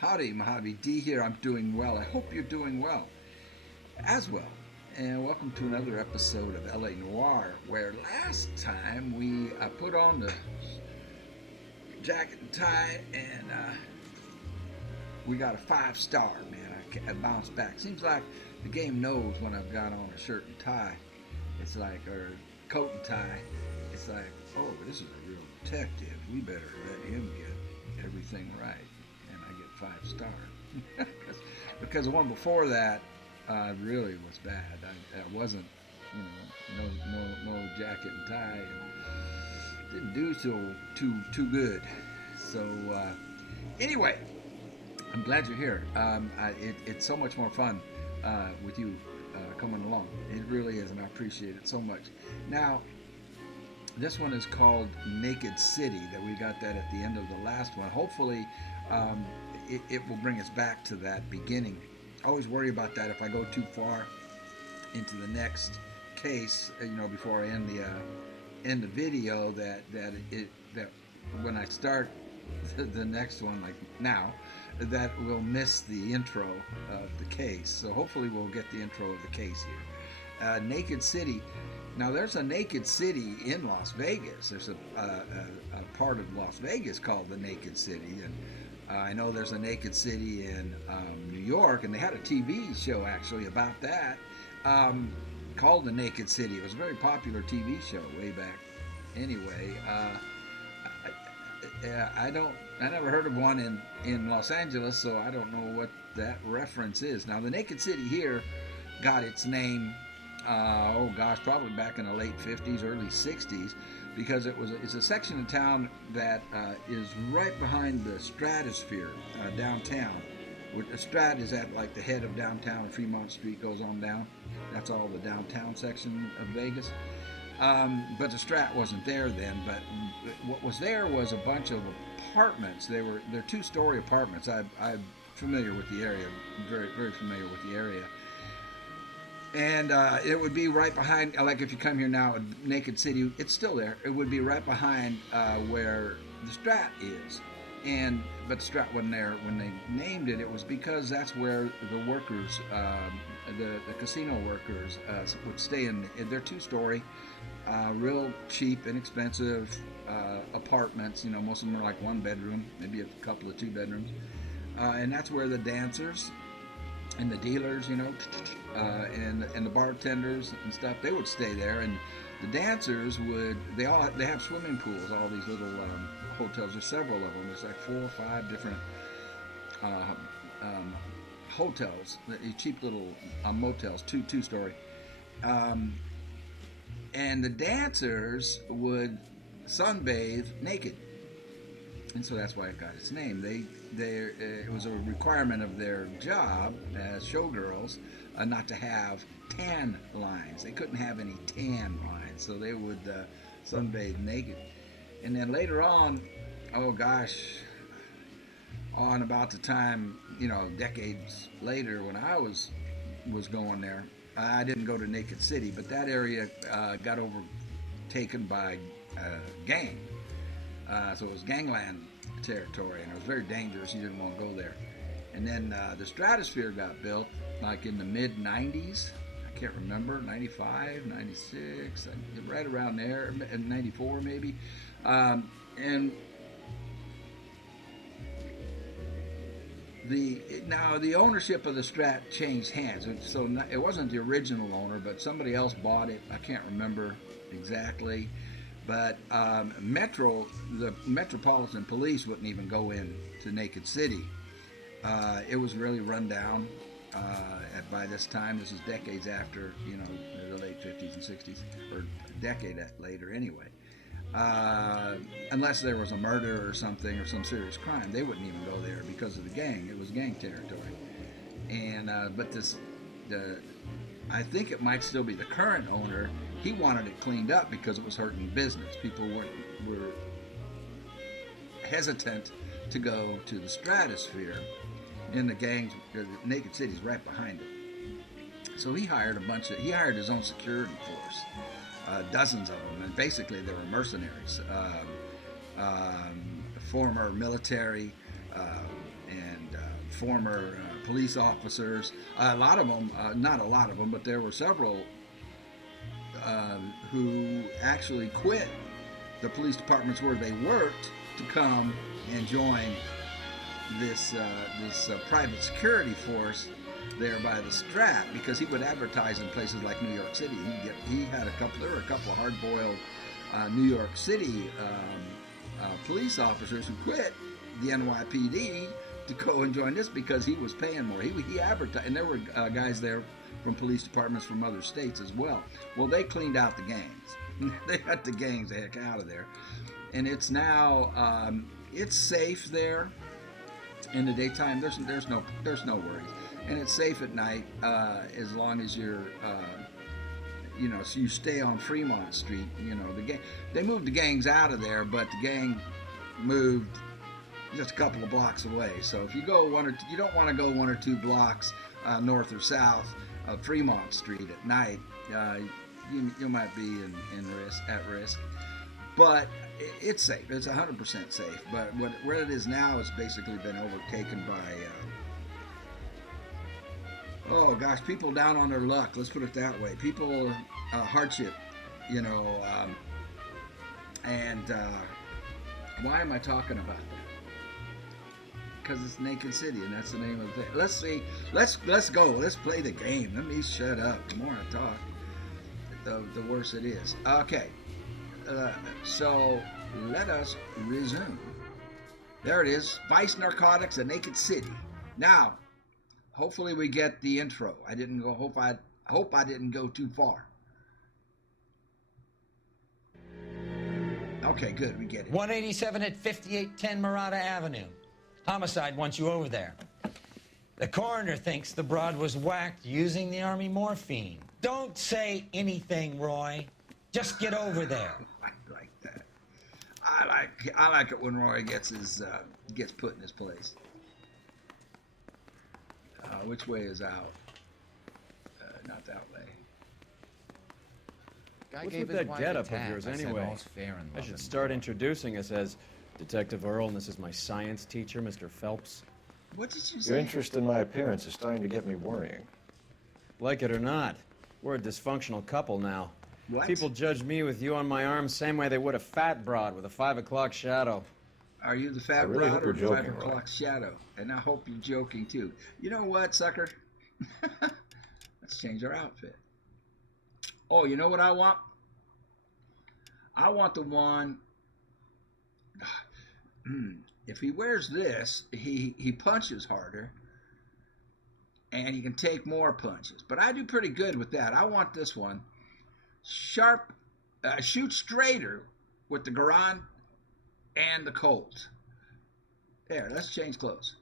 Howdy, Mojave D here. I'm doing well. I hope you're doing well as well. And welcome to another episode of LA Noire, where last time we put on the jacket and tie and we got a 5-star, man. I bounced back. Seems like the game knows when I've got on a shirt and tie. It's like, or coat and tie. It's like, oh, this is a real detective. We better let him get everything right. And I get 5 stars. Because the one before that really was bad. I wasn't, no jacket and tie. And didn't do too good. So anyway, I'm glad you're here. It's so much more fun with you coming along. It really is, and I appreciate it so much. Now, this one is called Naked City. That we got that at the end of the last one. Hopefully, it will bring us back to that beginning. I always worry about that if I go too far into the next case, before I end the video, that when I start the next one, like now, that we'll miss the intro of the case. So hopefully we'll get the intro of the case here. Naked City. Now there's a Naked City in Las Vegas. There's a part of Las Vegas called the Naked City, and I know there's a Naked City in New York, and they had a TV show actually about that called The Naked City. It was a very popular TV show way back. Anyway, I never heard of one in Los Angeles, so I don't know what that reference is. Now, the Naked City here got its name, probably back in the late 50s, early 60s, because it's a section of town that is right behind the Stratosphere downtown. The Strat is at like the head of downtown, and Fremont Street goes on down. That's all the downtown section of Vegas. But the Strat wasn't there then. But what was there was a bunch of apartments. They're 2-story apartments. I'm familiar with the area, very very familiar with the area. And it would be right behind, like if you come here now, Naked City, it's still there. It would be right behind where the Strat is. But the Strat wasn't there when they named it. It was because that's where the workers, the casino workers, would stay in. They're 2-story, real cheap, inexpensive apartments. Most of them are like 1 bedroom, maybe a couple of 2 bedrooms, and that's where the dancers and the dealers, and the bartenders and stuff, they would stay there. And the dancers they have swimming pools. All these little hotels. There's several of them. There's like 4 or 5 different hotels, cheap little motels, 2-story. And the dancers would sunbathe naked, and so that's why it got its name. It was a requirement of their job as showgirls not to have tan lines. They couldn't have any tan lines, so they would sunbathe naked. And then later on, on about the time, decades later, when I was going there, I didn't go to Naked City, but that area got overtaken by gang. So it was gangland territory, and it was very dangerous. You didn't want to go there. And then the Stratosphere got built like in the mid 90s. I can't remember, 95, 96, right around there, and 94 maybe. And the ownership of the Strat changed hands. So it wasn't the original owner, but somebody else bought it. I can't remember exactly. But the Metropolitan Police wouldn't even go in to Naked City. It was really run down by this time. This is decades after, the late 50s and 60s, or a decade later anyway. Unless there was a murder or something, or some serious crime, they wouldn't even go there because of the gang. It was gang territory. And but I think it might still be the current owner. He wanted it cleaned up because it was hurting business. People were hesitant to go to the Stratosphere, and the gangs, the Naked City's right behind it. So he hired his own security force, dozens of them, and basically they were mercenaries, former military, and former police officers. A lot of them, not a lot of them, but there were several who actually quit the police departments where they worked to come and join this private security force there by the Strat, because he would advertise in places like New York City. There were a couple of hard-boiled New York City police officers who quit the NYPD to go and join this because he was paying more. He advertised, and there were guys there from police departments from other states as well. Well, they cleaned out the gangs. They got the gangs the heck out of there, and it's now it's safe there in the daytime. There's no worries, and it's safe at night as long as you're so you stay on Fremont Street. They moved the gangs out of there, but the gang moved just a couple of blocks away. So if you go you don't want to go 1 or 2 blocks north or south of Fremont Street at night. You might be at risk, but it's safe. It's 100% safe. But where it is now has basically been overtaken by oh gosh, people down on their luck. Let's put it that way. People hardship, and why am I talking about that? Because it's Naked City, and that's the name of the thing. Let's see. Let's go. Let's play the game. Let me shut up. The more I talk, the worse it is. Okay. So let us resume. There it is. Vice Narcotics, a Naked City. Now, hopefully we get the intro. I hope I didn't go too far. Okay, good. We get it. 187 at 5810 Murata Avenue. Homicide wants you over there. The coroner thinks the broad was whacked using the Army morphine. Don't say anything, Roy. Just get over there. I like that. I like it when Roy gets put in his place. Which way is out? Not that way. What's with that getup of yours anyway? I should start introducing us as Detective Earl, and this is my science teacher, Mr. Phelps. What did you say? Your interest in my appearance is starting to get me worrying. Like it or not, we're a dysfunctional couple now. What? People judge me with you on my arm same way they would a fat broad with a 5 o'clock shadow. Are you the fat really broad hope or you're 5 joking, o'clock shadow? And I hope you're joking too. You know what, sucker? Let's change our outfit. Oh, you know what I want? I want the one. If he wears this, he punches harder, and he can take more punches. But I do pretty good with that. I want this one. Sharp, shoot straighter with the Garand and the Colt. There, let's change clothes.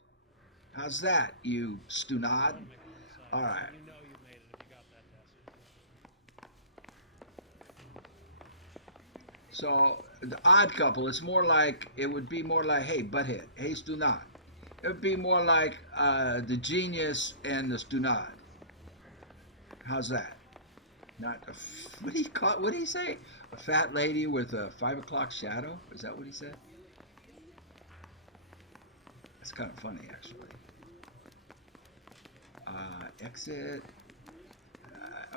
How's that, you stunad? All right. So the Odd Couple, it would be more like, hey, butthead, hey, stunad. It would be more like the Genius and the stunad. How's that? Not a, what did he say? A fat lady with a 5 o'clock shadow? Is that what he said? That's kind of funny, actually. Exit.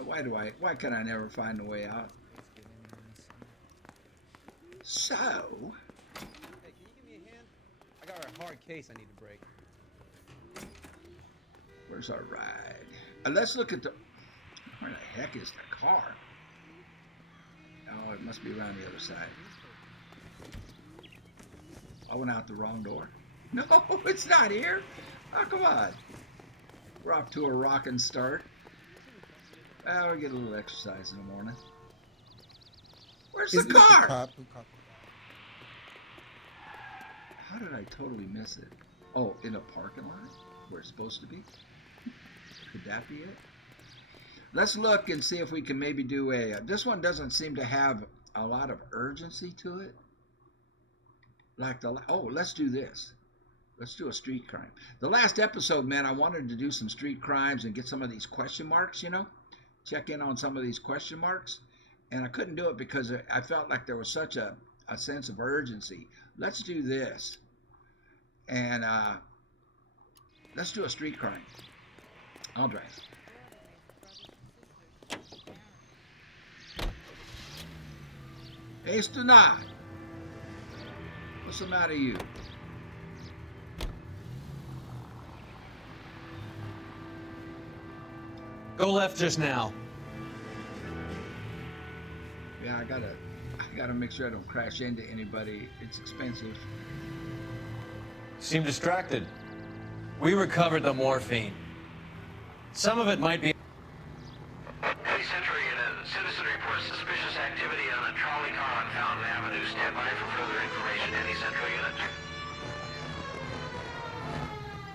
Why can I never find a way out? So. Hey, can you give me a hand? I got a hard case I need to break. Where's our ride? Let's look at where the heck is the car? Oh, it must be around the other side. I went out the wrong door. No, it's not here. Oh, come on. We're off to a rockin' start. We'll get a little exercise in the morning. Where's the car? How did I totally miss it? Oh, in a parking lot where it's supposed to be? Could that be it? Let's look and see if we can maybe do this one doesn't seem to have a lot of urgency to it. Let's do this. Let's do a street crime. The last episode, man, I wanted to do some street crimes and get some of these question marks, check in on some of these question marks. And I couldn't do it because I felt like there was such a sense of urgency. Let's do this. And Let's do a street crime. I'll drive. Hey, Stoneman. What's the matter with you? Go left just now. Yeah, I gotta make sure I don't crash into anybody. It's expensive. Seem distracted. We recovered the morphine. Some of it might be... Any Central Unit, citizen reports suspicious activity on a trolley car on Fountain Avenue. Stand by for further information. Any Central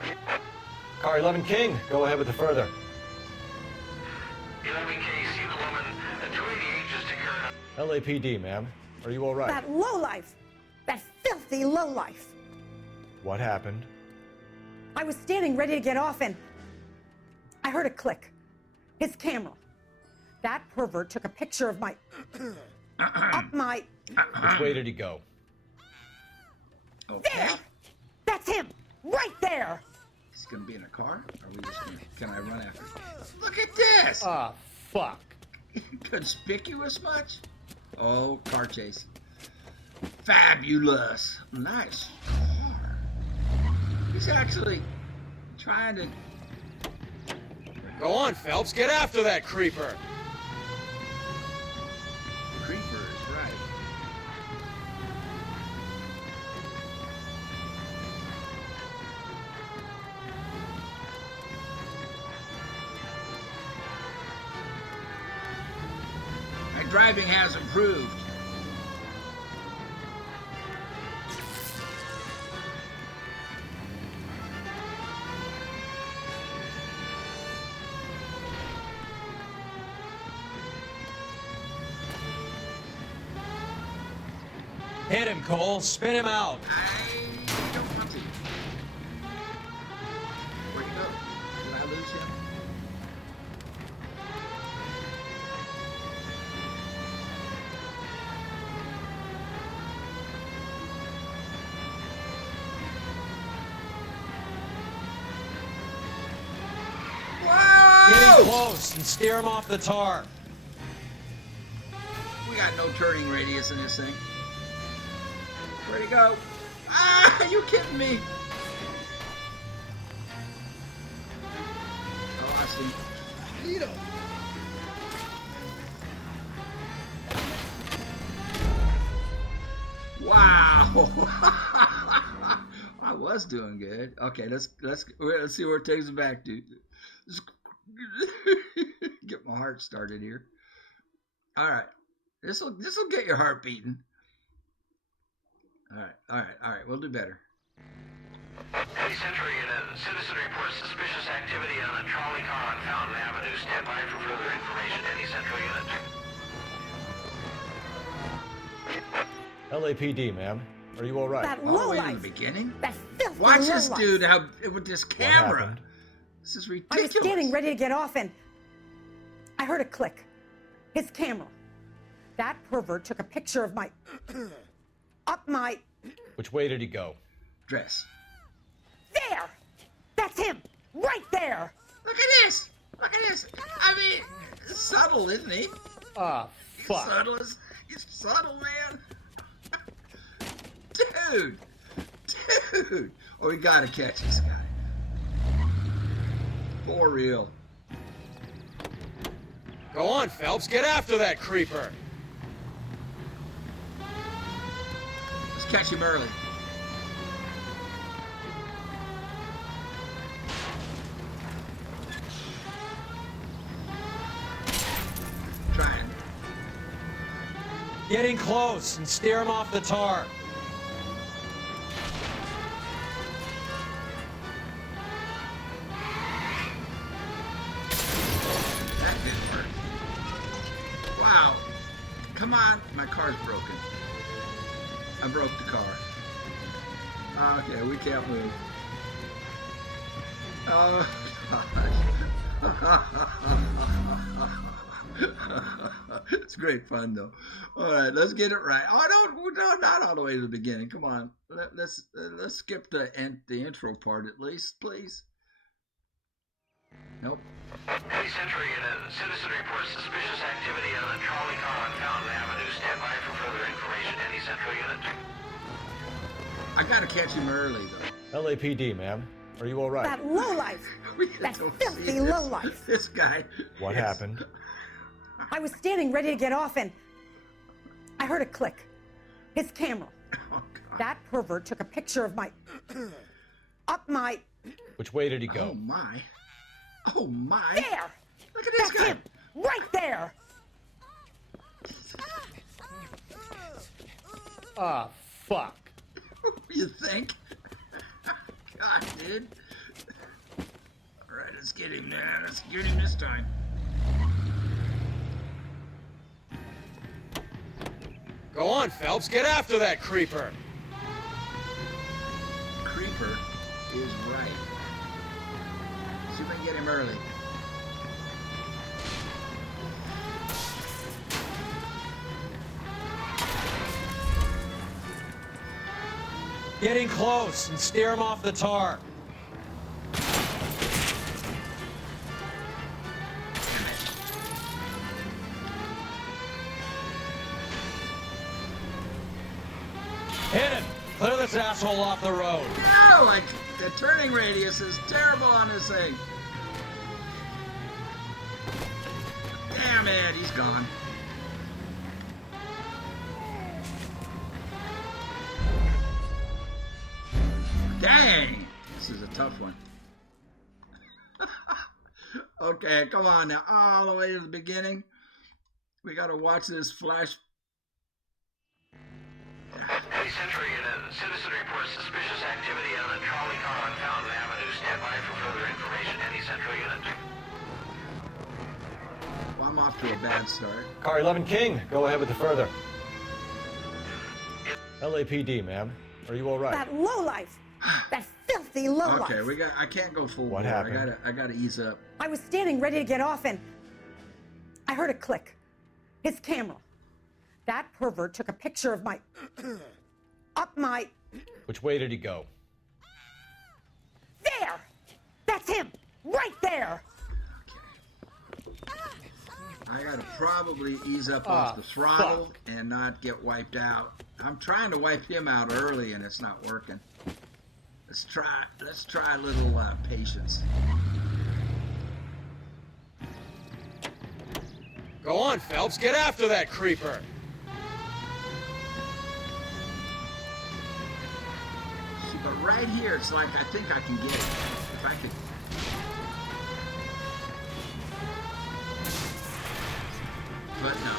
Unit. Car 11 King, go ahead with the further. 11K, see the woman. A 288 just occurred. LAPD, ma'am. Are you all right? That lowlife! That filthy lowlife! What happened? I was standing ready to get off and I heard a click. His camera. That pervert took a picture of my... up my... Which way did he go? Okay. There! That's him! Right there! He's gonna be in a car? Or are we just gonna... Can I run after him? Look at this! Ah, fuck. Conspicuous much? Oh, car chase. Fabulous. Nice car. He's actually trying to... Go on, Phelps. Get after that creeper. Creeper is right. My driving has improved. Hit him, Cole. Spin him out. I don't want to. Where'd he go? Did I lose him? Get in Whoa! close and steer him off the tar. We got no turning radius in this thing. Where'd he go? Ah, are you kidding me? Oh, I see. Lido. Wow. I was doing good. Okay, let's see where it takes us back, dude. Get my heart started here. All right. This'll get your heart beating. All right. We'll do better. Any Central Unit, citizen reports suspicious activity on a trolley car on Fountain Avenue. Stand by for further information. Any Central Unit. LAPD, ma'am. Are you all right? That All the way in lowlife! the beginning? That filthy Watch this lowlife. dude with this What camera. happened? This is I ridiculous. was standing ready to get off and I heard a click. His camera. That pervert took a picture of my... up my... Which way did he go? Dress. There! That's him! Right there! Look at this. Look at this. I mean, it's subtle, isn't he? Ah, fuck. He's subtle, man. Dude. Oh, we gotta catch this guy. For real. Go on, Phelps. Get after that creeper. Let's catch him early. Trying. Get in close and steer him off the tar. That didn't work. Wow. Come on. My car's broken. I broke the car. Okay, we can't move. Oh, gosh. It's great fun, though. All right, let's get it right. Oh, no, not all the way to the beginning. Come on. Let's skip the intro part at least, please. Nope. Any Century unit, citizen reports suspicious activity on a trolley car on Fountain Avenue. Stand by for further information. Any Central unit. I gotta catch him early, though. LAPD, ma'am. Are you all right? That lowlife! We That don't filthy see this- lowlife! This guy. What is- happened? I was standing ready to get off and I heard a click. His camera. Oh, God. That pervert took a picture of my... up my... Which way did he go? Oh, my. Oh, my. There! Look at this That's guy. him! Right there! Ah, fuck. You think? God, dude. All right, let's get him now. Let's get him this time. Go on, Phelps, get after that creeper. Creeper is right. See if I can get him early. Getting close and steer him off the tar. Hit him! Clear this asshole off the road. No! The turning radius is terrible on this thing. Damn it, he's gone. Dang! This is a tough one. Okay, come on now. All the way to the beginning. We gotta watch this flash. Any Century unit, citizen reports suspicious activity on a trolley car on Fountain Avenue. Stand by for further information. Any Central unit. Well, I'm off to a bad start. Car 11 King, go ahead with the further. LAPD, ma'am. Are you all right? That lowlife! That filthy lowlife! Okay, I can't go full What bore. happened? I gotta ease up. I was standing ready to get off and I heard a click. His camera. That pervert took a picture of my... up my... Which way did he go? There! That's him! Right there! I gotta probably ease up off the throttle and not get wiped out. I'm trying to wipe him out early and it's not working. Let's try a little patience. Go on, Phelps, get after that creeper. See, but right here, it's like I think I can get it. If I could. But no.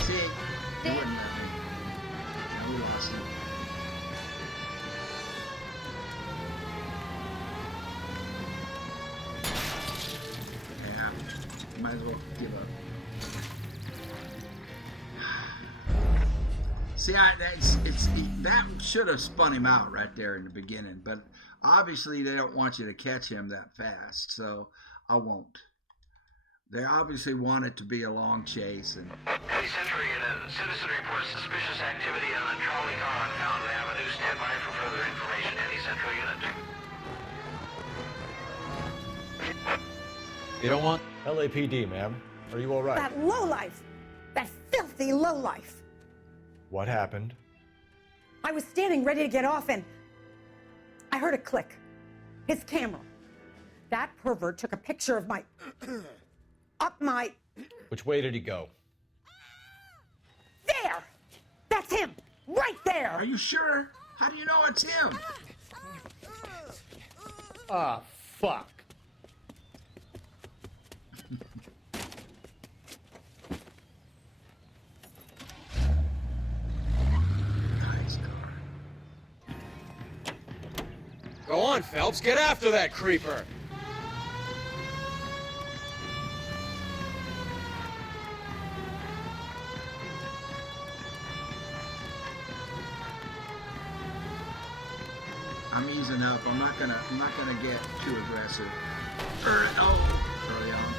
See, he wouldn't let me. Now we lost him. Yeah, might as well give up. See, that should have spun him out right there in the beginning, but obviously they don't want you to catch him that fast, so I won't. They obviously want it to be a long chase. And Any Century unit, citizen reports suspicious activity on a trolley car on Fountain Avenue. Stand by for further information. Any Central unit. You don't want... LAPD, ma'am. Are you all right? That lowlife! That filthy lowlife! What happened? I was standing ready to get off and I heard a click. His camera. That pervert took a picture of my... up my... Which way did he go? There! That's him! Right there! are you sure? How do you know it's him? Ah, fuck. Nice car. Go on, Phelps, get after that creeper. I'm easing up. I'm not gonna get too aggressive. Early on.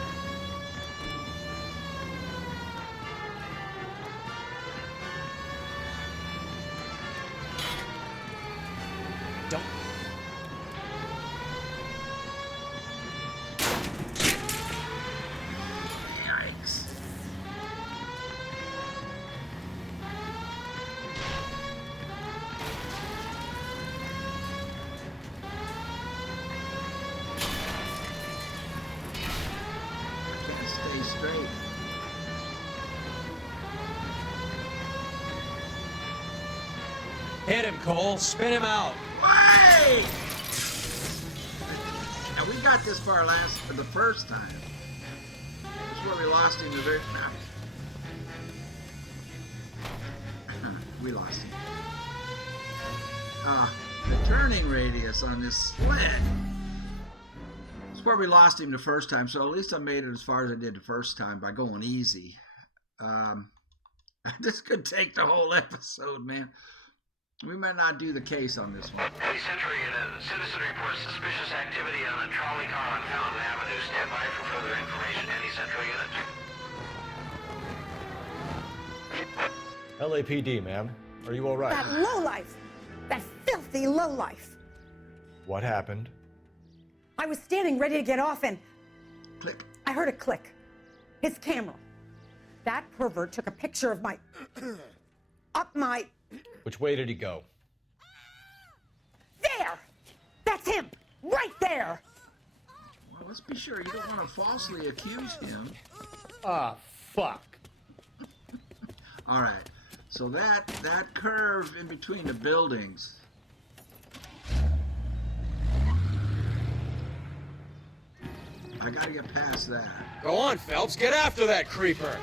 Hit him, Cole. Spin him out. Wait! Now, we got this far for the first time. That's where we lost him the very... we lost him. The turning radius on this sled. That's where we lost him the first time, so at least I made it as far as I did the first time by going easy. This could take the whole episode, man. We might not do the case on this one. Any Century unit, citizen reports suspicious activity on a trolley car on Fountain Avenue. Stand by for further information. Any Central unit. LAPD, ma'am. Are you all right? That lowlife! That filthy lowlife! What happened? I was standing ready to get off and... Click. I heard a click. His camera. That pervert took a picture of my... up my... Which way did he go? There! That's him! Right there! Well, let's be sure you don't want to falsely accuse him. Ah, fuck. All right. So that curve in between the buildings. I gotta get past that. Go on, Phelps. Get after that creeper.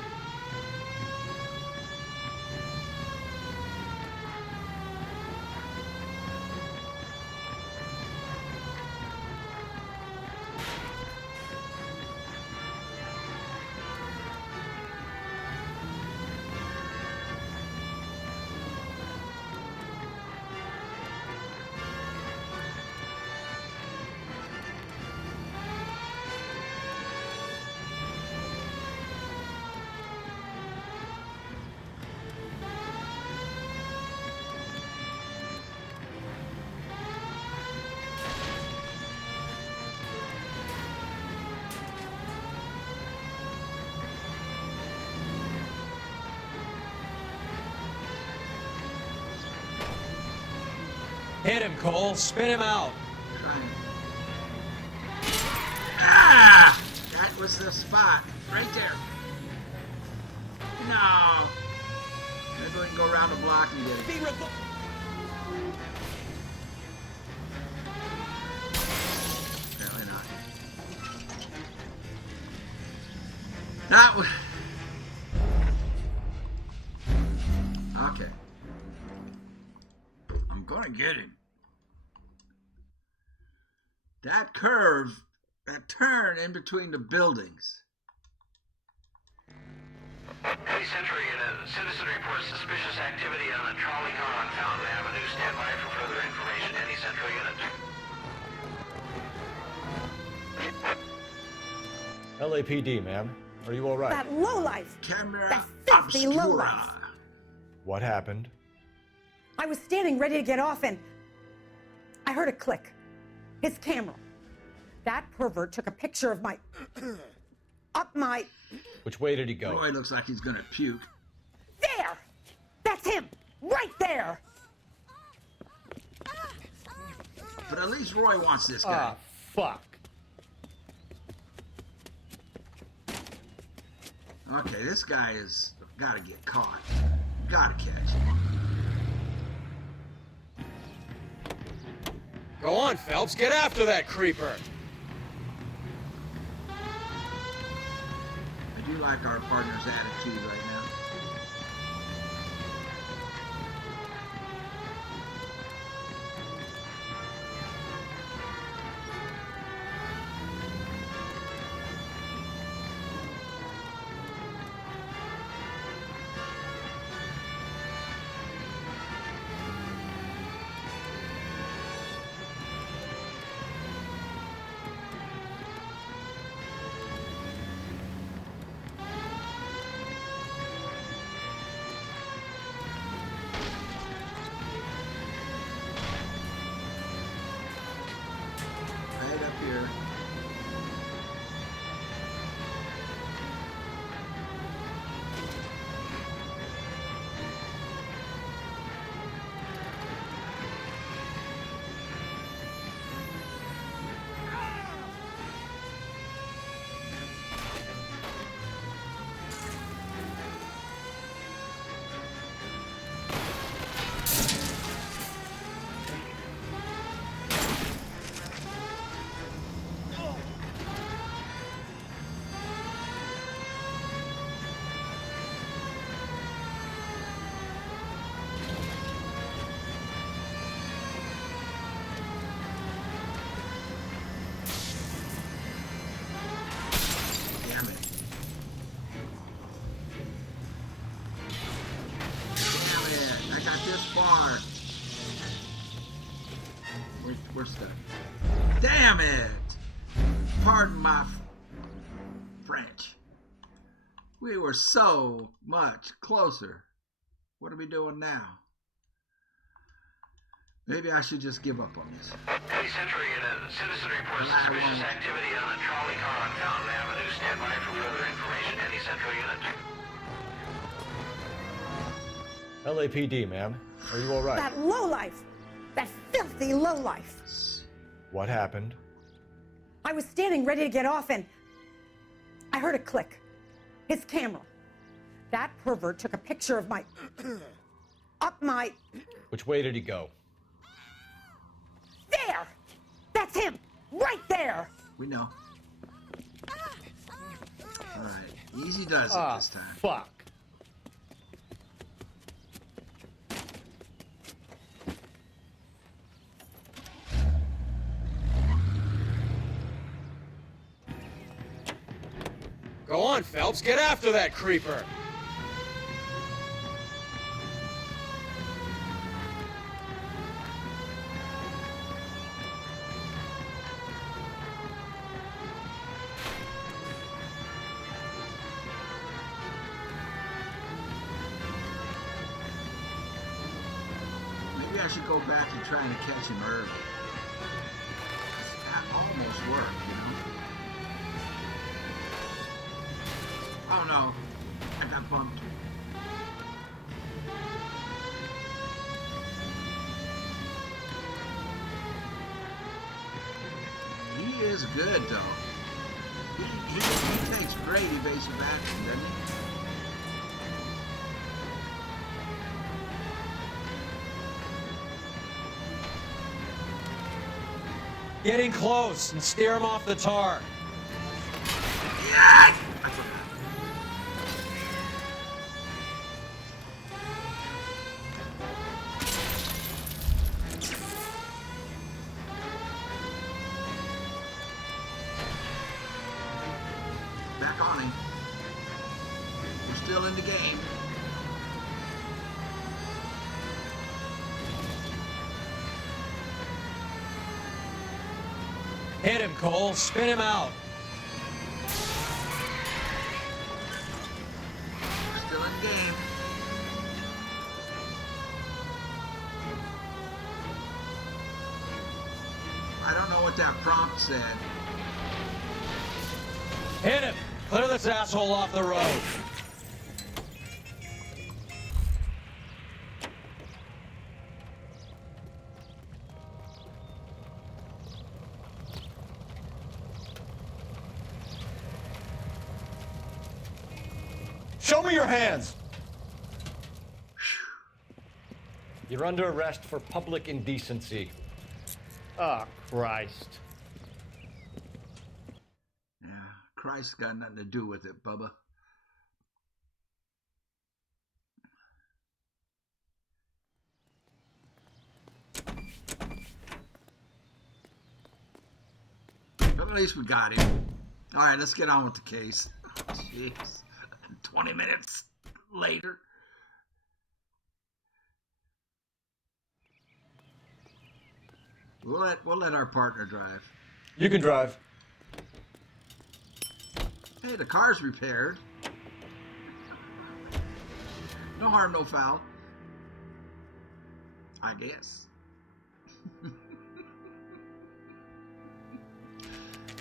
Hit him, Cole. Spin him out. Trying. Ah! That was the spot. Right there. No. Maybe we can go around the block and get it. Apparently not. That was... Okay. I'm gonna get him. That curve, that turn in between the buildings. Any Century unit, citizen reports suspicious activity on a trolley car on Fountain Avenue. Stand by for further information. Any Central unit. LAPD, ma'am. Are you all right? That lowlife! Camera That filthy Obscura. lowlife! What happened? I was standing ready to get off and... I heard a click. His camera. That pervert took a picture of my... up my... Which way did he go? Roy looks like he's gonna puke. There! That's him! Right there! But at least Roy wants this guy. Ah, fuck. Okay, this guy is gotta get caught. Gotta catch him. Go on, Phelps. Get after that creeper. I do like our partner's attitude right now. I got this far. We're stuck. Damn it! Pardon my French. We were so much closer. What are we doing now? Maybe I should just give up on this. Any Century citizen reports suspicious activity on a trolley car on Fountain Avenue. Stand by for further information. Any Central unit. LAPD, ma'am. Are you all right? That lowlife! That filthy lowlife! What happened? I was standing ready to get off and I heard a click. His camera. That pervert took a picture of my... up my... Which way did he go? There! That's him! Right there! We know. Alright, easy does it this time. Fuck. Go on, Phelps, get after that creeper! Maybe I should go back and try and catch him early. That almost worked, you know? Oh no, I got bumped. He is good though. He takes great evasive action, doesn't he? Getting close and steer him off the tar. Yes! I forgot. Back on him. We're still in the game. Hit him, Cole. Spin him out. We're still in the game. I don't know what that prompt said. Hit him. Clear this asshole off the road. Show me your hands. You're under arrest for public indecency. Oh, Christ. Yeah, Christ got nothing to do with it, Bubba. But at least we got him. All right, let's get on with the case. Jeez. 20 minutes later. We'll let our partner drive. You can drive. Hey, the car's repaired. No harm, no foul. I guess.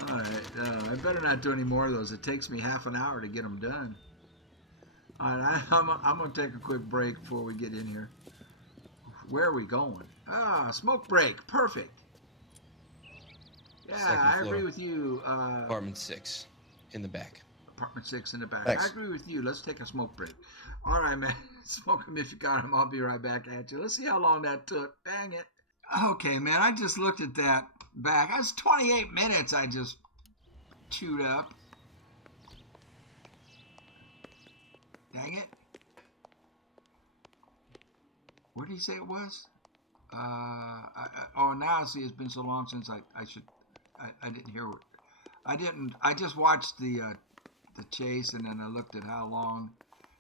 All right, I better not do any more of those. It takes me half an hour to get them done. All right, I'm going to take a quick break before we get in here. Where are we going? Ah, smoke break. Perfect. Yeah, Second I floor. agree with you. Apartment 6, in the back. Apartment 6 in the back. Thanks. I agree with you. Let's take a smoke break. All right, man. Smoke them if you got them. I'll be right back at you. Let's see how long that took. Dang it. Okay, man. I just looked at that back. That's 28 minutes I just chewed up. Dang it. What did he say it was? Oh, now I see it's been so long since I didn't hear. I just watched the chase, and then I looked at how long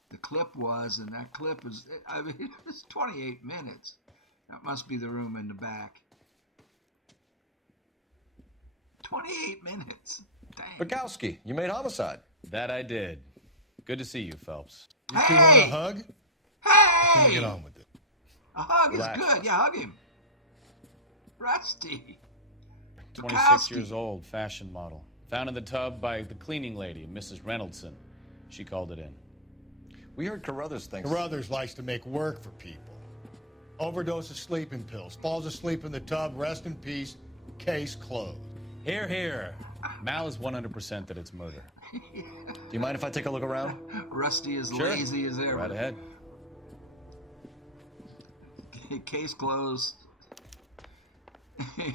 the clip was, and that clip is, I mean, it's 28 minutes. That must be the room in the back. 28 minutes. Dang. Bukowski, you made Homicide. That I did. Good to see you, Phelps. You two want a hug? Hey! Can we get on with it? A hug Relax, is good. Rusty. Yeah, hug him. Rusty. 26 Bukowski. years old, fashion model. Found in the tub by the cleaning lady, Mrs. Reynoldson. She called it in. We heard Carruthers thinks... Carruthers likes to make work for people. Overdose of sleeping pills. Falls asleep in the tub. Rest in peace. Case closed. Here, here. Mal is 100% that it's murder. Do you mind if I take a look around? Rusty is Sure. lazy as ever. Right ahead. Case closed. What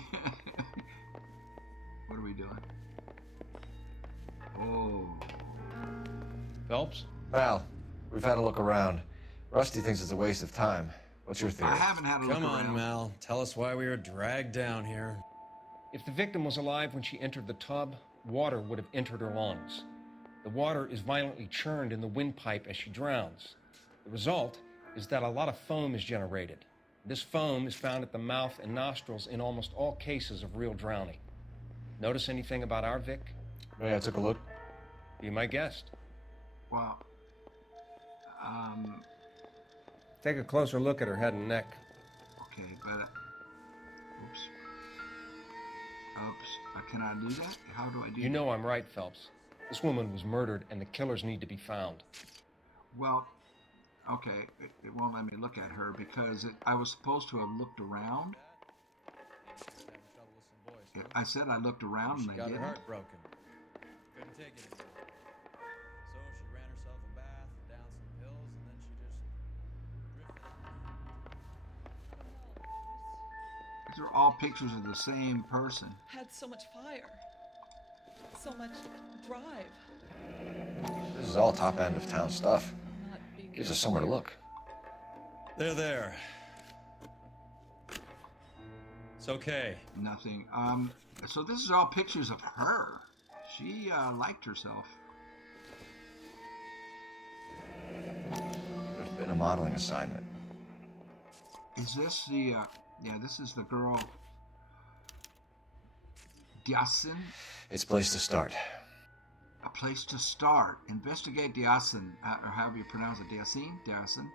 are we doing? Oh. Phelps? Mal, we've had a look around. Rusty thinks it's a waste of time. What's your theory? I haven't had a look Come on, around. Mal. Tell us why we were dragged down here. If the victim was alive when she entered the tub, water would have entered her lungs. The water is violently churned in the windpipe as she drowns. The result is that a lot of foam is generated. This foam is found at the mouth and nostrils in almost all cases of real drowning. Notice anything about our Vic? Yeah, I took a look. Be my guest. Wow. Take a closer look at her head and neck. Okay, but oops. Can I do that? How do I do that? You know I'm right, Phelps. This woman was murdered and the killers need to be found. Well, okay, it won't let me look at her because I was supposed to have looked around. I said I looked around and I Got her didn't. heart broken. Couldn't take it anymore. So she ran herself a bath, down some pills, and then she just drifted. These are all pictures of the same person. Had so much fire, so much drive. This is all top end of town stuff. Not being Gives us somewhere to look. There. It's okay. Nothing. So this is all pictures of her. She liked herself. There's been a modeling assignment. Is this the? Yeah, this is the girl. Diasin. It's a place to start. A place to start. Investigate Diasin, or however you pronounce it, Diasin.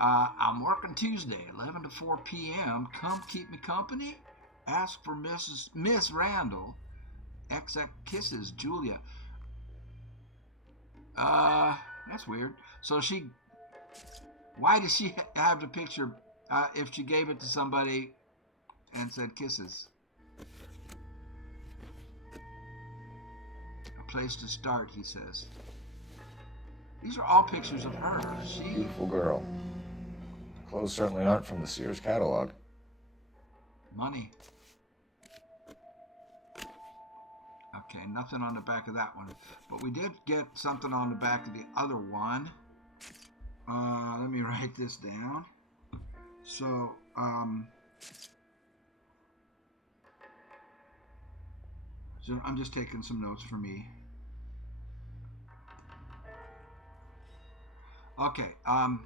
I'm working Tuesday, 11 to 4 p.m. Come keep me company. Ask for Miss Randall. XX kisses, Julia. That's weird. So why does she have the picture if she gave it to somebody and said kisses? A place to start, he says. These are all pictures of her. Beautiful girl. Clothes certainly aren't from the Sears catalog. Money. Okay, nothing on the back of that one. But we did get something on the back of the other one. Let me write this down. So, I'm just taking some notes for me. Okay, I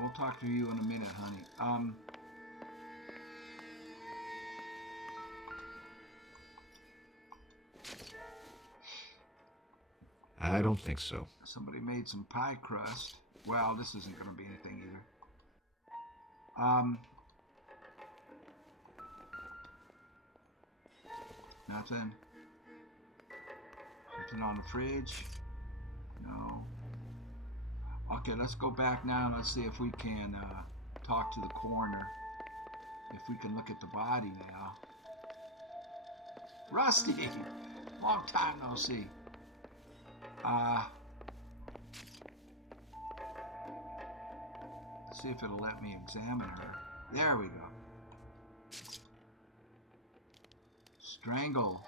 will talk to you in a minute, honey. I don't think so. Somebody made some pie crust. Well, this isn't going to be anything either. Nothing. Something on the fridge? No. Okay, let's go back now and let's see if we can talk to the coroner. If we can look at the body now. Rusty! Long time no see. Let's see if it'll let me examine her. There we go. Strangle.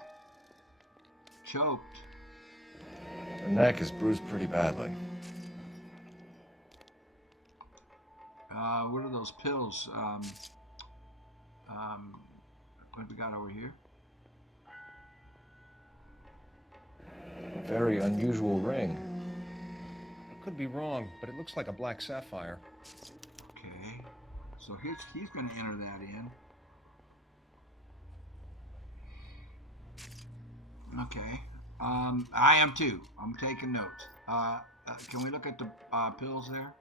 Choked. Her neck is bruised pretty badly. What are those pills? What have we got over here? A very unusual ring. I could be wrong, but it looks like a black sapphire. Okay. So he's going to enter that in. Okay. I am too. I'm taking notes. Can we look at the pills there?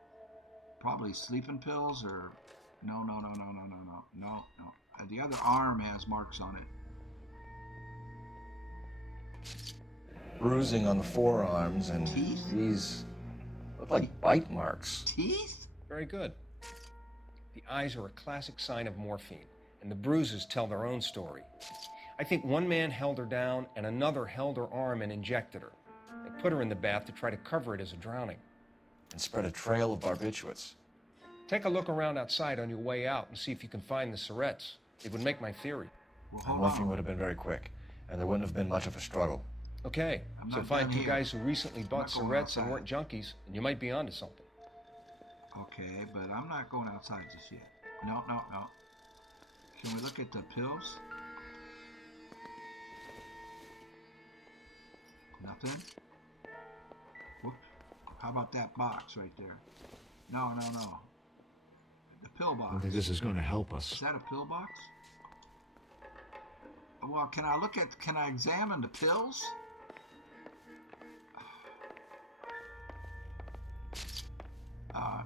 Probably sleeping pills or... No. The other arm has marks on it. Bruising on the forearms and teeth? These look like bite marks. Teeth? Very good. The eyes are a classic sign of morphine, and the bruises tell their own story. I think one man held her down and another held her arm and injected her. They put her in the bath to try to cover it as a drowning. And spread a trail of barbiturates. Take a look around outside on your way out and see if you can find the syrettes. It would make my theory. Well, morphine would have been very quick, and there wouldn't have been much of a struggle. Okay, so find two guys who recently bought syrettes and weren't junkies, and you might be onto something. Okay, but I'm not going outside just yet. No. Can we look at the pills? Nothing? Whoop. How about that box right there? No. The pill box. I don't think this is going to help us. Is that a pill box? Well, can I examine the pills?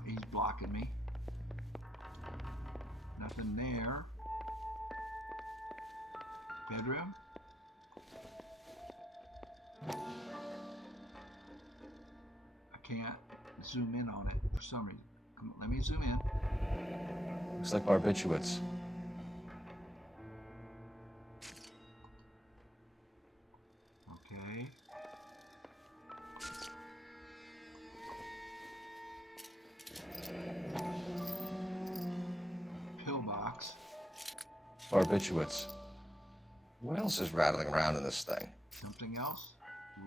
He's blocking me. Nothing there. Bedroom? I can't zoom in on it for some reason. Come on, let me zoom in. Looks like barbiturates. Okay. Pillbox. Barbiturates. What else is rattling around in this thing? Something else?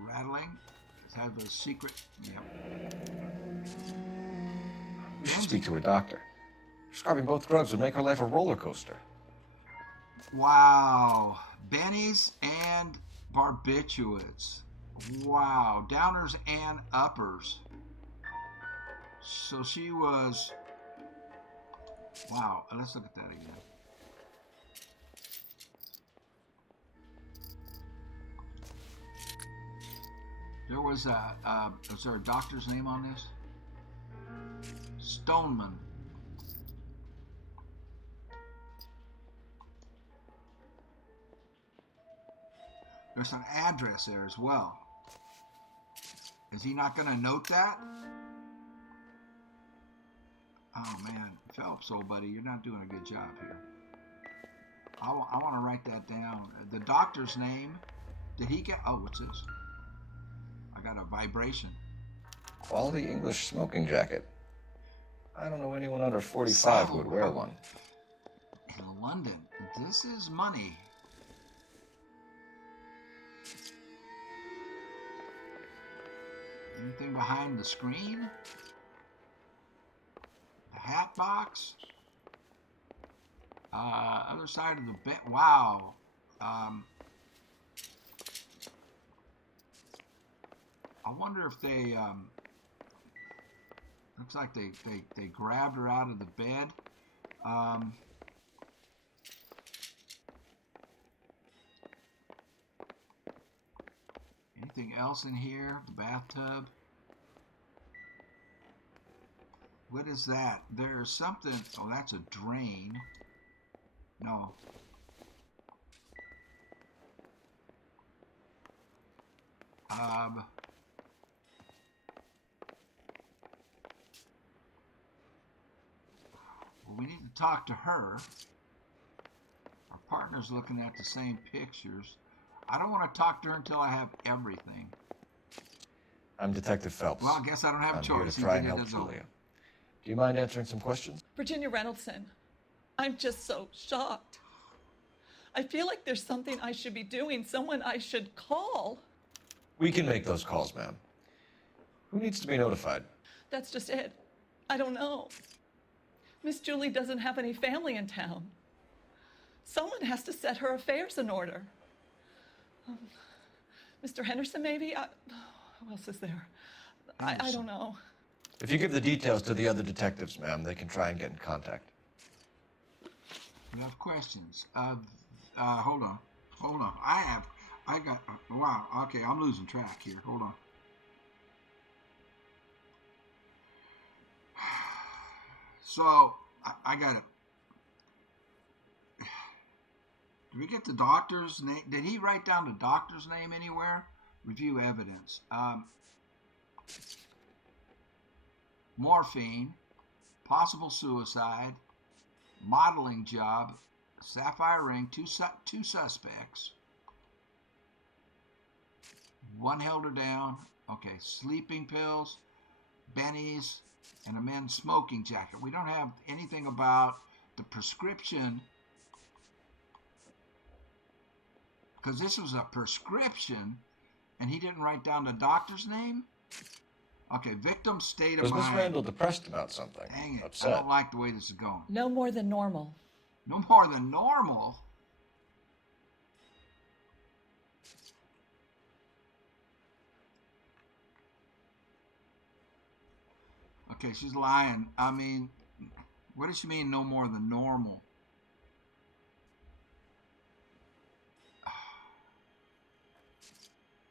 Rattling? Does it have a secret? Yep. We should speak to a doctor. Prescribing both drugs would make her life a roller coaster. Wow. Bennies and barbiturates. Wow. Downers and uppers. So she was... Wow. Let's look at that again. There was is there a doctor's name on this? Stoneman. There's an address there as well. Is he not going to note that? Oh man, Phelps, old buddy, you're not doing a good job here. I want to write that down. The doctor's name. Did he get... Oh, what's this? I got a vibration. Quality English smoking jacket. I don't know anyone under 45 who would wear one. In London. This is money. Anything behind the screen? The hat box? Other side of the bed. Wow. I wonder if they, looks like they grabbed her out of the bed. Anything else in here? The bathtub? What is that? There's something. Oh, that's a drain. No. Well, we need to talk to her. Our partner's looking at the same pictures. I don't want to talk to her until I have everything. I'm Detective Phelps. Well, I guess I don't have a choice. I'm here to try and help Julia. Do you mind answering some questions? Virginia Reynoldson, I'm just so shocked. I feel like there's something I should be doing, someone I should call. We can make those calls, ma'am. Who needs to be notified? That's just it. I don't know. Miss Julie doesn't have any family in town. Someone has to set her affairs in order. Mr. Henderson, maybe? Who else is there? I don't know. If you give the details to the other detectives, ma'am, they can try and get in contact. You have questions? Hold on. Wow, okay, I'm losing track here. Hold on. So, I got it. Did we get the doctor's name? Did he write down the doctor's name anywhere? Review evidence. Morphine, possible suicide, modeling job, sapphire ring, two suspects. One held her down. Okay, sleeping pills, bennies, and a men's smoking jacket. We don't have anything about the prescription, because this was a prescription, and he didn't write down the doctor's name? Okay, victim's state of mind. Was Miss Randall depressed about something? Dang it, Upset? I don't like the way this is going. No more than normal. No more than normal? Okay, she's lying. I mean, what does she mean, no more than normal?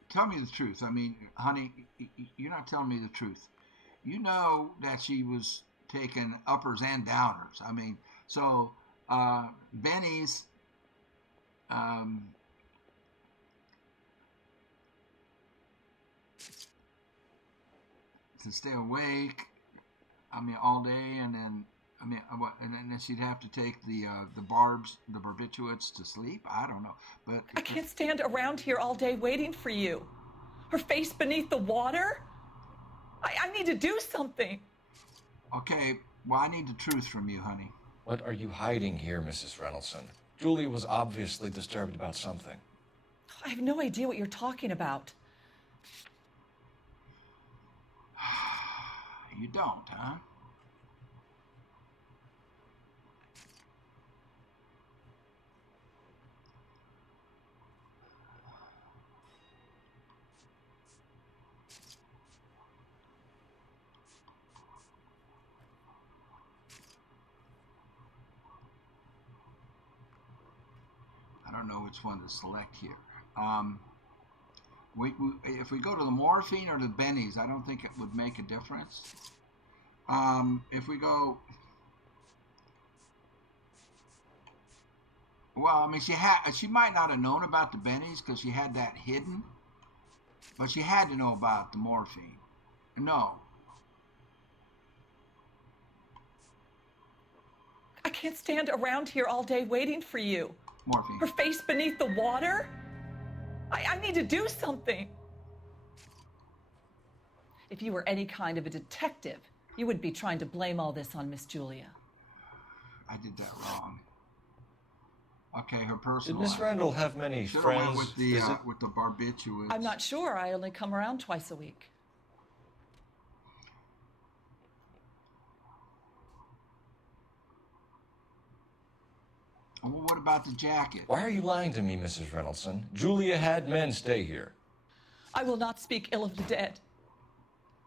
Tell me the truth. I mean, honey, you're not telling me the truth. You know that she was taking uppers and downers. I mean, so Benny's to stay awake. I mean, all day, and then and then she'd have to take the barbiturates to sleep. I don't know, but I can't stand around here all day waiting for you. Her face beneath the water. I need to do something. Okay, well, I need the truth from you, honey. What are you hiding here, Mrs. Reynolson? Julia was obviously disturbed about something. I have no idea what you're talking about. You don't, huh? I don't know which one to select here. If we go to the morphine or the bennies, I don't think it would make a difference. If we go, well, I mean, she might not have known about the bennies because she had that hidden, but she had to know about the morphine. No. I can't stand around here all day waiting for you. Morphine. Her face beneath the water? I need to do something. If you were any kind of a detective, you would be trying to blame all this on Miss Julia. I did that wrong. Okay, her personal. Did Miss Randall have many friends? Went with the barbiturates. I'm not sure. I only come around twice a week. Well, what about the jacket? Why are you lying to me, Mrs. Reynolson? Julia had men stay here. I will not speak ill of the dead.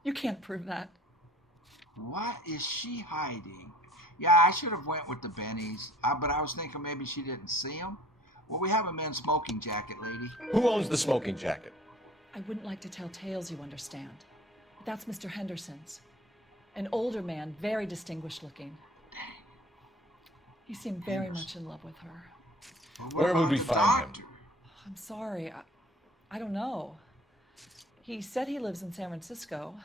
You can't prove that. What is she hiding? Yeah, I should have went with the bennies, but I was thinking maybe she didn't see them. Well, we have a men's smoking jacket, lady. Who owns the smoking jacket? I wouldn't like to tell tales, you understand. But that's Mr. Henderson's. An older man, very distinguished looking. He seemed very much in love with her. Well, where would we find him? I'm sorry. I don't know. He said he lives in San Francisco.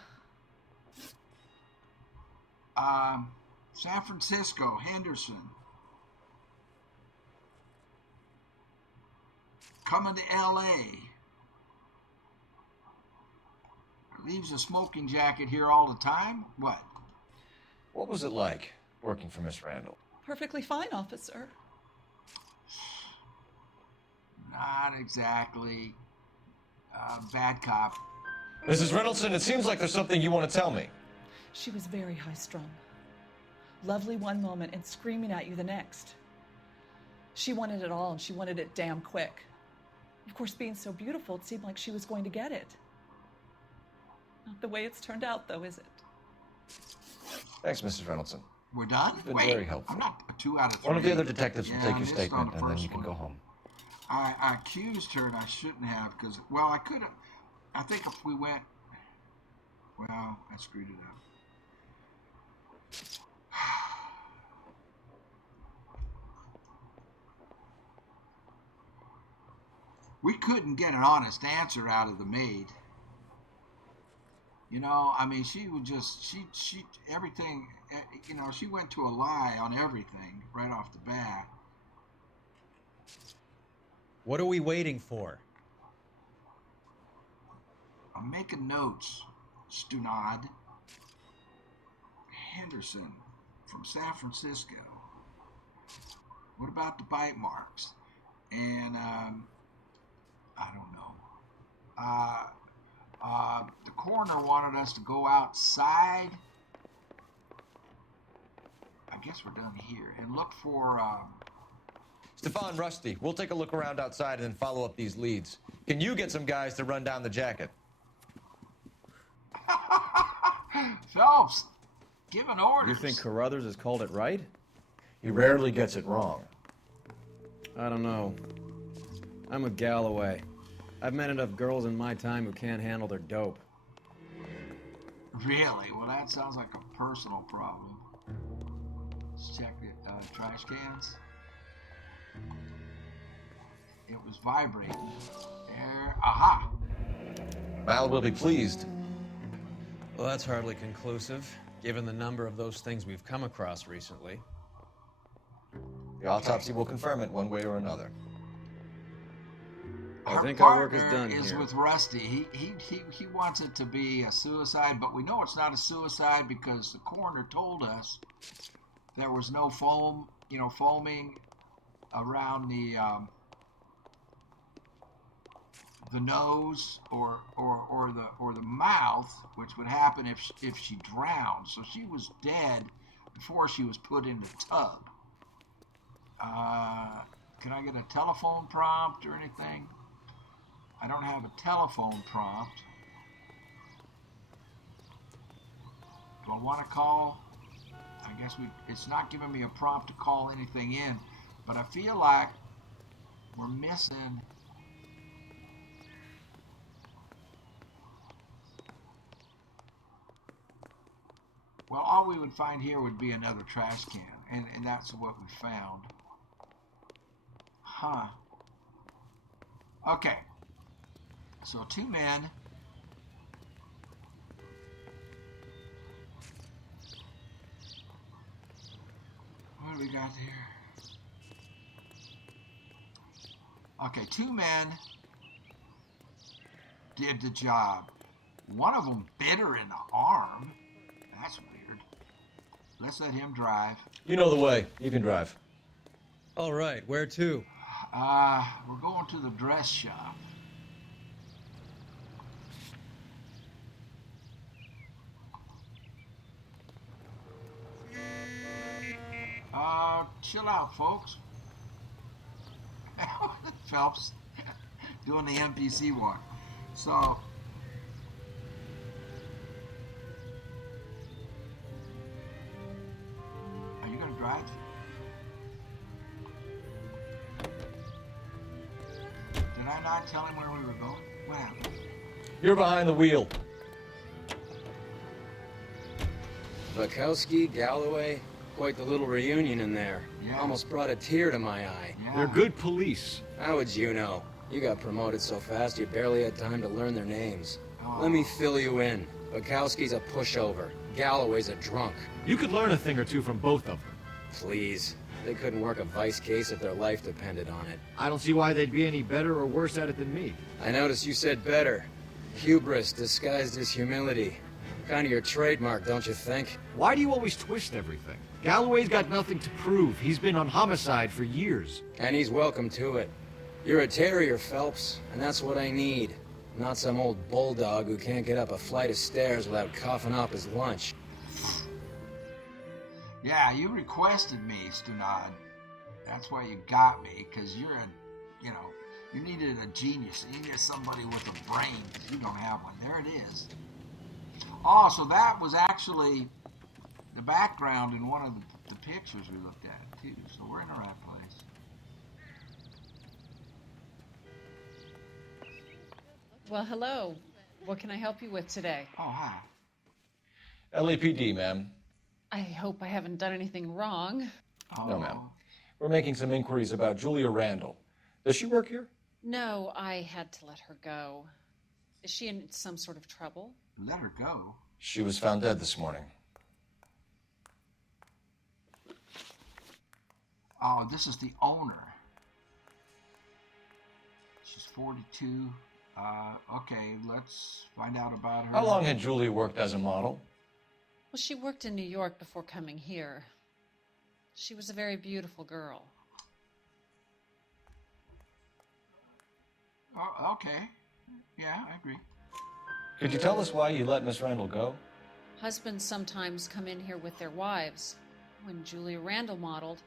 San Francisco, Henderson. Coming to L.A. Leaves a smoking jacket here all the time? What? What was it like working for Miss Randall? Perfectly fine, officer. Not exactly. Bad cop. Mrs. Reynolson, it seems like there's something you want to tell me. She was very high-strung. Lovely one moment and screaming at you the next. She wanted it all, and she wanted it damn quick. Of course, being so beautiful, it seemed like she was going to get it. Not the way it's turned out, though, is it? Thanks, Mrs. Reynoldson. We're done? You've been Wait, very helpful. I'm not a 2 out of 3. One of the other detectives will Yeah, take I your missed on statement, the and then first you can one. go home. I accused her, and I shouldn't have, because, well, I could have. I think if we went, well, I screwed it up. We couldn't get an honest answer out of the maid. You know, I mean, she would just, she, everything, you know, she went to a lie on everything right off the bat. What are we waiting for? I'm making notes, Stunad. Henderson from San Francisco. What about the bite marks? And, I don't know. The coroner wanted us to go outside. I guess we're done here. And look for, Stefan, Rusty, we'll take a look around outside and then follow up these leads. Can you get some guys to run down the jacket? Phelps, giving orders. You think Carruthers has called it right? He rarely gets it wrong. I don't know. I'm with Galloway. I've met enough girls in my time who can't handle their dope. Really? Well, that sounds like a personal problem. Let's check the trash cans. It was vibrating. There. Aha! Val will be pleased. Well, that's hardly conclusive, given the number of those things we've come across recently. The autopsy will confirm it one way or another. I think our work is done is here. with Rusty. He wants it to be a suicide, but we know it's not a suicide because the coroner told us there was no foam, foaming around the nose or the mouth, which would happen if she drowned. So she was dead before she was put in the tub. Can I get a telephone prompt or anything? I don't have a telephone prompt. Do I want to call? I guess it's not giving me a prompt to call anything in, but I feel like we're missing. Well, all we would find here would be another trash can, and that's what we found. Huh. Okay. So 2 men. What do we got here? Okay, 2 men did the job. One of them bit her in the arm. That's weird. Let's let him drive. You know the way. You can drive. All right, where to? We're going to the dress shop. Chill out, folks. Phelps doing the NPC walk. So, are you going to drive? Did I not tell him where we were going? What happened? You're behind the wheel. Bukowski, Galloway, quite the little reunion in there. Yeah. Almost brought a tear to my eye. Yeah. They're good police. How would you know? You got promoted so fast you barely had time to learn their names. Let me fill you in. Bukowski's a pushover. Galloway's a drunk. You could learn a thing or two from both of them. Please. They couldn't work a vice case if their life depended on it. I don't see why they'd be any better or worse at it than me. I noticed you said better. Hubris disguised as humility. Kind of your trademark, don't you think? Why do you always twist everything? Galloway's got nothing to prove. He's been on homicide for years. And he's welcome to it. You're a terrier, Phelps, and that's what I need. Not some old bulldog who can't get up a flight of stairs without coughing up his lunch. Yeah, you requested me, Stunad. That's why you got me, because you're a, You needed a genius. You needed somebody with a brain. You don't have one. There it is. Oh, so that was actually the background in one of the pictures we looked at, too. So we're in the right place. Well, hello. What can I help you with today? Oh, hi. LAPD, ma'am. I hope I haven't done anything wrong. No, ma'am. We're making some inquiries about Julia Randall. Does she work here? No, I had to let her go. Is she in some sort of trouble? Let her go? She was found dead this morning. Oh, this is the owner. She's 42. Okay, let's find out about her. How long had Julia worked as a model? Well, she worked in New York before coming here. She was a very beautiful girl. Oh, okay. Yeah, I agree. Could you tell us why you let Miss Randall go? Husbands sometimes come in here with their wives. When Julia Randall modeled,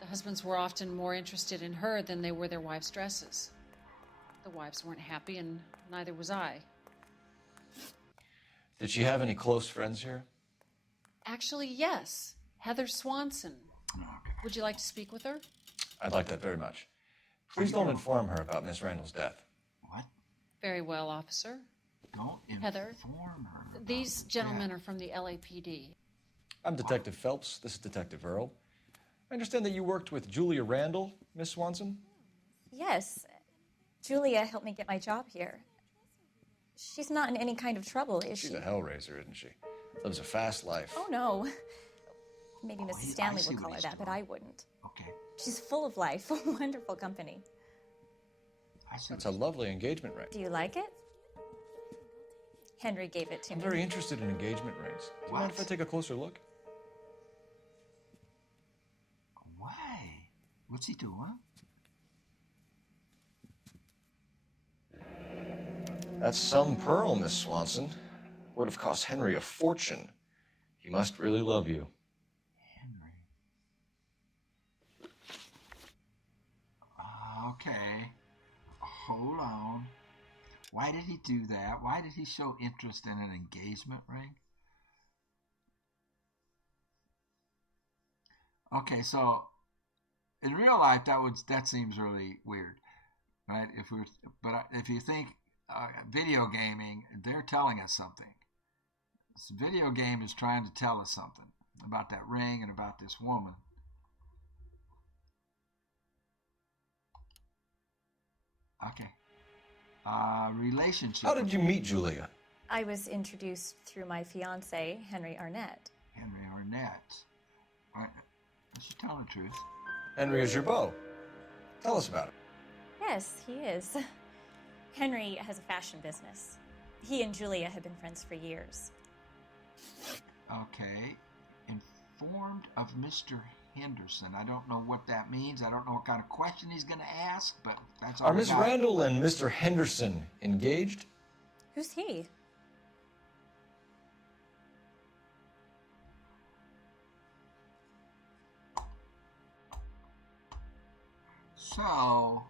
the husbands were often more interested in her than they were their wives' dresses. The wives weren't happy, and neither was I. Did she have any close friends here? Actually, yes. Heather Swanson. Okay. Would you like to speak with her? I'd like that very much. Please don't inform her about Miss Randall's death. What? Very well, officer. Don't Heather, inform her. these gentlemen are from the LAPD. I'm Detective Phelps. This is Detective Earl. I understand that you worked with Julia Randall, Miss Swanson? Yes. Julia helped me get my job here. She's not in any kind of trouble, is she? She's a hellraiser, isn't she? Lives a fast life. Oh, no. Maybe Mrs. Stanley would call her that, but I wouldn't. Okay. She's full of life. Wonderful company. That's a lovely engagement ring. Do you like it? Henry gave it to I'm me. very interested in engagement rings. Do you mind if I take a closer look? Why? What's he doing? That's some pearl, Miss Swanson. Would have cost Henry a fortune. He must really love you. Okay. Hold on. Why did he do that? Why did he show interest in an engagement ring? Okay, so in real life that seems really weird, right? But if you think video gaming, they're telling us something. This video game is trying to tell us something about that ring and about this woman. Okay. Relationship. How did you meet Julia? I was introduced through my fiancé, Henry Arnett. Henry Arnett. She's telling the truth. Henry is your beau. Tell us about it. Yes, he is. Henry has a fashion business. He and Julia have been friends for years. Okay. Informed of Mr. Henderson. I don't know what that means. I don't know what kind of question he's going to ask, but that's all. Are Miss Randall and Mr. Henderson engaged? Who's he? So,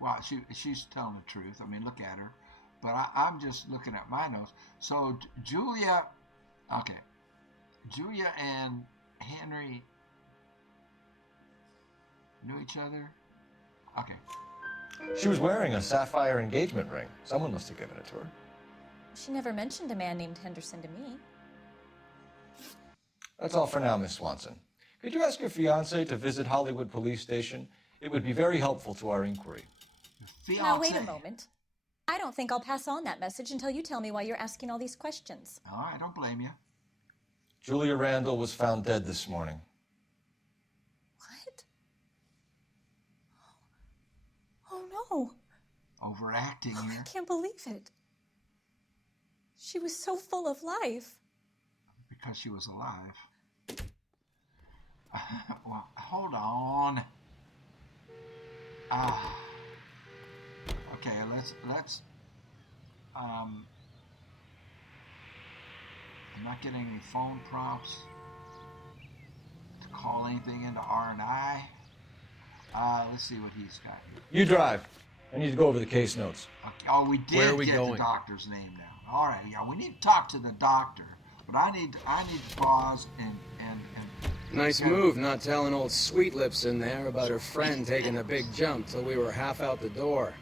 well, she's telling the truth. I mean, look at her. But I'm just looking at my notes. So, Julia and Henry knew each other? Okay. She was wearing a sapphire engagement ring. Someone must have given it to her. She never mentioned a man named Henderson to me. That's all for now, Miss Swanson. Could you ask your fiancé to visit Hollywood Police Station? It would be very helpful to our inquiry. Now, wait a moment. I don't think I'll pass on that message until you tell me why you're asking all these questions. All right, I don't blame you. Julia Randall was found dead this morning. What? Oh, no. Overacting here. I can't believe it. She was so full of life. Because she was alive. Well, hold on. Okay, let's I'm not getting any phone prompts to call anything into R&I. Let's see what he's got here. You drive. I need to go over the case notes. Okay. Oh, we did Where are we get going? the doctor's name now. All right, yeah, we need to talk to the doctor, but I need to pause and Nice move not telling old Sweet Lips in there about her friend taking the big jump till we were half out the door.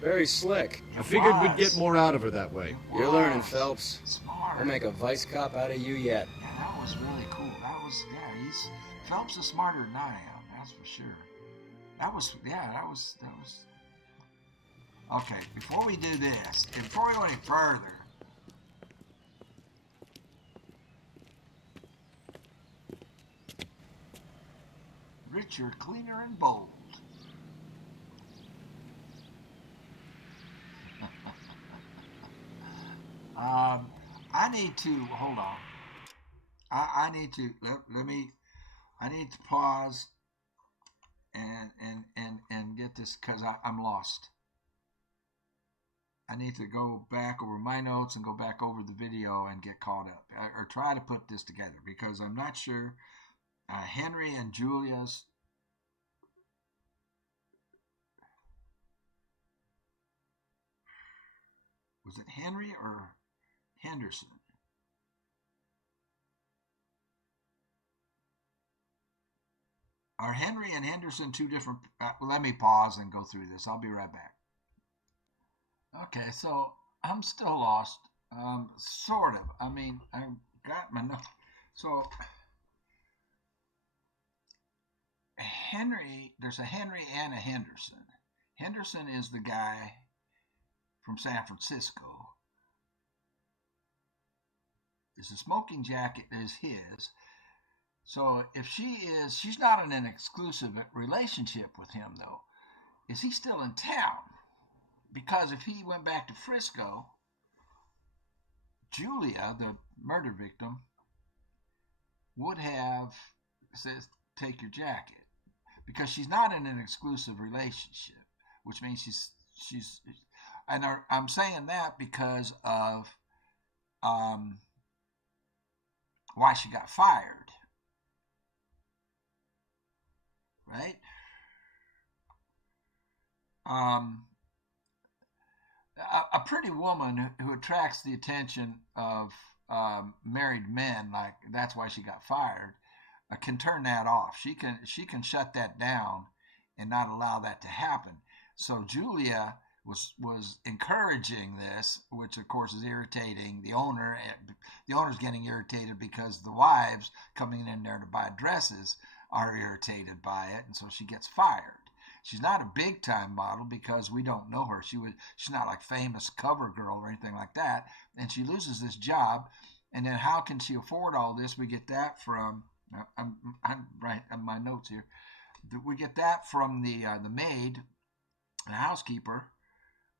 Very slick. I figured we'd get more out of her that way. You're learning, Phelps. Smart. We'll make a vice cop out of you yet. Yeah, that was really cool. Phelps is smarter than I am, that's for sure. That was. Okay, before we do this, before we go any further, Richard, cleaner and bold. I need to hold on. I need to I need to pause and get this because I'm lost. I need to go back over my notes and go back over the video and get caught up, or try to put this together because I'm not sure. Henry and Julia's. Was it Henry or Henderson? Are Henry and Henderson two different? Let me pause and go through this. I'll be right back. Okay, so I'm still lost. Sort of. I mean, I got my notes. So Henry, there's a Henry and a Henderson. Henderson is the guy from San Francisco. Is the smoking jacket is his. So if she's not in an exclusive relationship with him though. Is he still in town? Because if he went back to Frisco, Julia, the murder victim, would have says, take your jacket. Because she's not in an exclusive relationship, which means she's and I'm saying that because of why she got fired. Right? A pretty woman who attracts the attention of married men, like that's why she got fired, can turn that off. She can shut that down and not allow that to happen. So Julia was encouraging this, which of course is irritating the owner. The owner's getting irritated because the wives coming in there to buy dresses are irritated by it, and so she gets fired. She's not a big time model because we don't know her. She's not like famous cover girl or anything like that, and she loses this job. And then how can she afford all this? We get that from I'm right on my notes here. We get that from the maid, the housekeeper,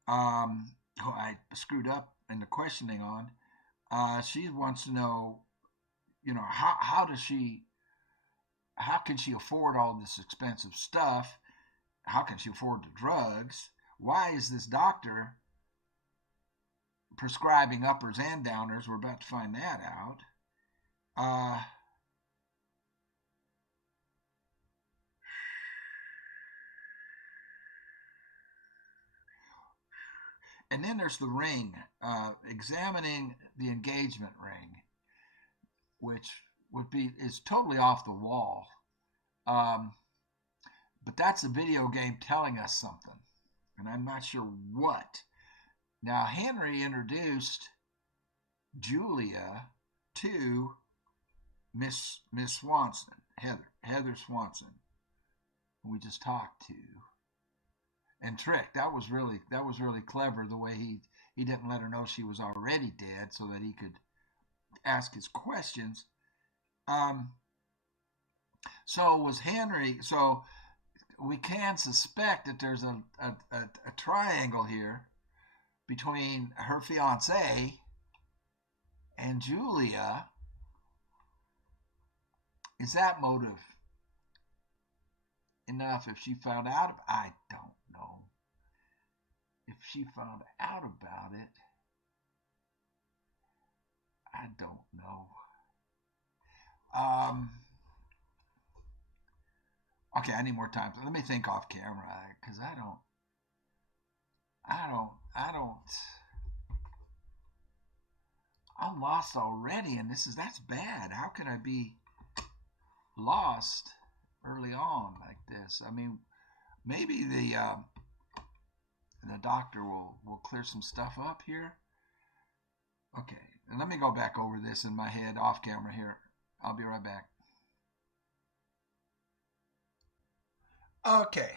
who I screwed up in the questioning on. She wants to know, how can she afford all this expensive stuff? How can she afford the drugs? Why is this doctor prescribing uppers and downers? We're about to find that out. And then there's the ring, examining the engagement ring, which is totally off the wall. But that's a video game telling us something, and I'm not sure what. Now, Henry introduced Julia to Miss Swanson, Heather Swanson, who we just talked to. And Trick, that was really clever the way he didn't let her know she was already dead so that he could ask his questions. So was Henry. So we can suspect that there's a triangle here between her fiance and Julia. Is that motive enough if she found out? I don't know. If she found out about it, I don't know. Okay, I need more time. Let me think off camera because I don't. I'm lost already, and that's bad. How can I be lost early on like this? I mean, maybe the doctor will clear some stuff up here. Okay, and let me go back over this in my head off camera here. I'll be right back. Okay,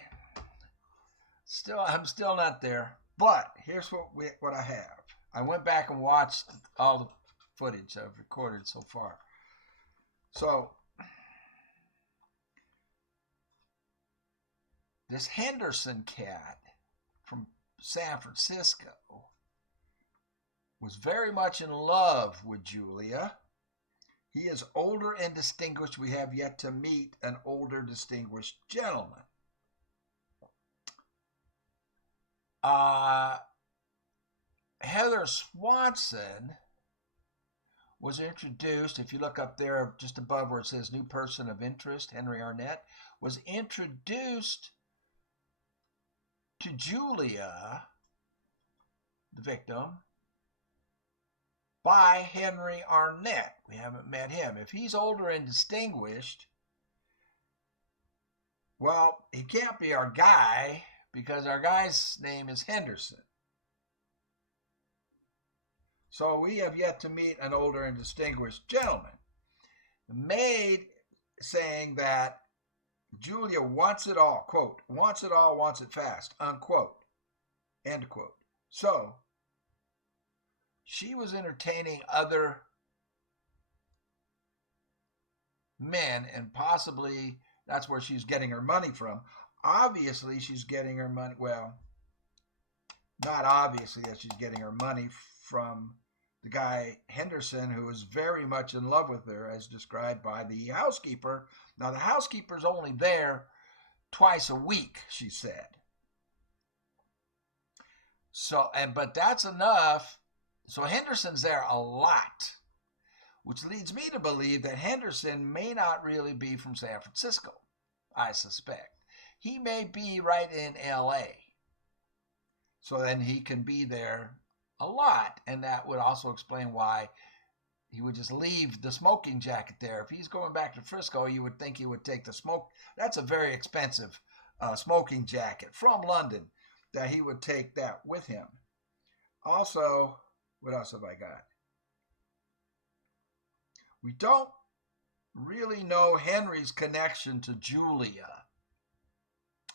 I'm still not there, but here's what I have. I went back and watched all the footage I've recorded so far. So this Henderson cat from San Francisco was very much in love with Julia. He is older and distinguished. We have yet to meet an older, distinguished gentleman. Heather Swanson was introduced, if you look up there just above where it says new person of interest, Henry Arnett, was introduced to Julia, the victim, by Henry Arnett. We haven't met him. If he's older and distinguished, well, he can't be our guy because our guy's name is Henderson. So we have yet to meet an older and distinguished gentleman. The maid saying that Julia wants it all, quote, wants it all, wants it fast, unquote, end quote. So she was entertaining other men, and possibly that's where she's getting her money from. Obviously, she's getting her money, well, not obviously that she's getting her money from the guy Henderson, who is very much in love with her, as described by the housekeeper. Now, the housekeeper's only there twice a week, she said. So, but that's enough. So Henderson's there a lot, which leads me to believe that Henderson may not really be from San Francisco, I suspect. He may be right in L.A., so then he can be there a lot, and that would also explain why he would just leave the smoking jacket there. If he's going back to Frisco, you would think he would take the smoke. That's a very expensive smoking jacket from London, that he would take that with him. Also, what else have I got? We don't really know Henry's connection to Julia,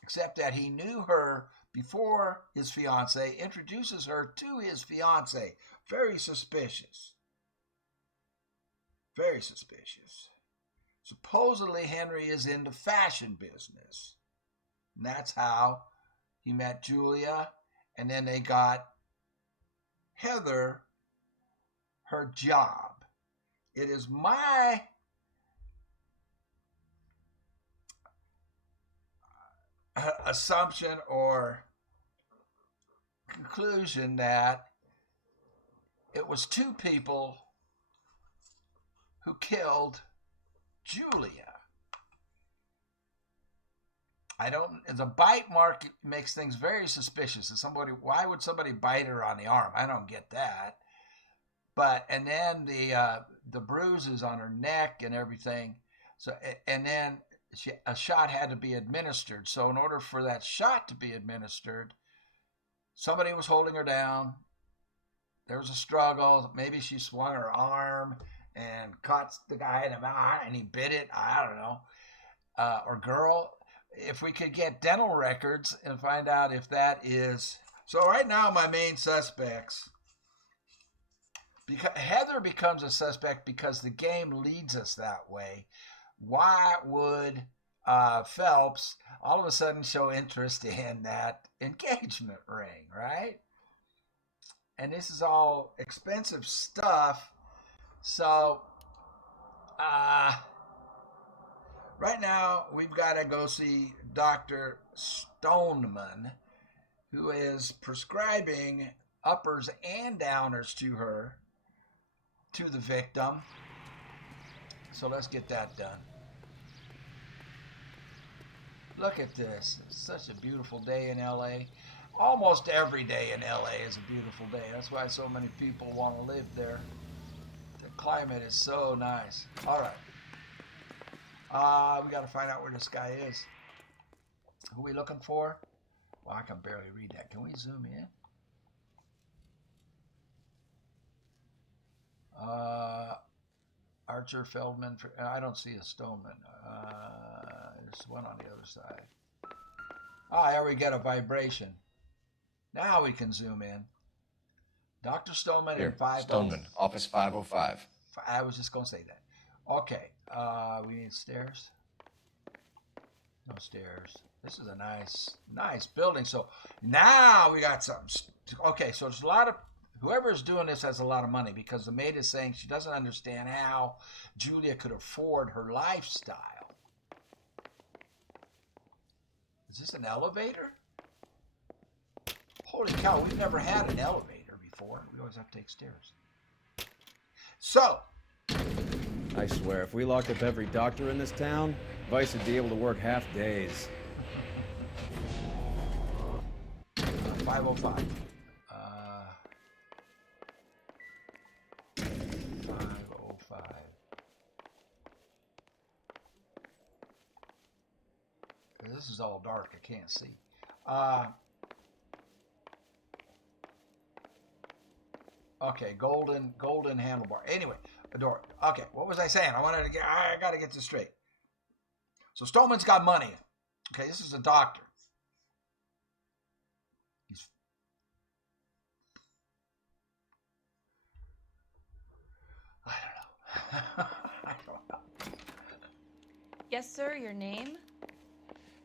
except that he knew her before his fiancée, introduces her to his fiancée. Very suspicious. Very suspicious. Supposedly Henry is in the fashion business. And that's how he met Julia. And then they got Heather her job. It is my assumption or conclusion that it was two people who killed Julia. The bite mark makes things very suspicious. Why would somebody bite her on the arm? I don't get that. And then the bruises on her neck and everything. So, and then a shot had to be administered. So in order for that shot to be administered, somebody was holding her down. There was a struggle. Maybe she swung her arm and caught the guy in the mouth and he bit it. I don't know. Or girl, if we could get dental records and find out if that is. So right now, my main suspects, because Heather becomes a suspect because the game leads us that way. Why would Phelps all of a sudden show interest in that engagement ring, right? And this is all expensive stuff. So, right now, we've got to go see Dr. Stoneman, who is prescribing uppers and downers to the victim. So let's get that done. Look at this. It's such a beautiful day in LA. Almost every day in LA is a beautiful day. That's why so many people want to live there. The climate is so nice. All right. We got to find out where this guy is. Who are we looking for? Well, I can barely read that. Can we zoom in? Archer, Feldman. I don't see a Stoneman. There's one on the other side. There we get a vibration. Now we can zoom in. Dr. Stoneman Here, and 505. Stoneman, office 505. I was just going to say that. Okay, we need stairs. No stairs. This is a nice building. So now we got something. Okay, so there's a lot of, whoever's doing this has a lot of money, because the maid is saying she doesn't understand how Julia could afford her lifestyle. Is this an elevator? Holy cow, we've never had an elevator before. We always have to take stairs. So, I swear, if we locked up every doctor in this town, Vice would be able to work half days. 505. 505. This is all dark. I can't see. Okay, golden handlebar. Anyway, the door. Okay, what was I saying? I got to get this straight. So Stoneman's got money. Okay, this is a doctor. I don't know. Yes, sir, your name?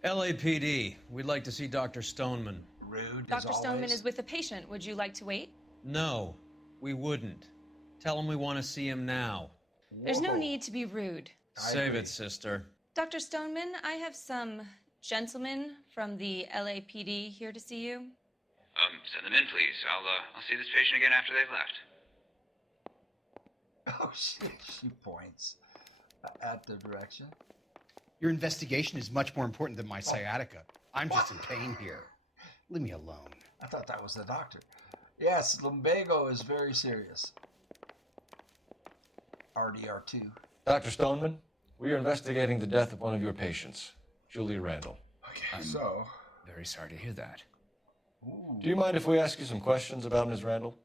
LAPD. We'd like to see Dr. Stoneman. Rude. Dr. Stoneman is with a patient. Would you like to wait? No, we wouldn't. Tell him we want to see him now. There's no need to be rude. Save it, sister. Dr. Stoneman, I have some gentlemen from the LAPD here to see you. Send them in, please. I'll see this patient again after they've left. Oh, she points at the direction. Your investigation is much more important than my sciatica. I'm just in pain here. Leave me alone. I thought that was the doctor. Yes, lumbago is very serious. RDR2. Dr. Stoneman, we are investigating the death of one of your patients, Julia Randall. Okay, so... Very sorry to hear that. Ooh. Do you mind if we ask you some questions about Ms. Randall?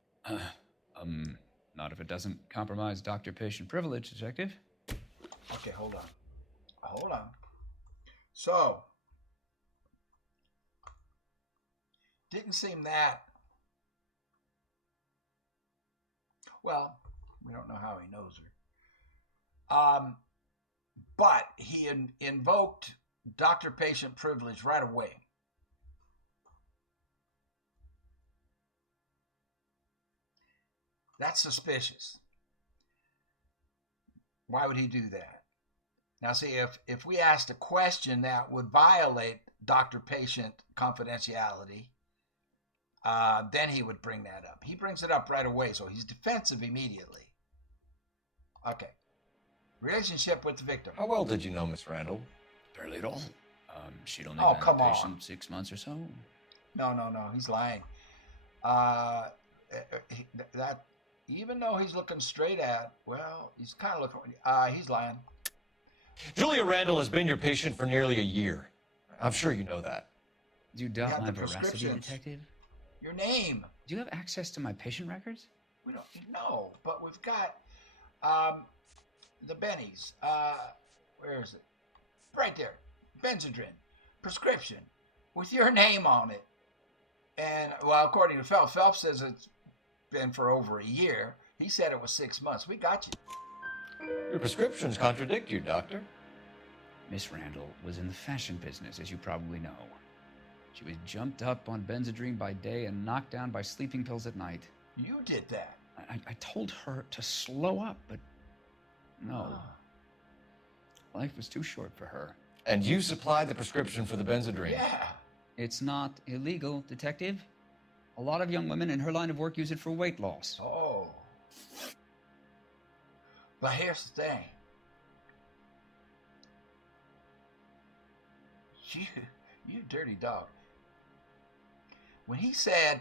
Not if it doesn't compromise doctor-patient privilege, Detective. Okay, hold on. Hold on. So, didn't seem that... Well, we don't know how he knows her. But he invoked doctor-patient privilege right away. That's suspicious. Why would he do that? Now, see, if we asked a question that would violate doctor-patient confidentiality, then he would bring that up. He brings it up right away, so he's defensive immediately. Okay. Relationship with the victim. How well did you know Miss Randall? Barely at all. She'd only Oh, been come a on. patient 6 months or so. No, he's lying. That even though he's looking straight at, well, he's kind of looking. He's lying. Julia Randall has been your patient for nearly a year. I'm sure you know that. Do you We doubt have my the veracity, prescriptions. Detective? Your name. Do you have access to my patient records? We don't know, but we've got the bennies. Where is it? Right there. Benzodrine. Prescription. With your name on it. And, well, according to Phelps, Phelps says it's been for over a year. He said it was 6 months. We got you. Your prescriptions contradict you, Doctor. Miss Randall was in the fashion business, as you probably know. She was jumped up on Benzodrine by day and knocked down by sleeping pills at night. You did that. I told her to slow up, but no. Life was too short for her. And you supplied the prescription for the Benzodrine. Yeah. It's not illegal, Detective. A lot of young women in her line of work use it for weight loss. Oh. But here's the thing. You dirty dog. when he said,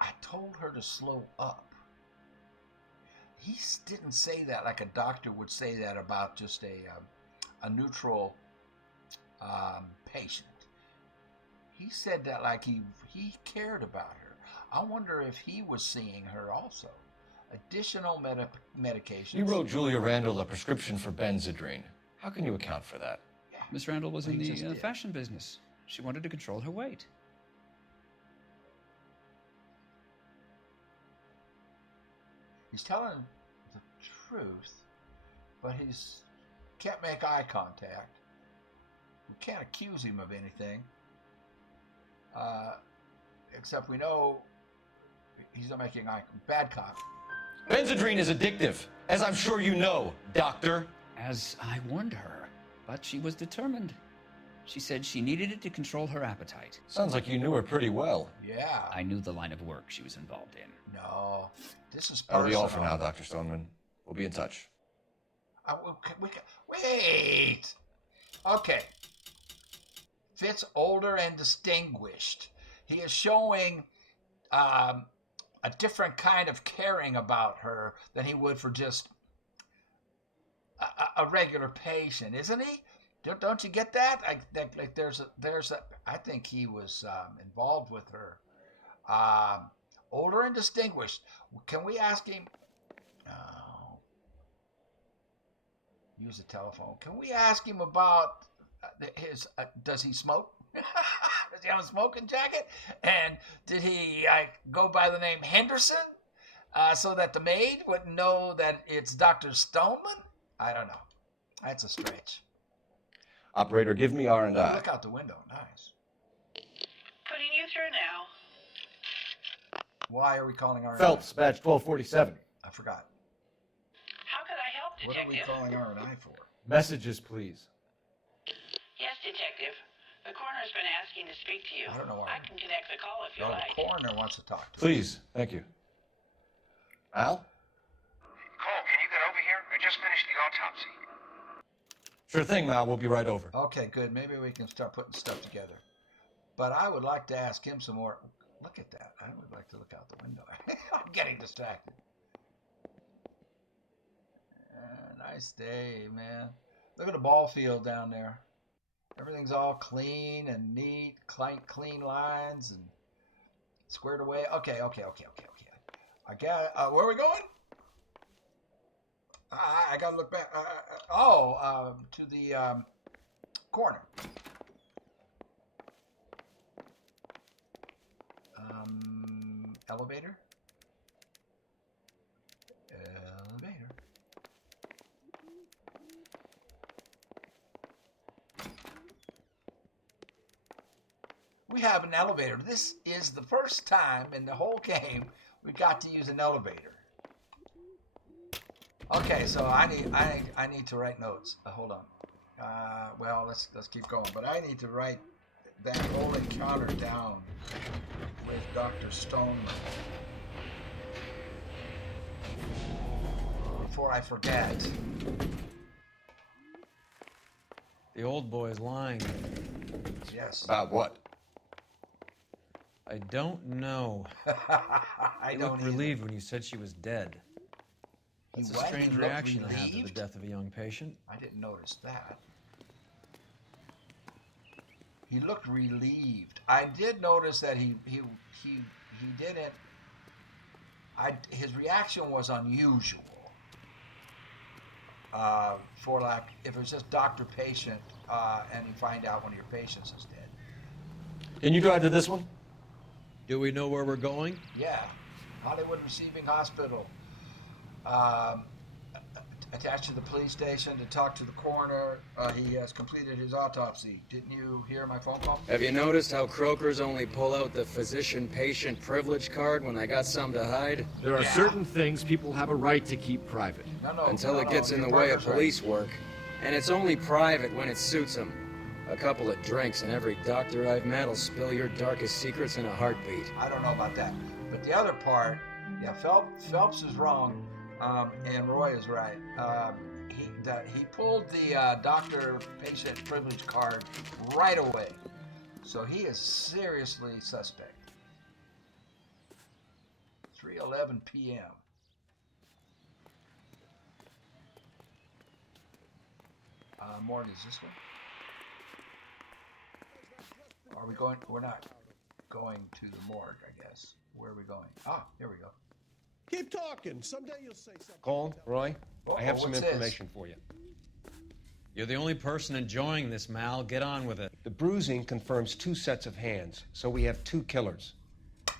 I told her to slow up, he didn't say that like a doctor would say that about just a neutral patient. He said that like he cared about her. I wonder if he was seeing her also. Additional medications. You wrote Julia Randall a prescription for Benzedrine. How can you account for that? Miss Randall was in He the just did. fashion business. She wanted to control her weight. He's telling the truth, but he's can't make eye contact. We can't accuse him of anything, except we know he's not making eye. Bad cop. Benzedrine is addictive, as I'm sure you know, doctor. As I warned her, but she was determined. She said she needed it to control her appetite. Sounds like you knew her pretty well. Yeah. I knew the line of work she was involved in. No, this is That'll personal. be all for now, Dr. Stoneman. We'll be in touch. Wait. Okay. Fitz older and distinguished. He is showing a different kind of caring about her than he would for just a regular patient, isn't he? Don't you get that? Like there's a. I think he was involved with her. Older and distinguished. Can we ask him? Oh, use the telephone. Can we ask him about his? Does he smoke? Does he have a smoking jacket? And did he go by the name Henderson, so that the maid wouldn't know that it's Dr. Stoneman? I don't know. That's a stretch. Operator, give me R&I. Look out the window. Nice. Putting you through now. Why are we calling R&I? Phelps, badge 1247. I forgot. How could I help, What are we Detective? calling R&I for? Messages, please. Yes, Detective. The coroner's been asking to speak to you. I don't know why. I can connect the call if you No, like. the coroner wants to talk to Please, thank you. Al? Cole, can you get over here? I just finished the autopsy. Sure thing, Mal. We'll be right over. Okay, good. Maybe we can start putting stuff together. But I would like to ask him some more. Look at that. I would like to look out the window. I'm getting distracted. Nice day, man. Look at the ball field down there. Everything's all clean and neat, clean lines and squared away. Okay. I got. Where are we going? I got to look back. To the corner. Elevator. We have an elevator. This is the first time in the whole game we got to use an elevator. Okay, so I need to write notes. Hold on. Well, let's keep going. But I need to write that whole encounter down with Dr. Stoneman before I forget. The old boy's lying. Yes. About what? I don't know. I You don't looked either. relieved when you said she was dead. That's a what? strange He looked reaction to have to the relieved? death of a young patient. I didn't notice that. He looked relieved. I did notice that he didn't. His reaction was unusual. For like if it was just doctor-patient, and you find out one of your patients is dead. Can you drive to this one? Do we know where we're going? Yeah, Hollywood Receiving Hospital. Attached to the police station to talk to the coroner. He has completed his autopsy. Didn't you hear my phone call? Have you noticed how croakers only pull out the physician-patient privilege card when they got something to hide? There are certain things people have a right to keep private. Until it gets in the way of police work. And it's only private when it suits them. A couple of drinks and every doctor I've met will spill your darkest secrets in a heartbeat. I don't know about that. But the other part, yeah, Phelps is wrong, and Roy is right. He pulled the doctor-patient privilege card right away. So he is seriously suspect. 3:11 p.m. Morning, is this one? Are we going? We're not going to the morgue, I guess. Where are we going? Ah, here we go. Keep talking. Someday you'll say something. Cole, Roy, I have some what's information for you. You're the only person enjoying this, Mal. Get on with it. The bruising confirms 2 sets of hands, so we have 2 killers.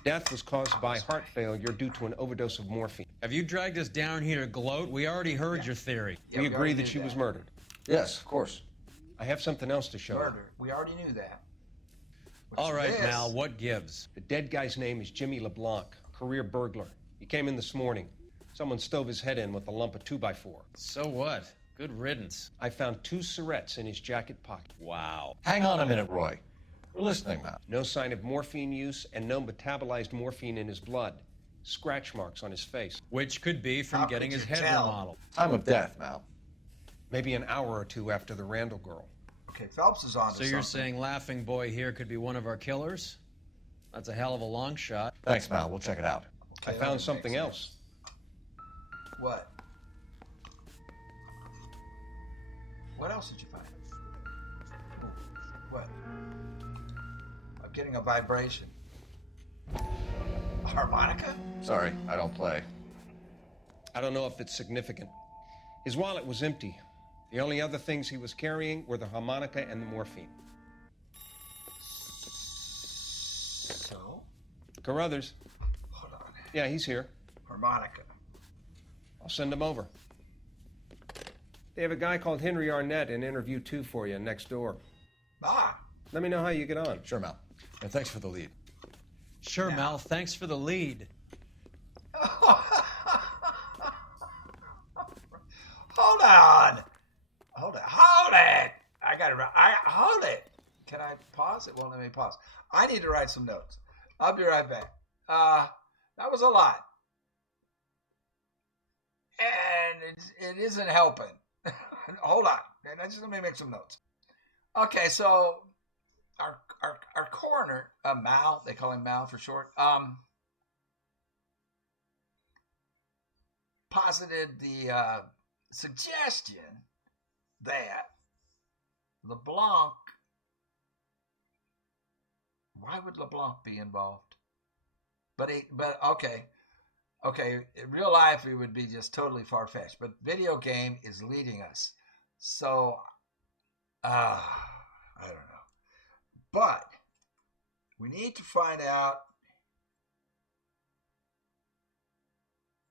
Death was caused by heart failure due to an overdose of morphine. Have you dragged us down here to gloat? We already heard your theory. We agree that she was murdered. Yes, of course. I have something else to show you. Murder. We already knew that. All right, this? Mal, what gives? The dead guy's name is Jimmy LeBlanc, a career burglar. He came in this morning. Someone stove his head in with a lump of 2x4. So what? Good riddance. I found 2 cigarettes in his jacket pocket. Wow. Hang on a minute, Roy. We're listening now. No sign of morphine use and no metabolized morphine in his blood. Scratch marks on his face. Which could be from How getting could his you head tell? remodeled. Time of death, Mal. Maybe an hour or 2 after the Randall girl. Okay, Phelps is on to So you're saying Laughing Boy here could be one of our killers? That's a hell of a long shot. Thanks, Mal. We'll check it out. I found something else. What? What else did you find? Ooh, what? I'm getting a vibration. A harmonica? Sorry, I don't play. I don't know if it's significant. His wallet was empty. The only other things he was carrying were the harmonica and the morphine. So? Carruthers. Hold on. Yeah, he's here. Harmonica. I'll send him over. They have a guy called Henry Arnett in interview 2 for you next door. Ah. Let me know how you get on. Sure, Mal. And thanks for the lead. Sure, Mal. Thanks for the lead. Hold on. Hold it. Hold it. Hold it. Can I pause? It won't let me pause. I need to write some notes. I'll be right back. That was a lot. And it isn't helping. Hold on. Just let me make some notes. Okay, so our coroner, Mal, they call him Mal for short, posited the suggestion that LeBlanc, why would LeBlanc be involved? But okay, in real life it would be just totally far-fetched, but video game is leading us. So, I don't know. But we need to find out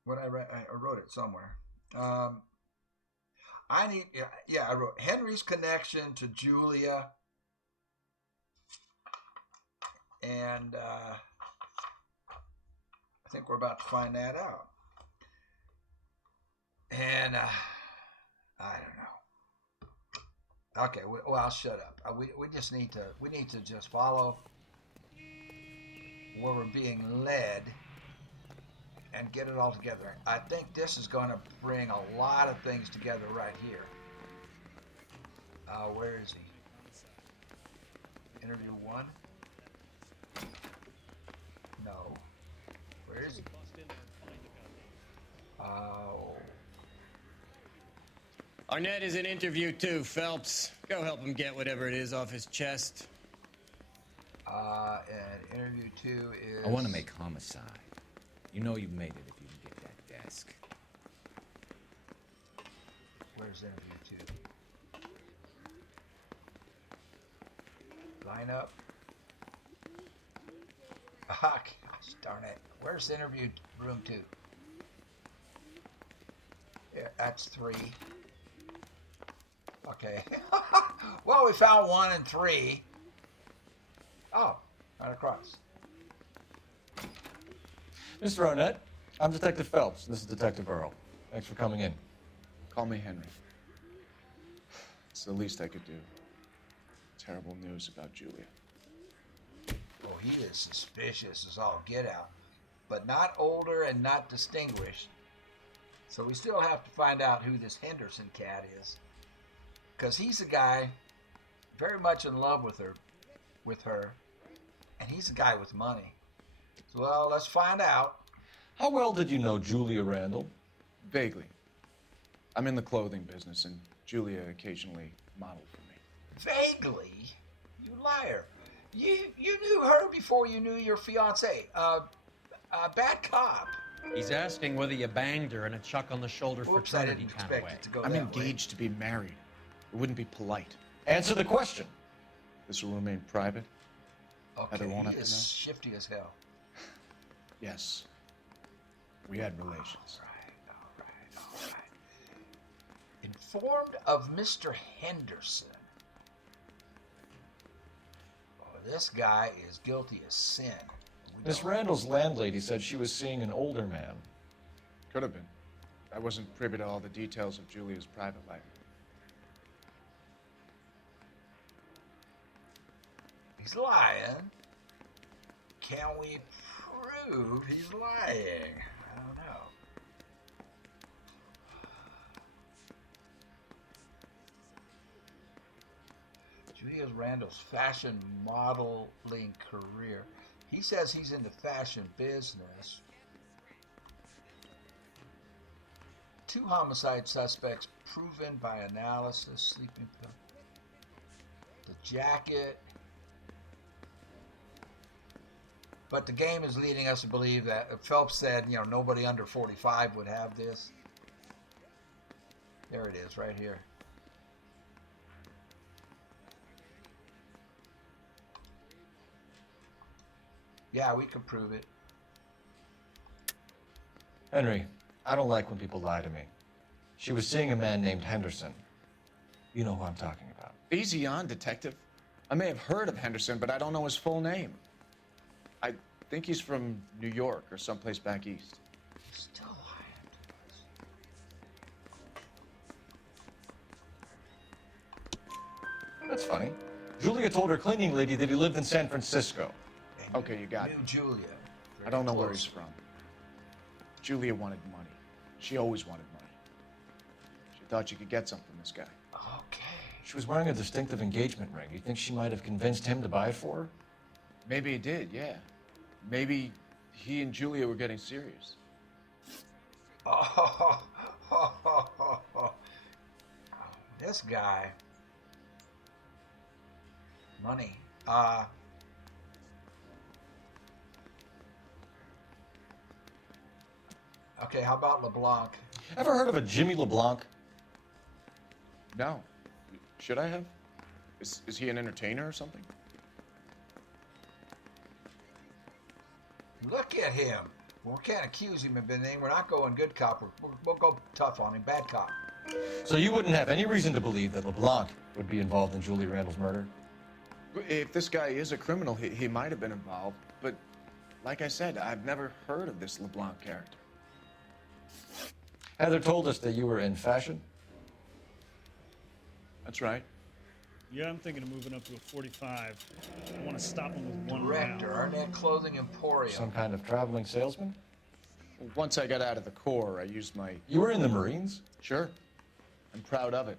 what I wrote it somewhere. I wrote Henry's connection to Julia, and I think we're about to find that out. And I don't know. Okay, well, I'll shut up. We need to just follow where we're being led and get it all together. I think this is going to bring a lot of things together right here. Where is he? Interview 1? No. Where is he? Arnett is in interview 2, Phelps. Go help him get whatever it is off his chest. And interview 2 is... I want to make homicide. You know you've made it if you can get that desk. Where's interview 2? Line up. Ah, gosh darn it. Where's interview room 2? Yeah, that's 3. Okay. Well, we found 1 and 3. Oh, right across. Mr. Arnett, I'm Detective Phelps. This is Detective Earl. Thanks for coming in. Call me Henry. It's the least I could do. Terrible news about Julia. Oh, he is suspicious as all get out, but not older and not distinguished. So we still have to find out who this Henderson cat is, because he's a guy very much in love with her, and he's a guy with money. So, well, let's find out. How well did you know Julia Randall? Vaguely. I'm in the clothing business, and Julia occasionally modeled for me. Vaguely? You liar. You knew her before you knew your fiancé. Bad cop. He's asking whether you banged her in a chuck on the shoulder Whoops, I fraternity didn't kind of expect way. it to go I'm that way. engaged to be married. It wouldn't be polite. Answer the question. This will remain private. Okay, Heather won't he have to is know. shifty as hell. Yes. We had relations. All right. Informed of Mr. Henderson. Oh, this guy is guilty of sin. Miss Randall's landlady said she was seeing an older man. Could have been. I wasn't privy to all the details of Julia's private life. He's lying. Can we prove he's lying? I don't know. Julia Randall's fashion modeling career. He says he's in the fashion business. 2 homicide suspects proven by analysis. Sleeping pill. The jacket. But the game is leading us to believe that Phelps said, nobody under 45 would have this. There it is, right here. Yeah, we can prove it. Henry, I don't like when people lie to me. She was seeing a man named Henderson. You know who I'm talking about. Easy on, detective. I may have heard of Henderson, but I don't know his full name. I think he's from New York or someplace back east. Still lying to us. That's funny. Julia told her cleaning lady that he lived in San Francisco. Okay, you got it. Knew Julia. I don't know where he's from. Julia wanted money. She always wanted money. She thought she could get some from this guy. Okay. She was wearing a distinctive engagement ring. You think she might have convinced him to buy it for her? Maybe he did, yeah. Maybe he and Julia were getting serious. This guy. Money. Okay, how about LeBlanc? Ever heard of a Jimmy LeBlanc? No. Should I have? Is he an entertainer or something? Look at him. We can't accuse him of anything. We're not going good cop. We'll go tough on him, bad cop. So you wouldn't have any reason to believe that LeBlanc would be involved in Julia Randall's murder? If this guy is a criminal, he might have been involved. But like I said, I've never heard of this LeBlanc character. Heather told us that you were in fashion. That's right. Yeah, I'm thinking of moving up to a 45. I want to stop him with one Director, round. Arnett Clothing Emporium. Some kind of traveling salesman? Once I got out of the Corps, I used my... You were in the Marines? Sure. I'm proud of it.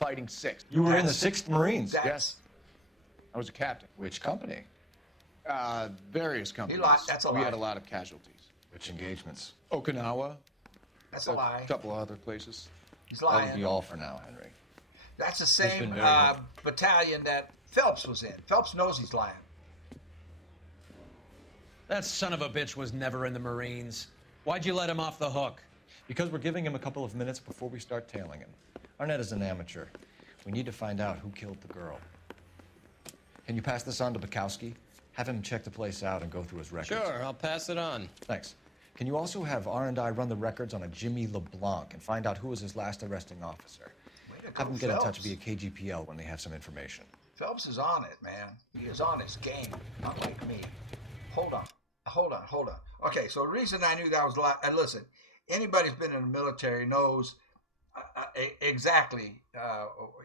Fighting 6th. You were in the 6th Marines? Yes. I was a captain. Which company? Various companies. That's a We lie. had a lot of casualties. Which engagements? Okinawa. That's a lie. A couple other places. He's That lying. would be all for now, Henry. That's the been same very helpful. battalion that Phelps was in. Phelps knows he's lying. That son of a bitch was never in the Marines. Why'd you let him off the hook? Because we're giving him a couple of minutes before we start tailing him. Arnett is an amateur. We need to find out who killed the girl. Can you pass this on to Bukowski? Have him check the place out and go through his records. Sure, I'll pass it on. Thanks. Can you also have R&I run the records on a Jimmy LeBlanc and find out who was his last arresting officer? Have them get in touch via KGPL when they have some information. Phelps is on it, man. He is on his game, unlike me. Hold on. Okay, so the reason I knew that was and listen, anybody who's been in the military knows exactly.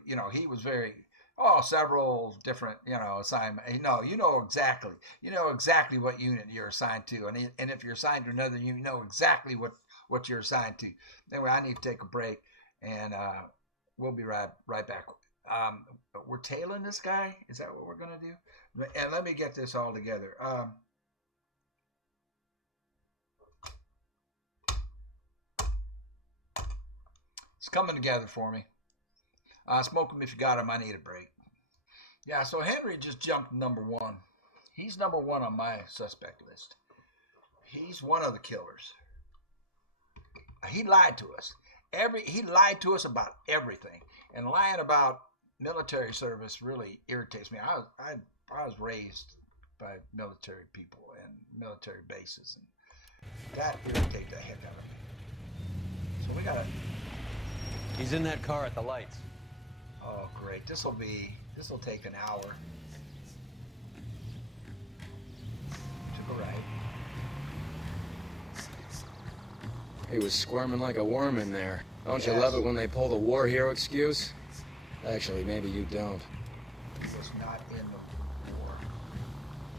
He was very several different assignment. No, you know exactly. You know exactly what unit you're assigned to, and if you're assigned to another, you know exactly what you're assigned to. Anyway, I need to take a break, and we'll be right back. We're tailing this guy. Is that what we're gonna do? And let me get this all together. It's coming together for me. Smoke them if you got them. I need a break. Yeah, so Henry just jumped number one. He's number one on my suspect list. He's one of the killers. He lied to us. He lied to us about everything. And lying about military service really irritates me. I was raised by military people and military bases, and that irritates the heck out of me. So we gotta. He's in that car at the lights. Oh, great! This will take an hour. To the right. He was squirming like a worm in there. Don't you love it when they pull the war hero excuse? Actually, maybe you don't. He was not in the war.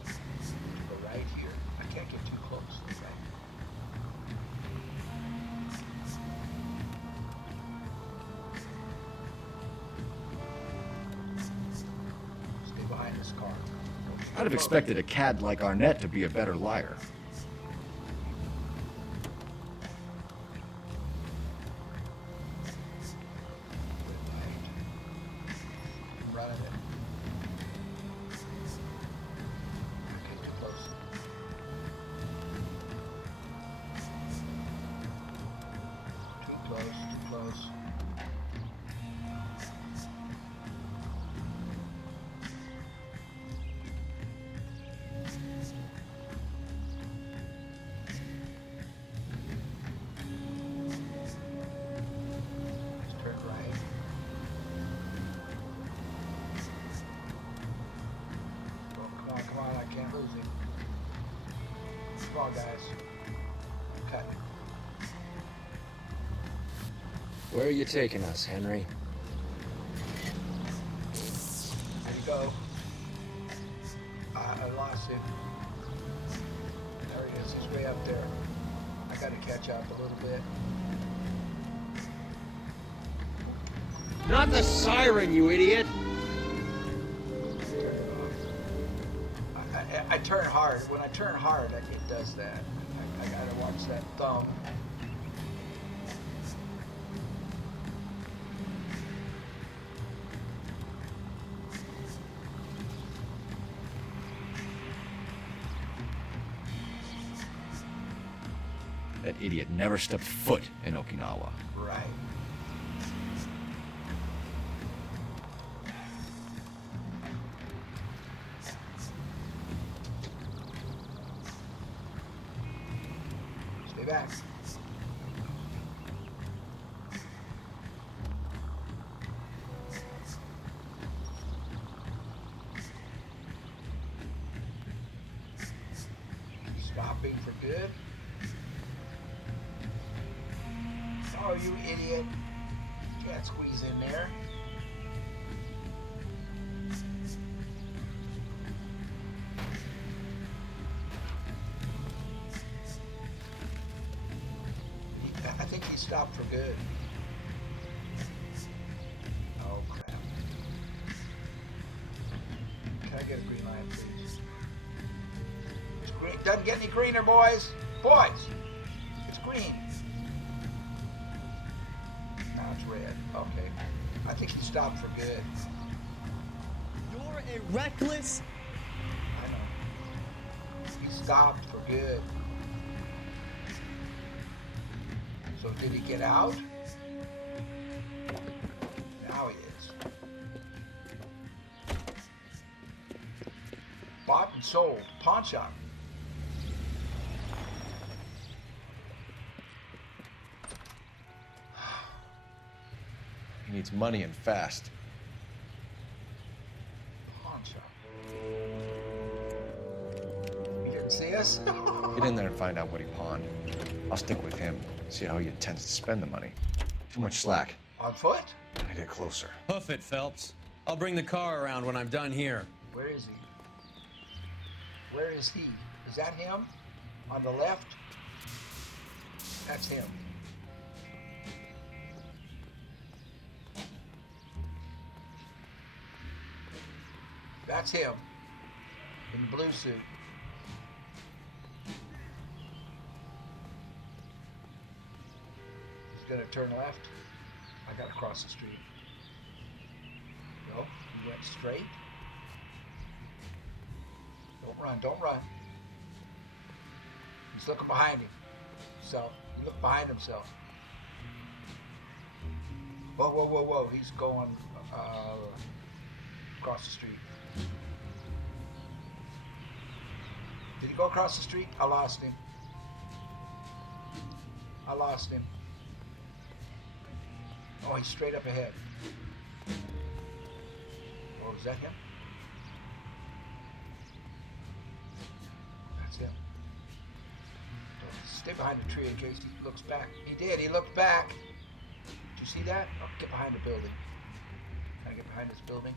To the right here. I can't get too close. Okay. Stay behind this car. I'd have expected a cad like Arnett to be a better liar. Come on, guys. Cut. Where are you taking us, Henry? There you go. I lost him. There he is. He's way up there. I got to catch up a little bit. Not the siren, you idiot! I turn hard. When I turn hard, it does that. I gotta watch that thumb. That idiot never stepped foot in Okinawa. Right. Stay back. Stopping for good. Oh, you idiot. Can't squeeze in there. I think he stopped for good. Oh, crap. Can I get a green light, please? It's green. Doesn't get any greener, boys. Boys! It's green. Now it's red. Okay. I think he stopped for good. You're a reckless... I know. He stopped for good. So did he get out? Now he is. Bought and sold. Pawn shop. He needs money and fast. Pawn shop. He didn't see us? Get in there and find out what he pawned. I'll stick with him, see how he intends to spend the money. Too much slack. On foot? I get closer. Hoof it, Phelps. I'll bring the car around when I'm done here. Where is he? Where is he? Is that him? On the left? That's him. That's him. In the blue suit. He's gonna turn left. I gotta cross the street. No, he went straight. Don't run, don't run. He's looking behind himself. He looked behind himself. Whoa, whoa, whoa, whoa. He's going across the street. Did he go across the street? I lost him. I lost him. Oh, he's straight up ahead. Oh, is that him? That's him. Stay behind the tree in case he looks back. He did. He looked back. Did you see that? Oh, get behind the building. Can I get behind this building?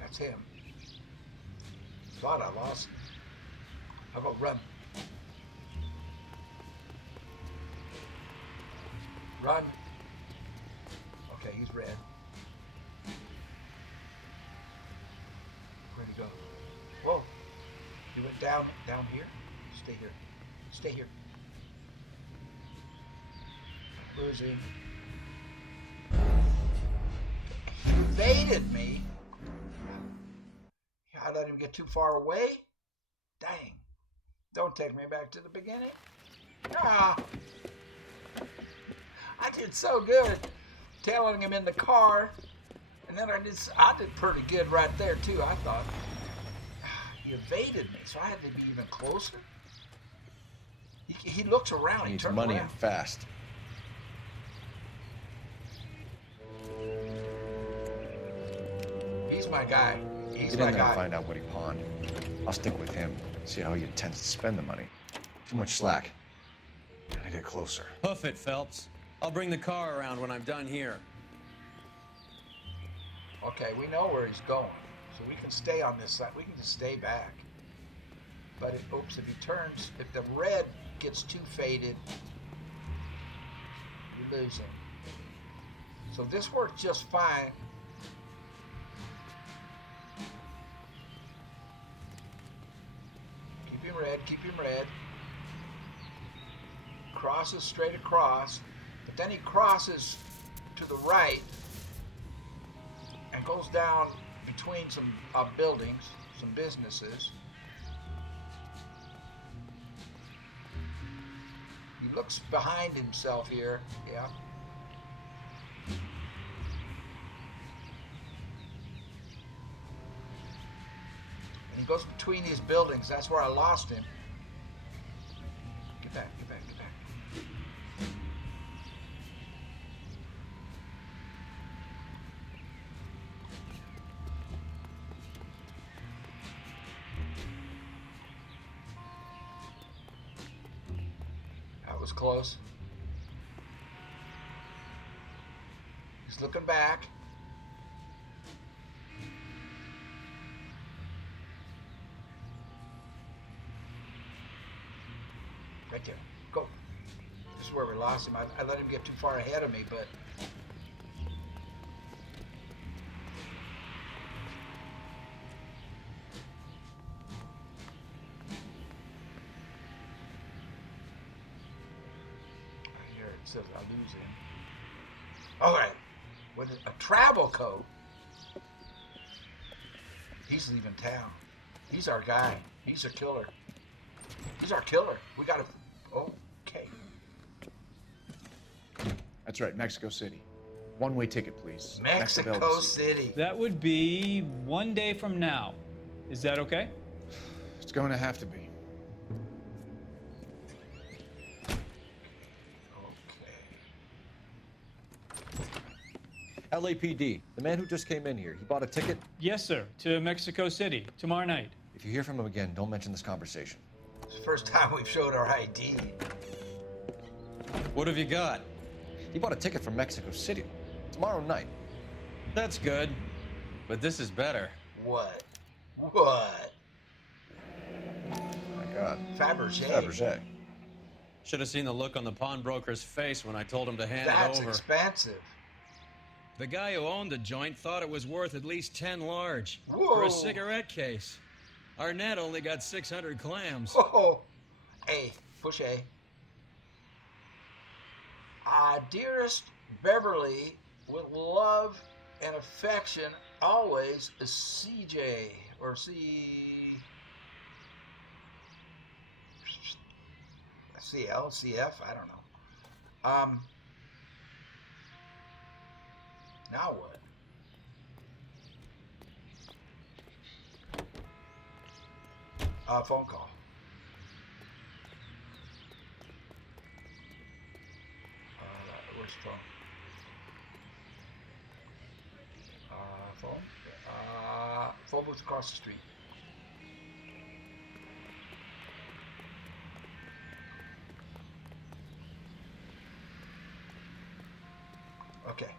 That's him. Thought I lost him. How about run? Run. Okay, he's red. Where'd he go? Whoa. He went down here. Stay here. Stay here. Where is he? He evaded me. I let him get too far away. Dang. Don't take me back to the beginning. Ah. I did so good tailing him in the car. And then I did pretty good right there too. I thought he evaded me, so I had to be even closer. He looks around. He needs turns money around. and fast. He's my guy. He's Get my in there guy. and find out what he pawned. I'll stick with him. See how he intends to spend the money. Too much slack. Gotta get closer. Hoof it, Phelps. I'll bring the car around when I'm done here. Okay, we know where he's going, so we can stay on this side. We can just stay back. But if he turns, if the red gets too faded, you lose him. So this worked just fine. Keep him red, keep him red. Crosses straight across, but then he crosses to the right and goes down between some buildings, some businesses. He looks behind himself here, yeah. And he goes between these buildings. That's where I lost him. Get back, get back, get back. That was close. He's looking back. Right there. Go. This is where we lost him. I let him get too far ahead of me, but here it says I lose him. All right. With a travel code. He's leaving town. He's our guy. He's a killer. He's our killer. We gotta. Okay. That's right, Mexico City. One-way ticket, please. Mexico City. That would be 1 day from now. Is that okay? It's going to have to be. LAPD, the man who just came in here, he bought a ticket? Yes, sir. To Mexico City tomorrow night. If you hear from him again, don't mention this conversation. It's the first time we've showed our ID. What have you got? He bought a ticket from Mexico City. Tomorrow night. That's good. But this is better. What? What? My God. Fabergé. Fabergé. Should have seen the look on the pawnbroker's face when I told him to hand it That's over. expensive. The guy who owned the joint thought it was worth at least 10 large for Whoa. a cigarette case. Arnett only got 600 clams. Oh, A. Push A. Dearest Beverly, with love and affection, always, a CJ or CL, CF, I don't know. Now what? Phone call. Where's the phone? Phone? Phone booth across the street. Okay.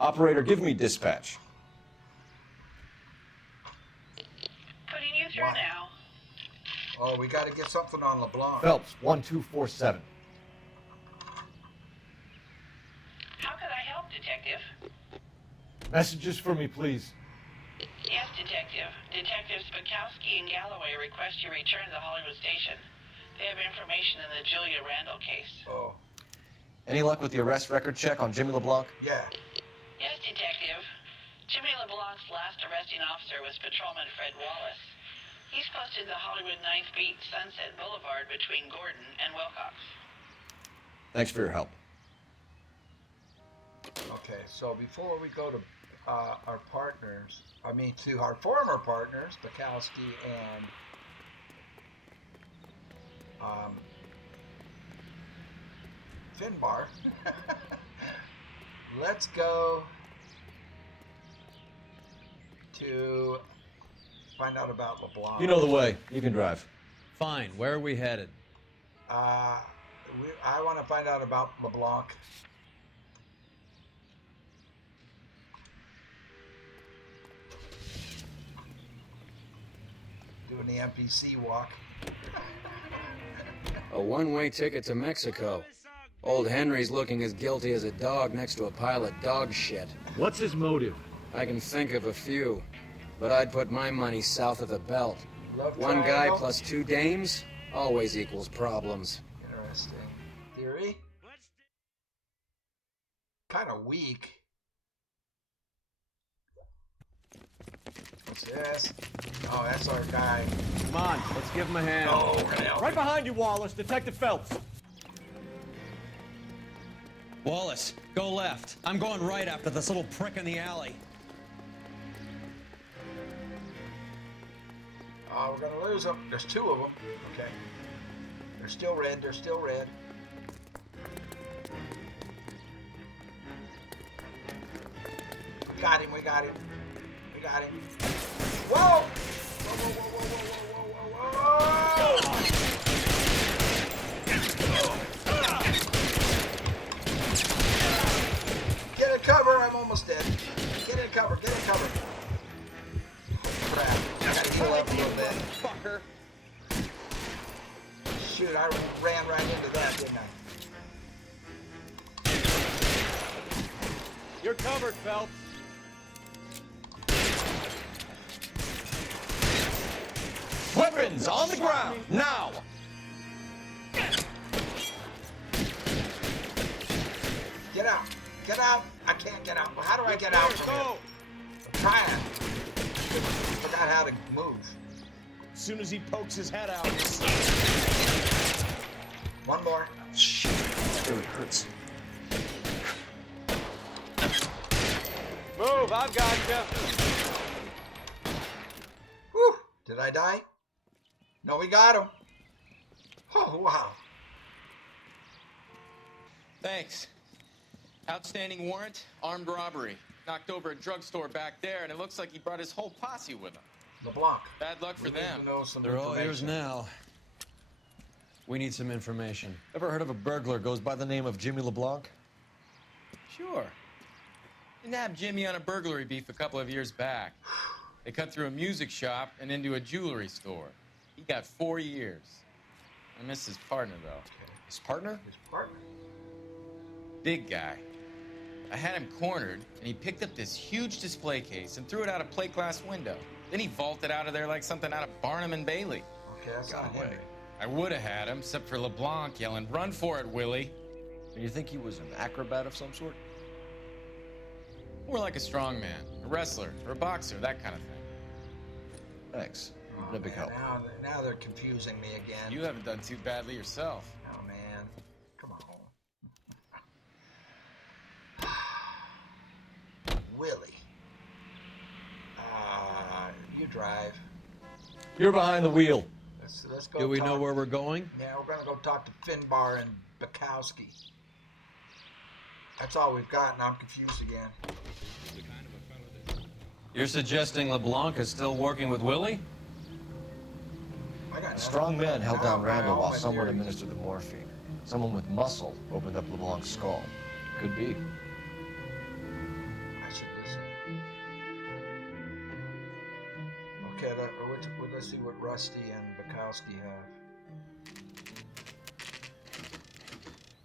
Operator, give me dispatch. Putting you through now. Oh, we got to get something on LeBlanc. Phelps, 1247. How could I help, Detective? Messages for me, please. Yes, Detective. Detectives Bukowski and Galloway request you return to the Hollywood station. They have information in the Julia Randall case. Oh. Any luck with the arrest record check on Jimmy LeBlanc? Yeah. Yes, Detective. Jimmy LeBlanc's last arresting officer was Patrolman Fred Wallace. He's posted the Hollywood 9th Beat Sunset Boulevard between Gordon and Wilcox. Thanks for your help. Okay, so before we go to our partners, to our former partners, Bukowski and Finbar, let's go to find out about LeBlanc. You know the way. You can drive. Fine. Where are we headed? I want to find out about LeBlanc. Doing the NPC walk. A one-way ticket to Mexico. Old Henry's looking as guilty as a dog next to a pile of dog shit. What's his motive? I can think of a few, but I'd put my money south of the belt. Love One guy triangle? plus two dames always equals problems. Interesting. Theory? Kind of weak. What's this? Oh, that's our guy. Come on, let's give him a hand. Oh, we're gonna help Right him. behind you, Wallace. Detective Phelps. Wallace, go left. I'm going right after this little prick in the alley. Oh, we're gonna lose them. There's two of them. Okay. They're still red. They're still red. We got him. We got him. We got him. Whoa! Whoa, whoa, whoa, whoa, whoa, whoa, whoa, whoa! Get in cover. I'm almost dead. Get in cover. Get in cover. Crap. I gotta heal up a little bit. Fucker. Shoot, I ran right into that, didn't I? You're covered, Phelps. Weapons on the ground, now! Get out. Get out. I can't get out. How do I get out from here? I'm trying. Forgot how to move. As soon as he pokes his head out. One more. Shit, that really hurts. Move, I've got you. Whew. Did I die? No, we got him. Oh, wow. Thanks. Outstanding warrant, armed robbery. Knocked over a drugstore back there, and it looks like he brought his whole posse with him. LeBlanc. Bad luck for We need them. to know some They're all yours information. now. We need some information. Ever heard of a burglar goes by the name of Jimmy LeBlanc? Sure. Nabbed Jimmy on a burglary beef a couple of years back. They cut through a music shop and into a jewelry store. He got 4 years. I miss his partner, though. His partner? His partner. big guy. I had him cornered, and he picked up this huge display case and threw it out a plate glass window. Then he vaulted out of there like something out of Barnum and Bailey. Okay, that's not Henry. I would have had him, except for LeBlanc yelling, "Run for it, Willie!" And you think he was an acrobat of some sort? More like a strongman, a wrestler, or a boxer, that kind of thing. Thanks. No big help. Now they're confusing me again. You haven't done too badly yourself. Oh, man. Come on. Willie. You drive. You're behind the wheel. Let's go. Do we know where we're going? Yeah, we're gonna go talk to Finbar and Bukowski. That's all we've got, and I'm confused again. You're suggesting LeBlanc is still working with Willie? A strong man held down Randall while someone administered the morphine. Someone with muscle opened up LeBlanc's skull. Could be. I should listen. Okay, let's see what Rusty and Bukowski have.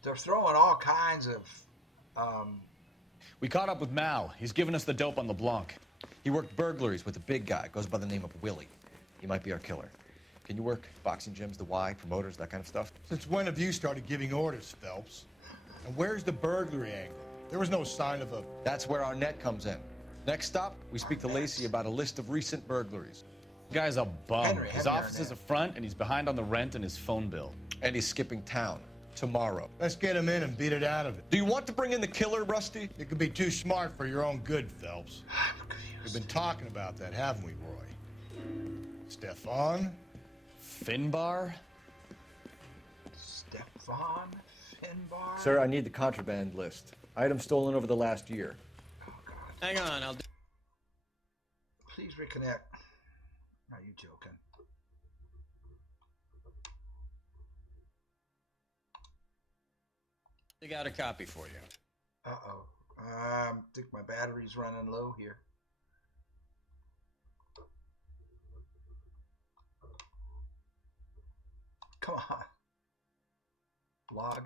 They're throwing all kinds of. We caught up with Mal. He's given us the dope on LeBlanc. He worked burglaries with a big guy. Goes by the name of Willie. He might be our killer. Can you work boxing gyms, the Y, promoters, that kind of stuff? Since when have you started giving orders, Phelps? And where's the burglary angle? There was no sign of a... That's where Arnett comes in. Next stop, we speak to Lacey about a list of recent burglaries. Guy's a bum. Henry, his Henry, office Arnett. is a front, and he's behind on the rent and his phone bill. And he's skipping town. Tomorrow. Let's get him in and beat it out of it. Do you want to bring in the killer, Rusty? You could be too smart for your own good, Phelps. We've been talking about that, haven't we, Roy? Stefan? Finbar? Stefan Finbar? Sir, I need the contraband list. Items stolen over the last year. Hang on, I'll... Please reconnect. Are you joking? Dig out a copy for you. Uh-oh. I think my battery's running low here. Come on. Log.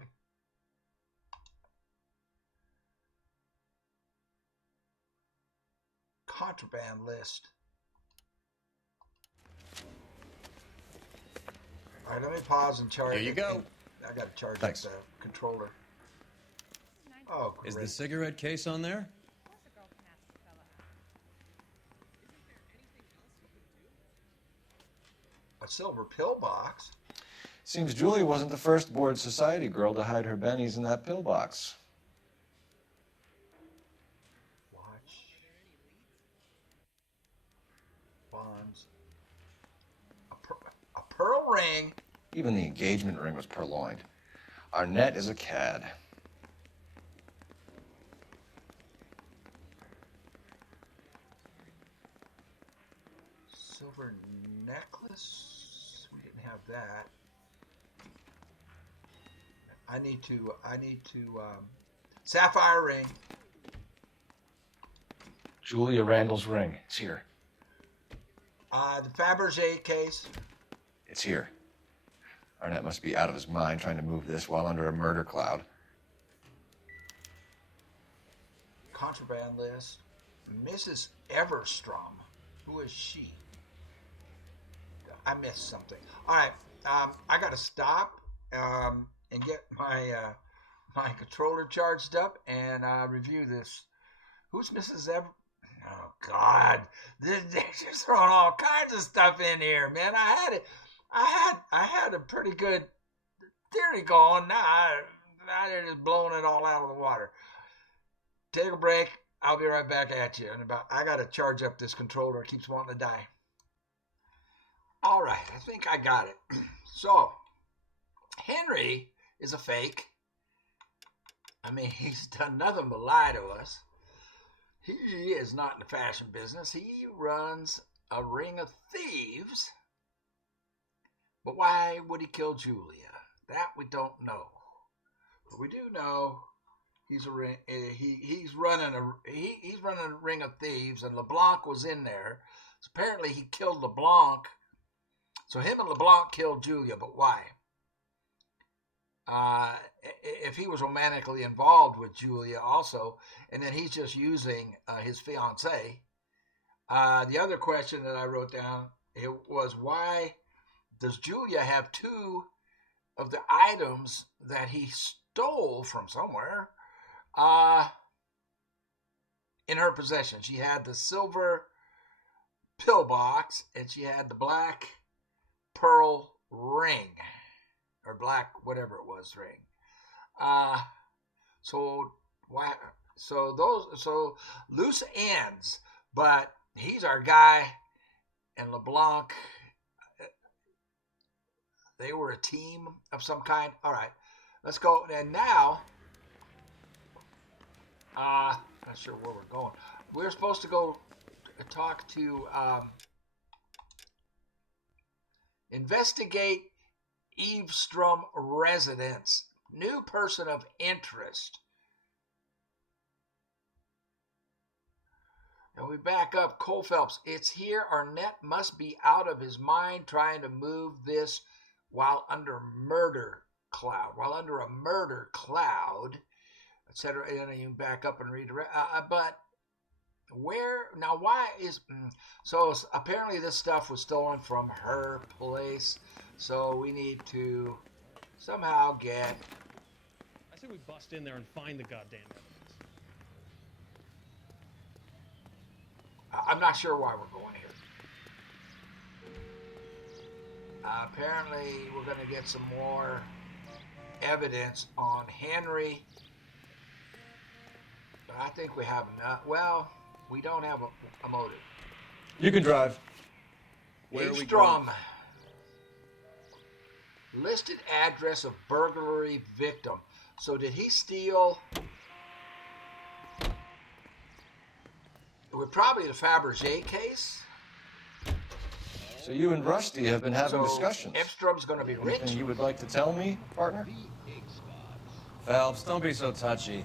Contraband list. All right, let me pause and charge. Here you go. I got to charge up Thanks. the controller. Oh, great. Is the cigarette case on there? A silver pillbox? Seems Julie wasn't the first bored society girl to hide her bennies in that pillbox. Watch. Bonds. A pearl ring. Even the engagement ring was purloined. Arnett is a cad. Silver necklace? We didn't have that. I need to, sapphire ring. Julia Randall's ring. It's here. The Fabergé case. It's here. Arnett must be out of his mind trying to move this while under a murder cloud. Contraband list. Mrs. Evestrom. Who is she? I missed something. All right. I got to stop and get my my controller charged up and review this. Who's Mrs. Oh God, they're just throwing all kinds of stuff in here, man. I had a pretty good theory going. Now they're just blowing it all out of the water. Take a break. I'll be right back at you. I got to charge up this controller. It keeps wanting to die. All right, I think I got it. So, Henry is a fake. I mean, he's done nothing but lie to us. He is not in the fashion business. He runs a ring of thieves. But why would he kill Julia? That we don't know. But we do know he's running a ring of thieves, and LeBlanc was in there. So apparently he killed LeBlanc. So him and LeBlanc killed Julia, but why? if he was romantically involved with Julia also, and then he's just using his fiancée. The other question that I wrote down was, why does Julia have two of the items that he stole from somewhere in her possession? She had the silver pillbox and she had the black pearl ring, or black whatever it was ring. So why? So loose ends, but he's our guy, and LeBlanc. They were a team of some kind. All right, let's go. And now, not sure where we're going. We're supposed to go talk to investigate Evestrom Residence. New person of interest. And we back up. Cole Phelps. It's here. Arnett must be out of his mind trying to move this while under murder cloud. While under a murder cloud, etc. And then you back up and read. But where now? Why is so? Apparently, this stuff was stolen from her place. So we need to somehow get. I say we bust in there and find the goddamn evidence. I'm not sure why we're going here. Apparently, we're going to get some more evidence on Henry. But I think we have enough. Well, we don't have a motive. You can drive. Where are we going? Evestrom. Listed address of burglary victim. So did he steal? It would probably the Fabergé case. So you and Rusty have been having discussions. Evestrom's going to be rich. Anything you would like to tell me, partner? Phelps, don't be so touchy.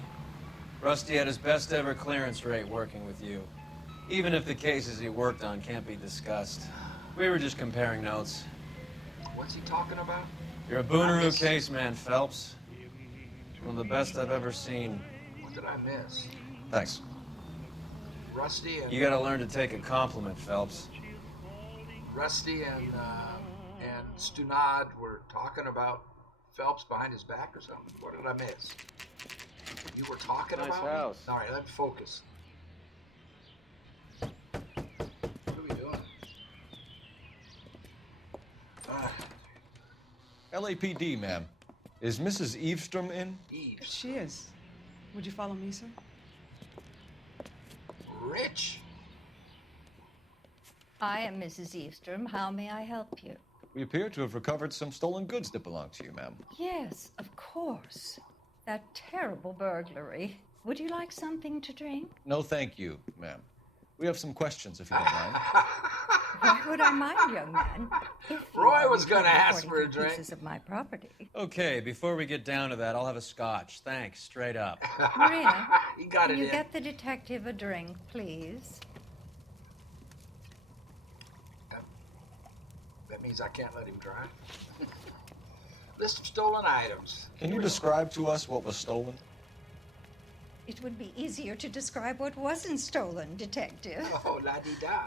Rusty had his best ever clearance rate working with you. Even if the cases he worked on can't be discussed. We were just comparing notes. What's he talking about? You're a Booneroo case man, Phelps. One of the best I've ever seen. What did I miss? Thanks. Rusty and... You gotta learn to take a compliment, Phelps. Rusty and Stunad were talking about Phelps behind his back or something. What did I miss? You were talking Nice about house. All right, let me focus. What are we doing? LAPD, ma'am. Is Mrs. Evestrom in? Eve. She is. Would you follow me, sir? Rich. I am Mrs. Evestrom. How may I help you? We appear to have recovered some stolen goods that belong to you, ma'am. Yes, of course. That terrible burglary. Would you like something to drink? No, thank you, ma'am. We have some questions, if you don't mind. Why would I mind, young man? If you Roy are was going to returning ask for a 43 drink. pieces of my property. Okay, before we get down to that, I'll have a scotch. Thanks, straight up. Maria, He got can it you in. get the detective a drink, please? That means I can't let him drive. List of stolen items. Can you describe to us what was stolen? It would be easier to describe what wasn't stolen, detective. Oh, la-di-da.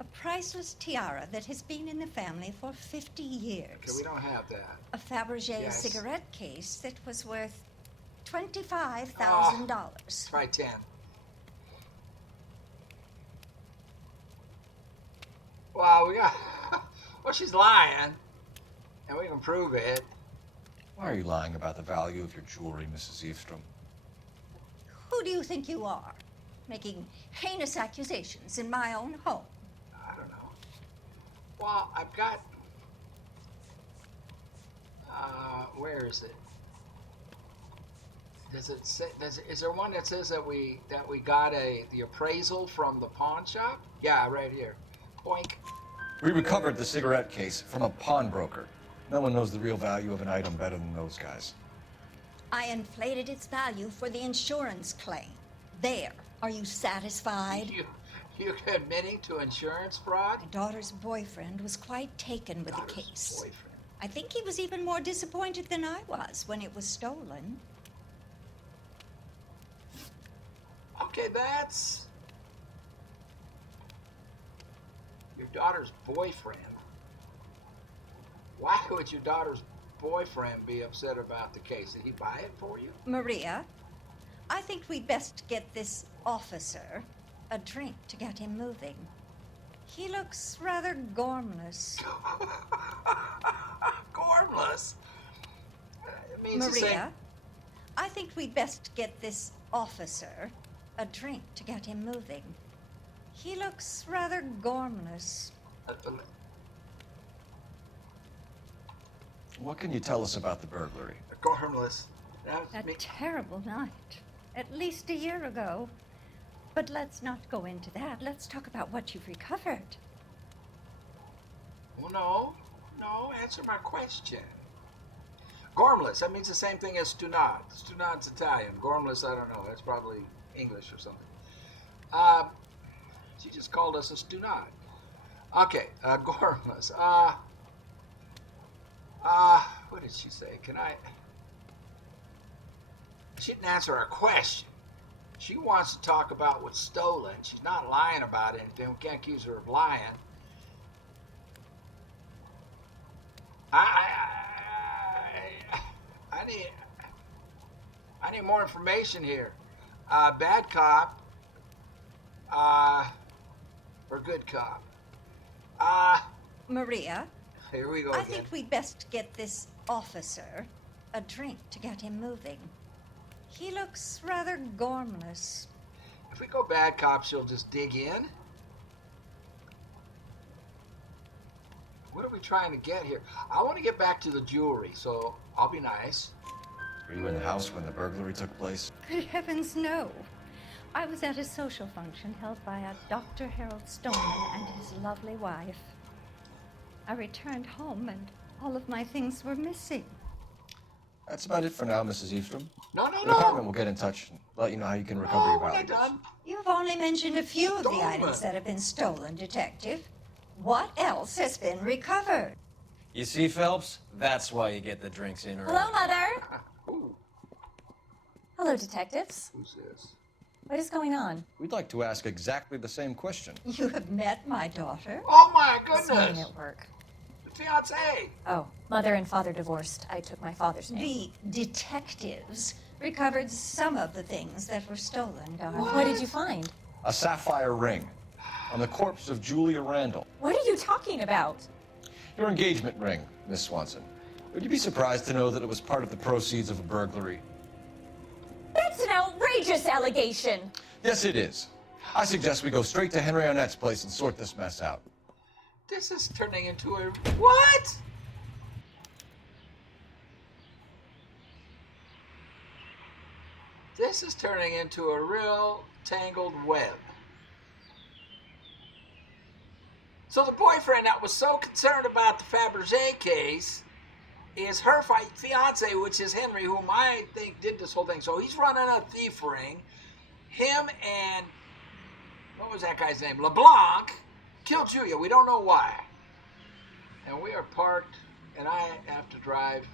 A priceless tiara that has been in the family for 50 years. Okay, we don't have that. A Fabergé Yes. cigarette case that was worth $25,000. Try 10. Well, we got... Well, she's lying. And we can prove it. Why are you lying about the value of your jewelry, Mrs. Evestrom? Who do you think you are? Making heinous accusations in my own home. I don't know. Well, I've got... where is it? Does it say? Is there one that says that we got the appraisal from the pawn shop? Yeah, right here. Boink. We recovered the cigarette case from a pawnbroker. No one knows the real value of an item better than those guys. I inflated its value for the insurance claim. There. Are you satisfied? You admitting to insurance fraud? My daughter's boyfriend was quite taken with the case. Boyfriend. I think he was even more disappointed than I was when it was stolen. Okay, that's your daughter's boyfriend. Why would your daughter's boyfriend be upset about the case? Did he buy it for you? Maria, I think we'd best get this officer a drink to get him moving. He looks rather gormless. Gormless? It means the same. Maria, I think we'd best get this officer a drink to get him moving. He looks rather gormless. What can you tell us about the burglary? Gormless. A terrible night. At least a year ago. But let's not go into that. Let's talk about what you've recovered. Well, no, answer my question. Gormless, that means the same thing as stunad. Stunad's Italian. Gormless, I don't know. That's probably English or something. She just called us a stunad. Okay, gormless. What did she say? She didn't answer our question. She wants to talk about what's stolen. She's not lying about anything. We can't accuse her of lying. I need more information here. Bad cop, or good cop? Maria, here we go I again. think we'd best get this officer a drink to get him moving. He looks rather gormless. If we go bad cop, she'll just dig in. What are we trying to get here? I want to get back to the jewelry, so I'll be nice. Were you in the house when the burglary took place? Good heavens, no. I was at a social function held by a Dr. Harold Stoneman and his lovely wife. I returned home and all of my things were missing. That's about it for now, Mrs. Evestrom. No. The department will get in touch and let you know how you can recover your valuables. You've only mentioned a few of the items that have been stolen, Detective. What else has been recovered? You see, Phelps? That's why you get the drinks in early. Hello, Mother. Hello, detectives. Who's this? What is going on? We'd like to ask exactly the same question. You have met my daughter? Oh, my This morning goodness. at work. The fiance. Oh, mother and father divorced. I took my father's name. The detectives recovered some of the things that were stolen, darling. What did you find? A sapphire ring on the corpse of Julia Randall. What are you talking about? Your engagement ring, Miss Swanson. Would you be surprised to know that it was part of the proceeds of a burglary? That's an outrageous allegation. Yes, it is. I suggest we go straight to Henry Arnett's place and sort this mess out. This is turning into a... What? This is turning into a real tangled web. So the boyfriend that was so concerned about the Fabergé case is her fiance, which is Henry, whom I think did this whole thing. So he's running a thief ring. Him and, what was that guy's name? LeBlanc killed Julia. We don't know why. And we are parked, and I have to drive.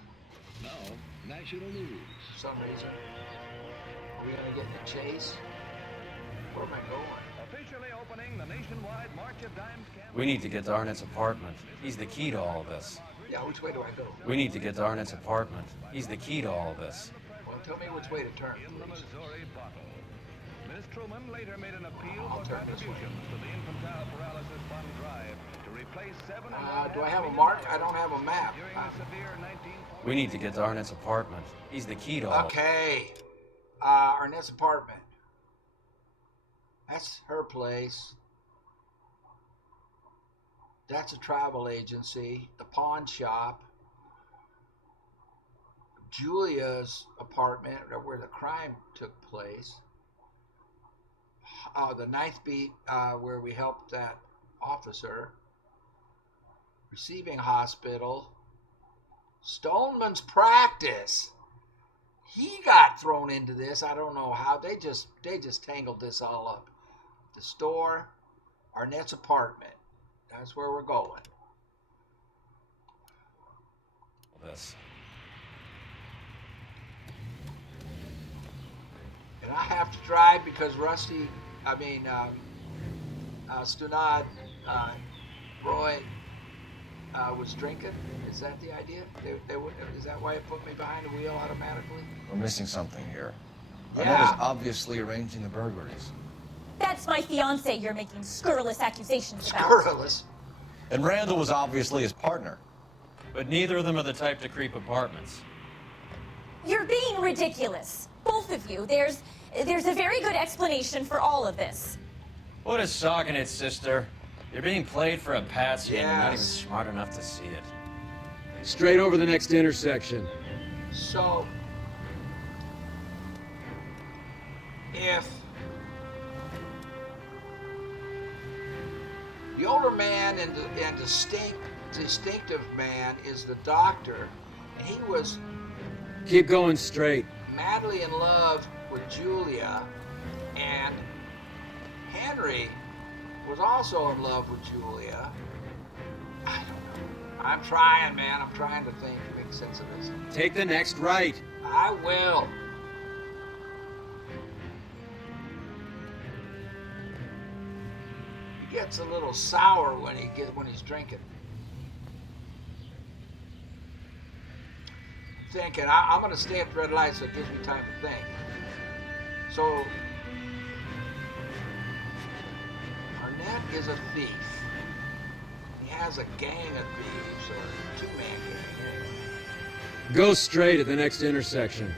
Now, national news. For some reason. Are we going to get in a chase? Where am I going? Officially opening the nationwide March of Dimes campaign. We need to get to Arnett's apartment. He's the key to all of this. Yeah, which way do I go? We need to get to Arnett's apartment. He's the key to all of this. Well, tell me which way to turn, In the please. Missouri bottle. Ms. Truman later made an appeal I'll for turn this way. contributions to the infantile paralysis fund drive to replace 7 Do I have a mark? I don't have a map. during the severe 1940s. We need to get to Arnett's apartment. He's the key to all. Okay. Arnett's apartment. That's her place. That's a travel agency. The pawn shop. Julia's apartment, where the crime took place. The ninth beat, where we helped that officer. Receiving hospital. Stoneman's practice. He got thrown into this. I don't know how. They just tangled this all up. The store, Arnett's apartment. That's where we're going. this. And I have to drive because Stunad, Roy was drinking. Is that the idea? Is that why it put me behind the wheel automatically? We're missing something here. Yeah. Arnett is obviously arranging the burglaries. That's my fiance you're making scurrilous accusations about. Scurrilous? And Randall was obviously his partner. But neither of them are the type to creep apartments. You're being ridiculous. Both of you. There's a very good explanation for all of this. What a sock in it, sister. You're being played for a patsy and you're not even Yes. smart enough to see it. Straight over the next intersection. So, if the older man and distinctive man is the doctor, and he was Keep going straight. madly in love with Julia, and Henry was also in love with Julia. I don't know. I'm trying, man. I'm trying to think, make sense of this. Take the next right. I will. He gets a little sour when he's drinking. Thinking, I'm going to stay at the red light so it gives me time to think. So, Arnett is a thief. He has a gang of thieves, or a two-man gang anyway. Go straight at the next intersection.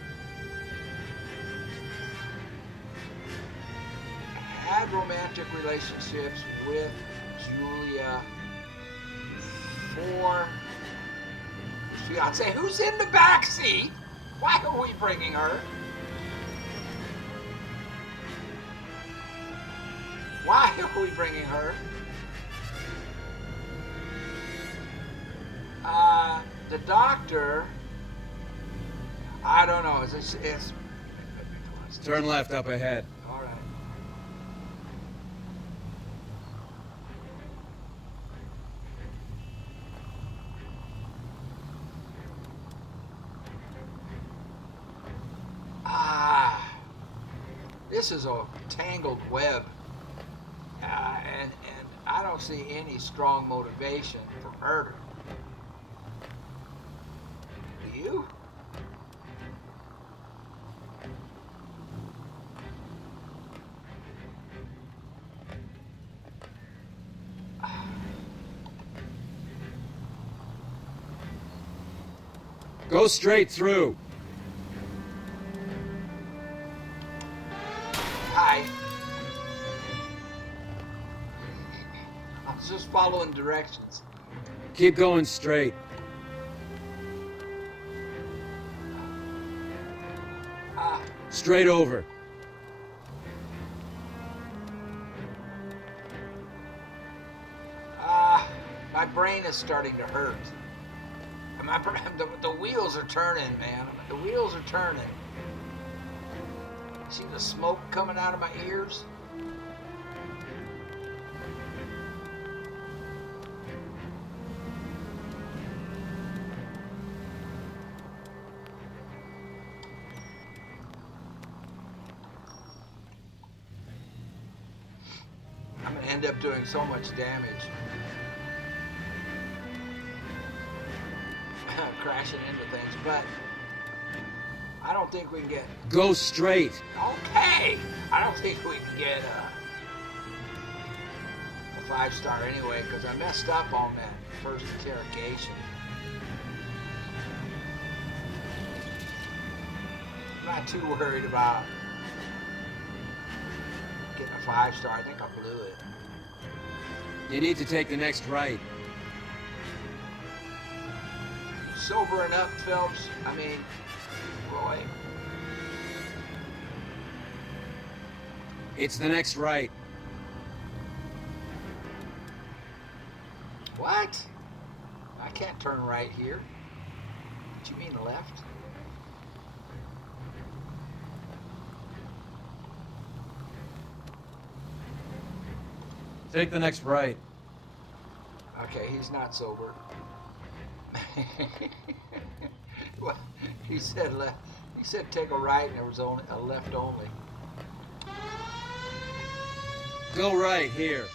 Had romantic relationships with Julia for his fiance, who's in the back seat. Why are we bringing her? Why are we bringing her? The doctor, I don't know. It's Turn left up ahead. all right. This is a tangled web, and I don't see any strong motivation for murder. Do you? Go straight through. Hi. I was just following directions. Keep going straight. Straight over. My brain is starting to hurt. The wheels are turning, man. The wheels are turning. See the smoke coming out of my ears? I'm gonna end up doing so much damage. Crashing into things, but I don't think we can get... Go straight. Okay! I don't think we can get a 5-star anyway, because I messed up on that first interrogation. I'm not too worried about getting a 5-star. I think I blew it. You need to take the next right. Sobering up, Phelps. I mean, Roy. It's the next right. What? I can't turn right here. What you mean left? Take the next right. Okay, he's not sober. Well, he said left. He said take a right, and there was only a left only. Go right here.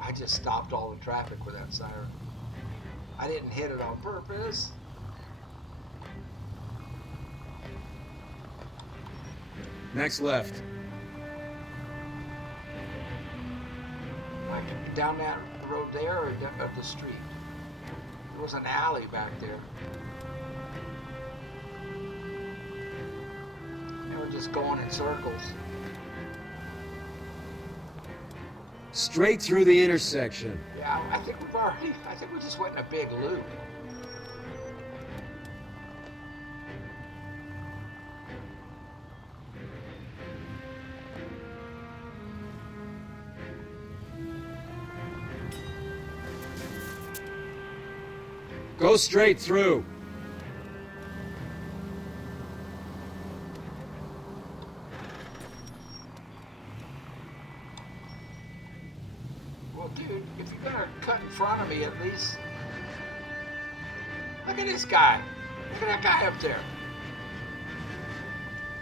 I just stopped all the traffic with that siren. I didn't hit it on purpose. Next left. Like down that road there or up the street? There was an alley back there. And we're just going in circles. Straight through the intersection. Yeah, I think we just went in a big loop. Go straight through. Well, dude, if you're gonna cut in front of me, at least look at this guy. Look at that guy up there.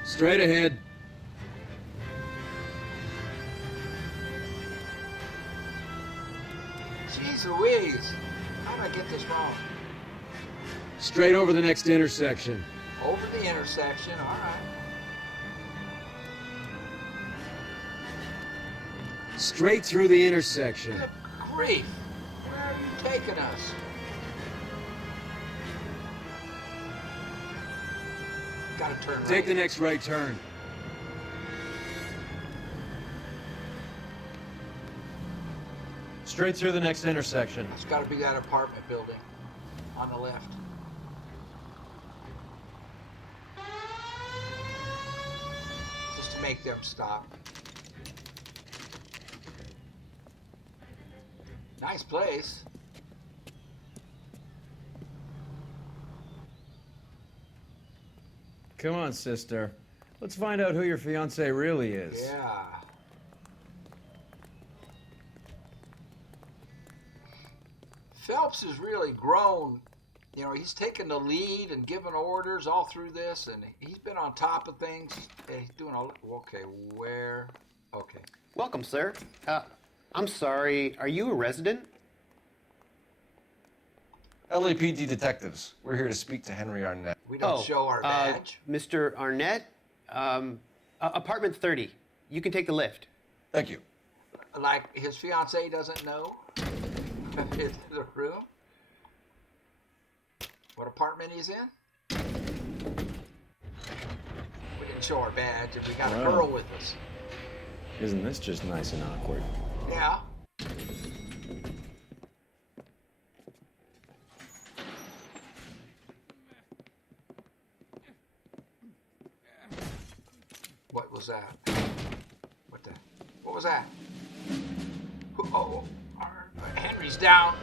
Straight ahead. Jeez Louise. How did I get this wrong? Straight over the next intersection. Over the intersection, all right. Straight through the intersection. Good grief. Where are you taking us? Gotta turn right. Take the next right turn. Straight through the next intersection. It's gotta be that apartment building on the left. Just to make them stop. Nice place. Come on, sister. Let's find out who your fiance really is. Yeah. Phelps has really grown. You know, he's taken the lead and given orders all through this, and he's been on top of things. And he's doing all. Okay, where? Okay. Welcome, sir. I'm sorry. Are you a resident? LAPD detectives. We're here to speak to Henry Arnett. We don't show our badge. Mr. Arnett, apartment 30. You can take the lift. Thank you. Like his fiance doesn't know the room? What apartment he's in? We didn't show our badge, and we got a girl with us. Isn't this just nice and awkward? Yeah. What was that? What was that? Henry's down.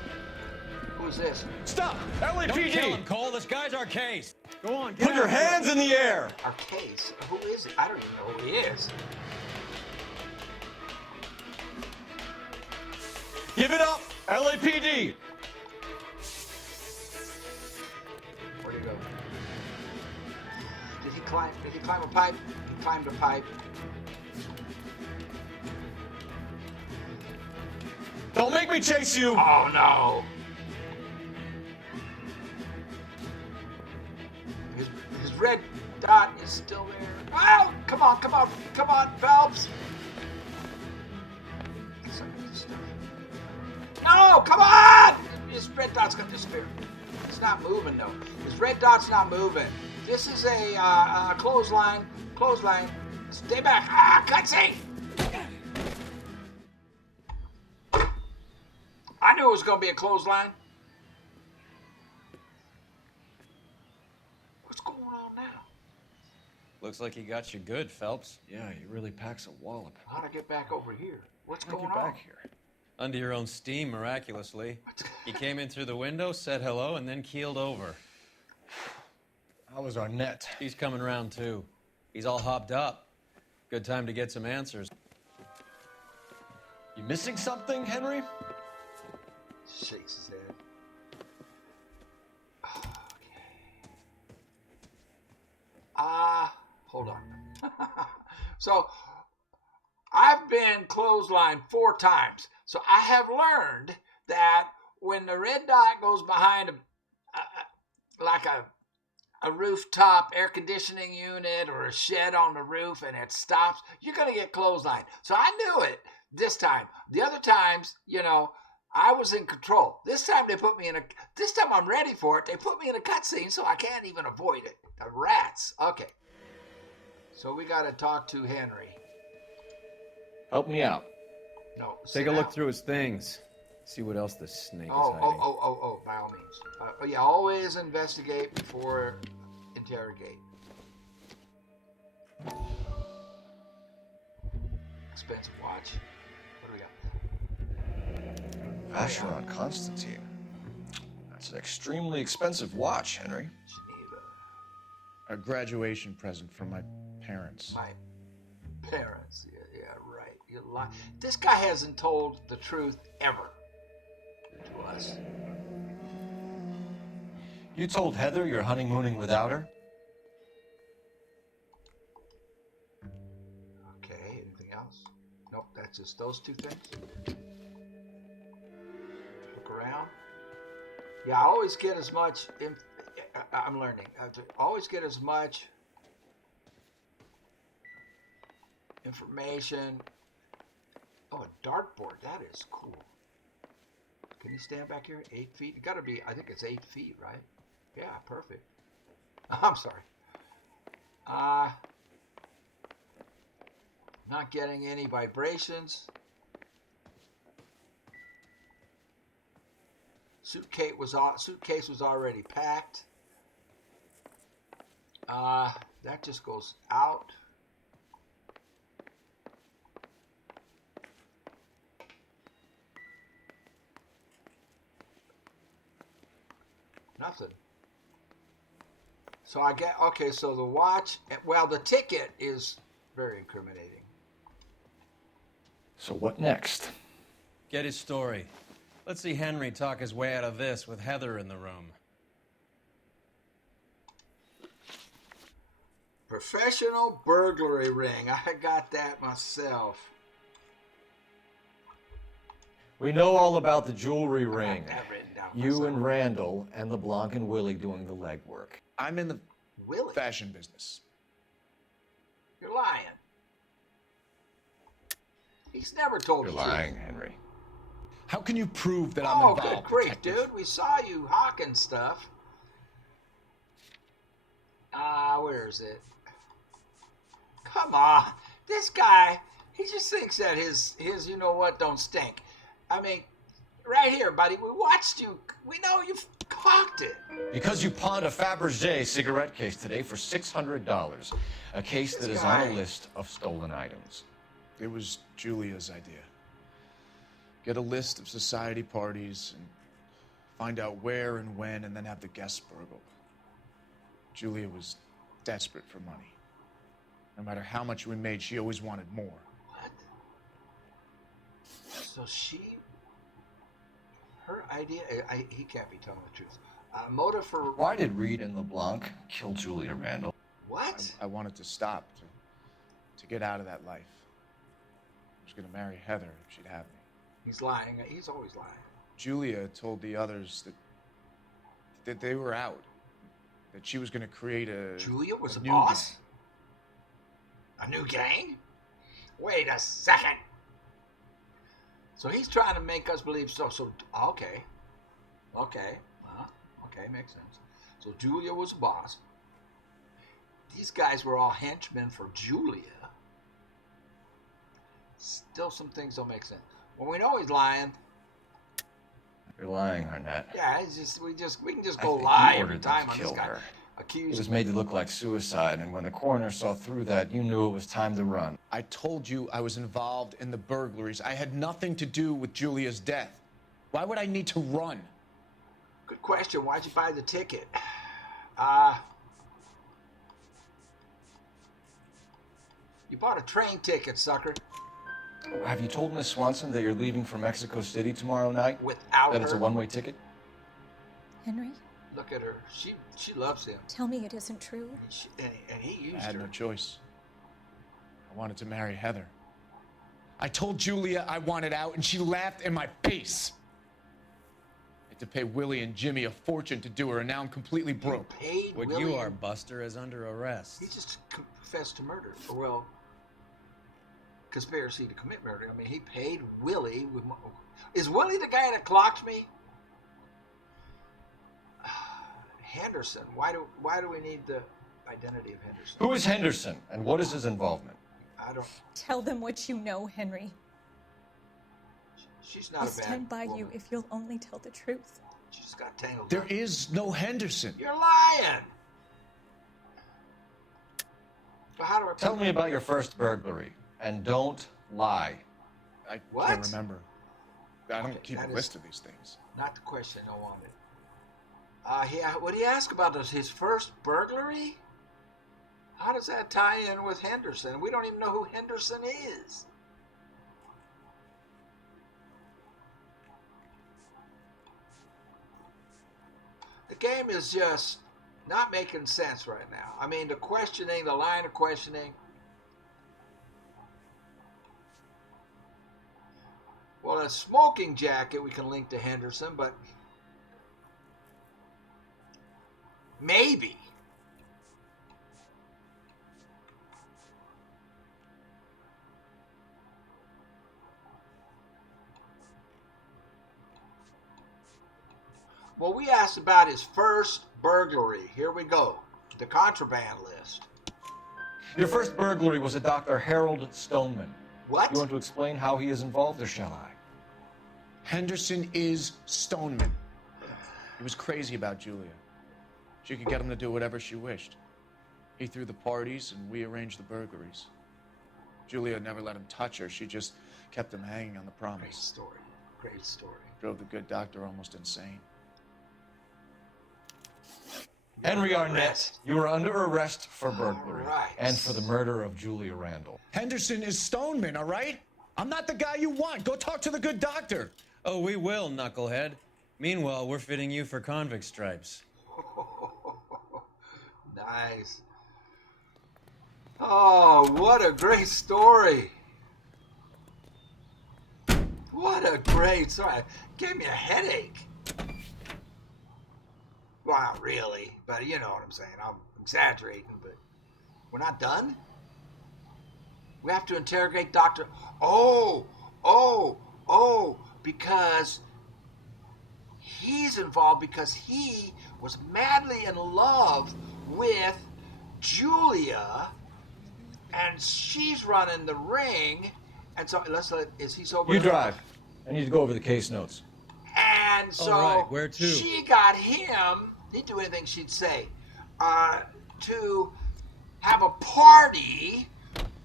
Who's this? Stop! Don't kill LAPD! him, Cole. This guy's our case. Go on, Put your hands in the air! Our case? Who is it? I don't even know who he is. Give it up! LAPD! Where'd he go? Did he climb a pipe? He climbed a pipe. Don't make me chase you! Oh no! His red dot is still there. Oh! Come on, Phelps! No! Come on! His red dot's gonna disappear. It's not moving though. His red dot's not moving. This is a clothesline. Clothesline. Stay back. Cutscene! I knew it was going to be a clothesline. What's going on now? Looks like he got you good, Phelps. Yeah, he really packs a wallop. How'd I get back over here? What's How'd I going get on? back here? Under your own steam, miraculously. He came in through the window, said hello, and then keeled over. How was Arnett? He's coming round, too. He's all hopped up. Good time to get some answers. You Missing something, Henry? Shakes his head. Hold on. So, I've been clotheslined 4 times. So I have learned that when the red dot goes behind a rooftop air conditioning unit or a shed on the roof and it stops, you're going to get clotheslined. So I knew it this time. The other times, I was in control. This time this time I'm ready for it. They put me in a cutscene so I can't even avoid it. The rats. Okay. So we got to talk to Henry. Help me out. No. Take a look through his things. See what else this snake is hiding. By all means. Always investigate before interrogate. Expensive watch. What do we got? Vacheron Constantine. That's an extremely expensive watch, Henry. A graduation present from my parents. My parents. Yeah, right. You lie. This guy hasn't told the truth ever to us. You told Heather you're honeymooning without her? Okay, anything else? Nope, that's just those 2 things. Look around. Yeah, I always get as much... I'm learning. To always get as much information. Oh, a dartboard. That is cool. Can you stand back here? 8 feet? It got to be, I think it's 8 feet, right? Yeah, perfect. I'm sorry. Not getting any vibrations. Suitcase was already packed. That just goes out. Nothing. So I get, okay, so the watch, well, the ticket is very incriminating. So what next? Get his story. Let's see Henry talk his way out of this with Heather in the room. Professional burglary ring. I got that myself. We know all about the jewelry ring. That written down You myself. and Randall and LeBlanc and Willie doing the legwork. I'm in the Willie? fashion business. You're lying. He's never told You're you. lying, Henry. How can you prove that I'm Oh, involved, good grief, detective? dude. We saw you hawking stuff. Where is it? Come on. This guy, he just thinks that his you know what don't stink. I mean, right here, buddy. We watched you. We know you've cocked it. Because you pawned a Fabergé cigarette case today for $600. A case that is on a list of stolen items. It was Julia's idea. Get a list of society parties and find out where and when and then have the guests burgled. Julia was desperate for money. No matter how much we made, she always wanted more. What? So her idea, he can't be telling the truth. Motive for... Why did Reed and LeBlanc kill Julia Randall? What? I wanted to stop, to get out of that life. I was going to marry Heather if she'd have me. He's lying. He's always lying. Julia told the others that they were out. That she was going to create a... Julia was a new boss? gang. A new gang? Wait a second. So he's trying to make us believe so. Okay. Okay. Okay, makes sense. So Julia was a boss. These guys were all henchmen for Julia. Still some things don't make sense. Well, we know he's lying. You're lying, Arnett. Yeah, it's just we can just go I think lie you every ordered them time to on this kill guy. her. It Accused. was made to look like suicide, and when the coroner saw through that, you knew it was time to run. I told you I was involved in the burglaries. I had nothing to do with Julia's death. Why would I need to run? Good question. Why'd you buy the ticket? You bought a train ticket, sucker. Have you told Miss Swanson that you're leaving for Mexico City tomorrow night? Without That it's a her? one-way ticket? Henry, Look at her. She loves him. tell me it isn't true. And he used I had her. no choice. I wanted to marry Heather. I told Julia I wanted out, and she laughed in my face. I had to pay Willie and Jimmy a fortune to do her, and now I'm completely broke. Paid What Willie you are, and- Buster, is under arrest. He just confessed to murder. Or, well, conspiracy to commit murder. I mean, he paid Willie with. Is Willie the guy that clocked me? Henderson. Why do we need the identity of Henderson? Who is Henderson, and what is his involvement? I don't. Tell them what you know, Henry. She's not I'll a bad stand by woman. you if you'll only tell the truth. She just got tangled. There is no Henderson. You're lying. So how do I Tell me about your first burglary, and don't lie. I What? can't remember. I don't keep a that is- list of these things. Not the question I wanted. What he asked about is his first burglary? How does that tie in with Henderson? We don't even know who Henderson is. The game is just not making sense right now. I mean, the line of questioning. Well, a smoking jacket we can link to Henderson, but maybe. Well, we asked about his first burglary. Here we go. The contraband list. Your first burglary was at Dr. Harold Stoneman. What? You want to explain how he is involved, or shall I? Henderson is Stoneman. He was crazy about Julia. She could get him to do whatever she wished. He threw the parties, and we arranged the burglaries. Julia never let him touch her. She just kept him hanging on the promise. Great story. Great story. Drove the good doctor almost insane. Henry Arnett, you are under arrest for burglary right. and for the murder of Julia Randall. Henderson is Stoneman, all right? I'm not the guy you want. Go talk to the good doctor. Oh, we will, knucklehead. Meanwhile, we're fitting you for convict stripes. Nice. Oh, what a great story. What a great story. Gave me a headache. Well, not really, but you know what I'm saying. I'm exaggerating, but we're not done? We have to interrogate Dr. Because he's involved because he was madly in love with Julia, and she's running the ring, and so is he sober? You drive. I need to go over the case notes. And so All right, where to? she got him, he'd do anything she'd say, to have a party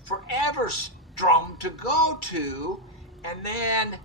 for Evestrom to go to, and then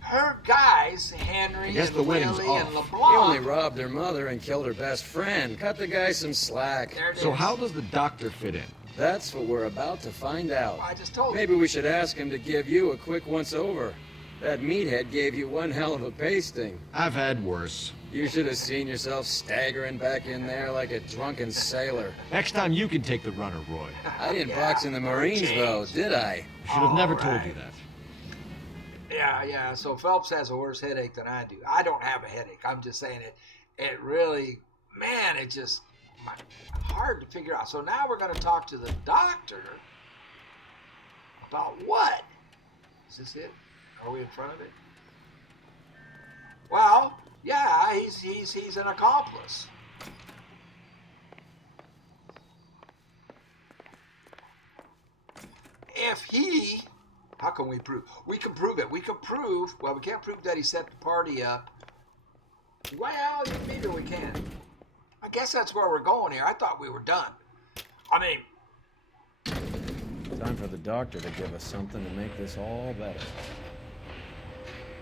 her guys, Henry guess and the wedding's Willie off. and He LeBlanc. only robbed her mother and killed her best friend. Cut the guy some slack. There it So is. how does the doctor fit in? That's what we're about to find out. I just told Maybe you. we should ask him to give you a quick once-over. That meathead gave you one hell of a pasting. I've had worse. You should have seen yourself staggering back in there like a drunken sailor. Next time you can take the runner, Roy. I didn't box in the Marines, though, did I? I should have never told you that. Yeah. So Phelps has a worse headache than I do. I don't have a headache. I'm just saying it really, man, it just hard to figure out. So now we're going to talk to the doctor about what? Is this it? Are we in front of it? Well, yeah, he's an accomplice. If he, how can we prove? We can prove it. We can prove, well, we can't prove that he set the party up. Well, maybe we can. I guess that's where we're going here. I thought we were done. I mean, Time for the doctor to give us something to make this all better.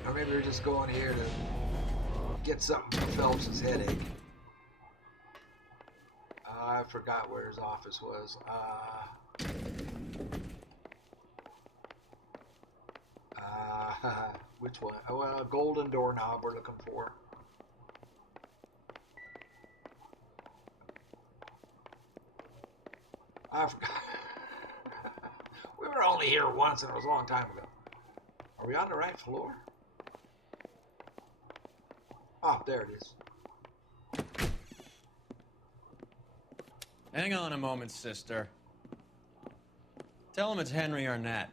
or maybe we're just going here to get something for Phelps' headache. I forgot where his office was. Which one? Oh, well, golden doorknob we're looking for. I forgot. We were only here once, and it was a long time ago. Are we on the right floor? Oh, there it is. Hang on a moment, sister. Tell him it's Henry Arnett.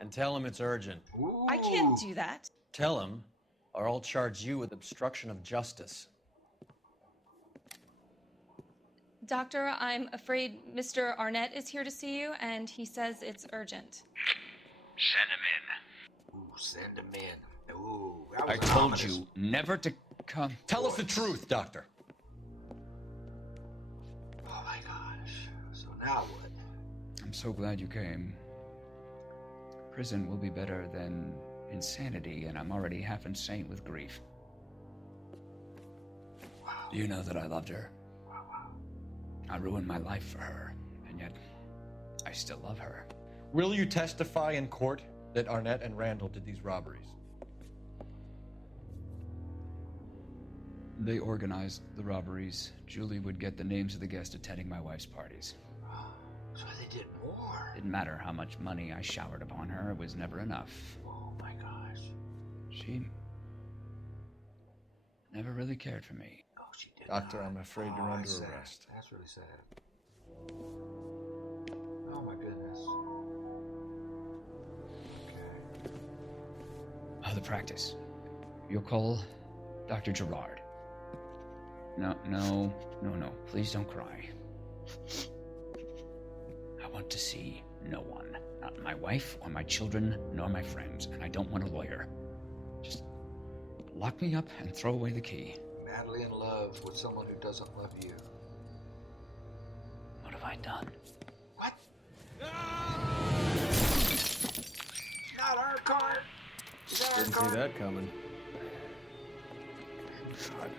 And tell him it's urgent. Ooh. I can't do that. Tell him, or I'll charge you with obstruction of justice. Doctor, I'm afraid Mr. Arnett is here to see you, and he says it's urgent. Send him in. Ooh, send him in. Ooh, that I was told ominous. you never to come. Tell us the truth, Doctor. Oh my gosh. So now what? I'm so glad you came. Prison will be better than insanity, and I'm already half insane with grief. Wow. Do you know that I loved her? Wow. I ruined my life for her, and yet I still love her. Will you testify in court that Arnett and Randall did these robberies? They organized the robberies. Julie would get the names of the guests attending my wife's parties. So they did more. Didn't matter how much money I showered upon her, it was never enough. Oh my gosh. She never really cared for me. Oh, she did. Doctor, not. I'm afraid you're under arrest. That's really sad. Oh my goodness. Okay. Oh, the practice. You'll call Dr. Gerard. No. Please don't cry. I want to see no one. Not my wife or my children, nor my friends. And I don't want a lawyer. Just lock me up and throw away the key. Madly in love with someone who doesn't love you. What have I done? What? Not our car. Is that our Didn't car? see that coming. God.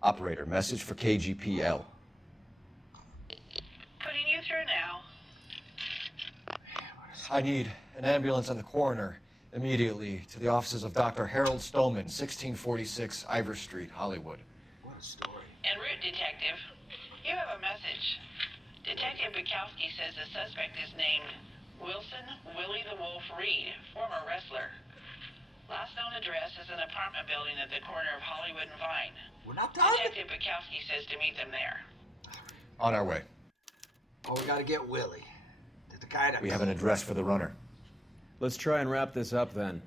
Operator, message for KGPL. Putting you through now. I need an ambulance and the coroner immediately to the offices of Dr. Harold Stoneman, 1646 Ivor Street, Hollywood. What a story. En route, Detective. You have a message. Detective Bukowski says the suspect is named Wilson Willie the Wolf Reed, former wrestler. Last known address is an apartment building at the corner of Hollywood and Vine. We're not done. Detective Bukowski says to meet them there. On our way. Oh, we gotta get Willie. Did the guy that... We have an address for the runner. Let's try and wrap this up then.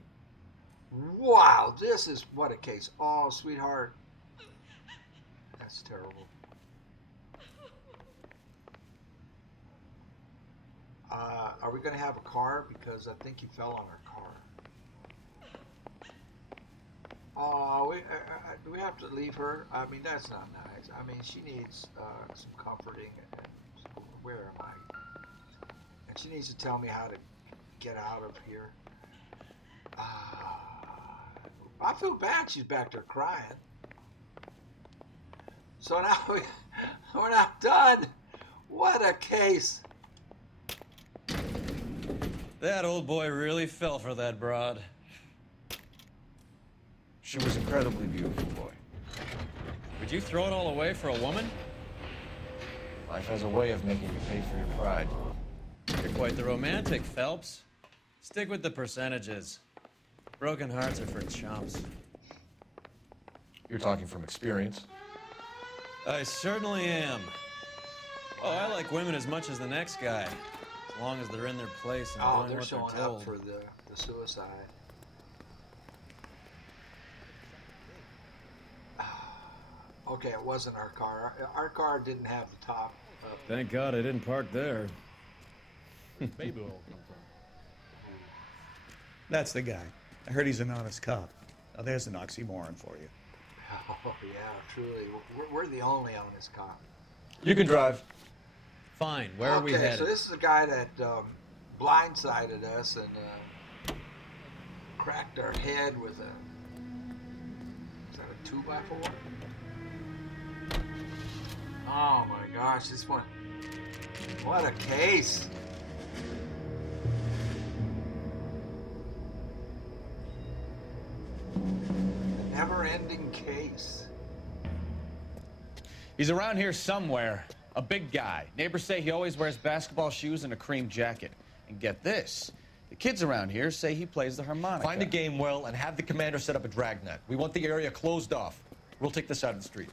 Wow, this is what a case. Oh, sweetheart. That's terrible. Are we gonna have a car? Because I think he fell on our car. Oh, do we have to leave her? I mean, that's not nice. I mean, she needs some comforting. And where am I? And she needs to tell me how to get out of here. I feel bad she's back there crying. So now we're not done. What a case. That old boy really fell for that broad. She was incredibly beautiful, boy. Would you throw it all away for a woman? Life has a way of making you pay for your pride. You're quite the romantic, Phelps. Stick with the percentages. Broken hearts are for chumps. You're talking from experience. I certainly am. Oh, I like women as much as the next guy. As long as they're in their place and doing they're what showing they're told. up for the suicide. Okay, it wasn't our car. Our car didn't have the top up. Thank God I didn't park there. Baby oil come from? That's the guy. I heard he's an honest cop. Now there's an oxymoron for you. Oh, yeah, truly. We're the only honest cop. You can drive. Fine, where are we headed? So this is the guy that blindsided us and cracked our head with Is that a 2x4? Oh my gosh, this one. What a case. A never-ending case. He's around here somewhere. A big guy. Neighbors say he always wears basketball shoes and a cream jacket. And get this. The kids around here say he plays the harmonica. Find a game well and have the commander set up a dragnet. We want the area closed off. We'll take this side of the street.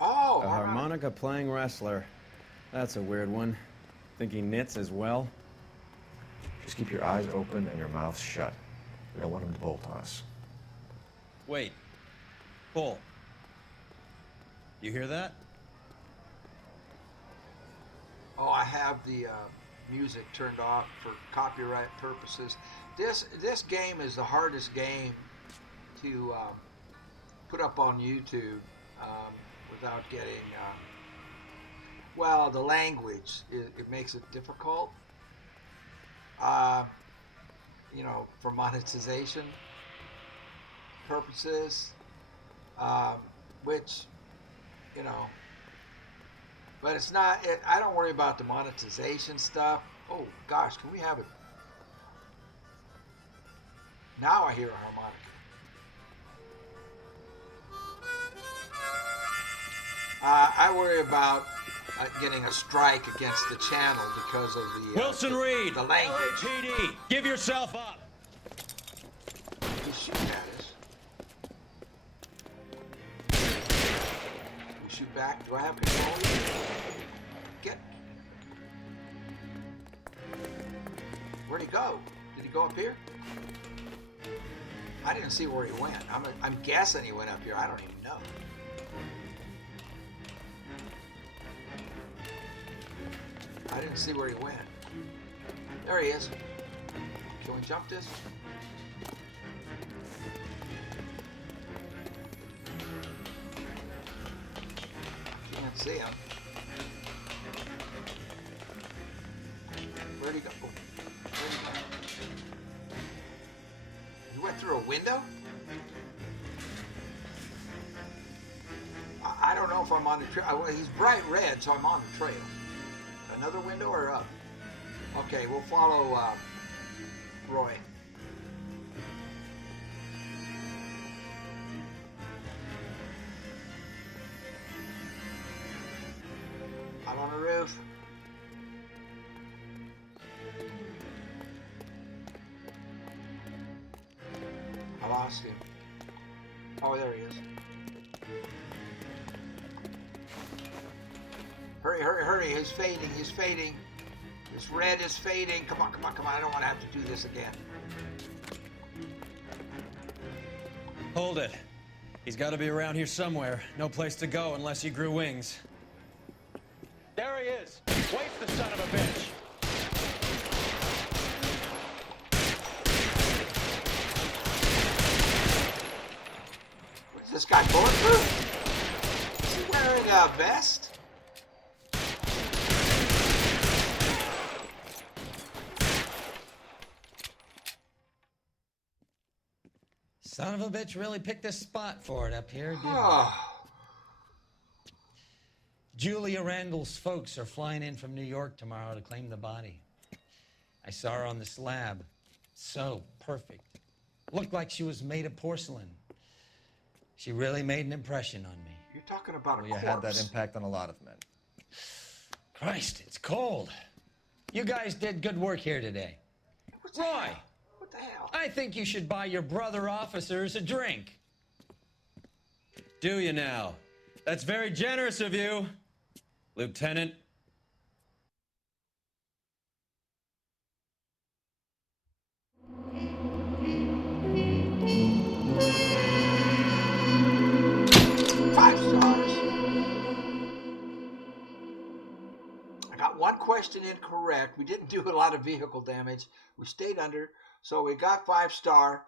Oh, a harmonica playing wrestler. That's a weird one. Think he knits as well? Just keep your eyes open and your mouth shut. We don't want him to bolt on us. Wait. Bull. You hear that? Oh, I have the music turned off for copyright purposes. This game is the hardest game to put up on YouTube without getting. Well, the language it makes it difficult. You know, for monetization purposes, which, you know. But it's not, I don't worry about the monetization stuff. Oh, gosh, can we have it? Now I hear a harmonica. I worry about getting a strike against the channel because of the Wilson Reed, the language. LAPD, give yourself up. He's shooting at us. We shoot back. Do I have control? Get. Where'd he go? Did he go up here? I didn't see where he went. I'm guessing he went up here. I don't even know. I didn't see where he went. There he is. Can we jump this? Can't see him. Where'd he go? Oh, where'd he go? He went through a window? I don't know if I'm on the trail. He's bright red, so I'm on the trail. Another window or up? Okay, we'll follow Roy. Out on the roof. I lost him. Oh, there he is. Hurry, hurry, hurry. He's fading. He's fading. This red is fading. Come on, come on, come on. I don't want to have to do this again. Hold it. He's got to be around here somewhere. No place to go unless he grew wings. There he is. Waste the son of a bitch. What's this guy bulletproof? Is he wearing a vest? Son of a bitch really picked a spot for it up here, didn't he? Oh. Julia Randall's folks are flying in from New York tomorrow to claim the body. I saw her on the slab. So perfect. Looked like she was made of porcelain. She really made an impression on me. You're talking about a Well, corpse. you had that impact on a lot of men. Christ, it's cold. You guys did good work here today. Roy! What the hell? I think you should buy your brother officers a drink. Do you now? That's very generous of you, Lieutenant. Five stars. I got one question incorrect. We didn't do a lot of vehicle damage. We stayed under, so we got 5-star.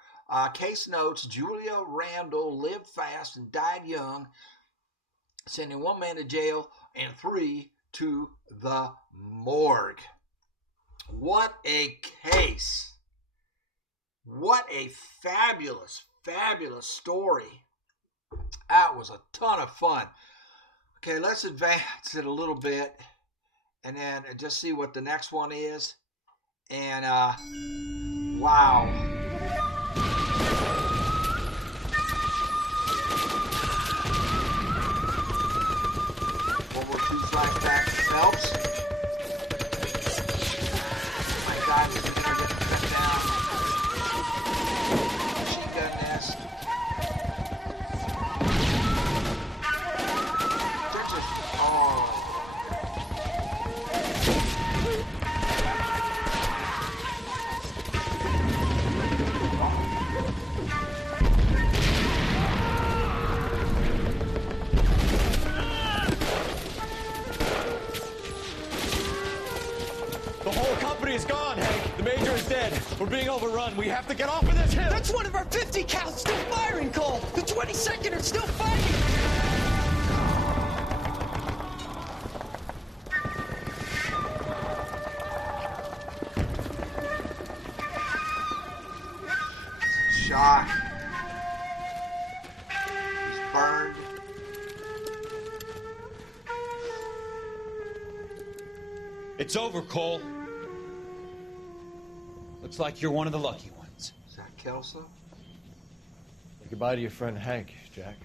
Case notes, Julia Randall lived fast and died young, sending 1 man to jail and 3 to the morgue. What a case. What a fabulous, fabulous story. That was a ton of fun. Okay, let's advance it a little bit and then just see what the next one is. And, wow. World War II flashback to Phelps. Oh my God, he's gonna get cut down. Machine gun nest. Just, oh. The whole company is gone, Hank. The major is dead. We're being overrun. We have to get off of this hill. That's one of our 50 cows still firing, Cole. The 22nd are still fighting. Shot. He's burned. It's over, Cole. Looks like you're one of the lucky ones. Is that Kelso? Say goodbye to your friend Hank, Jack.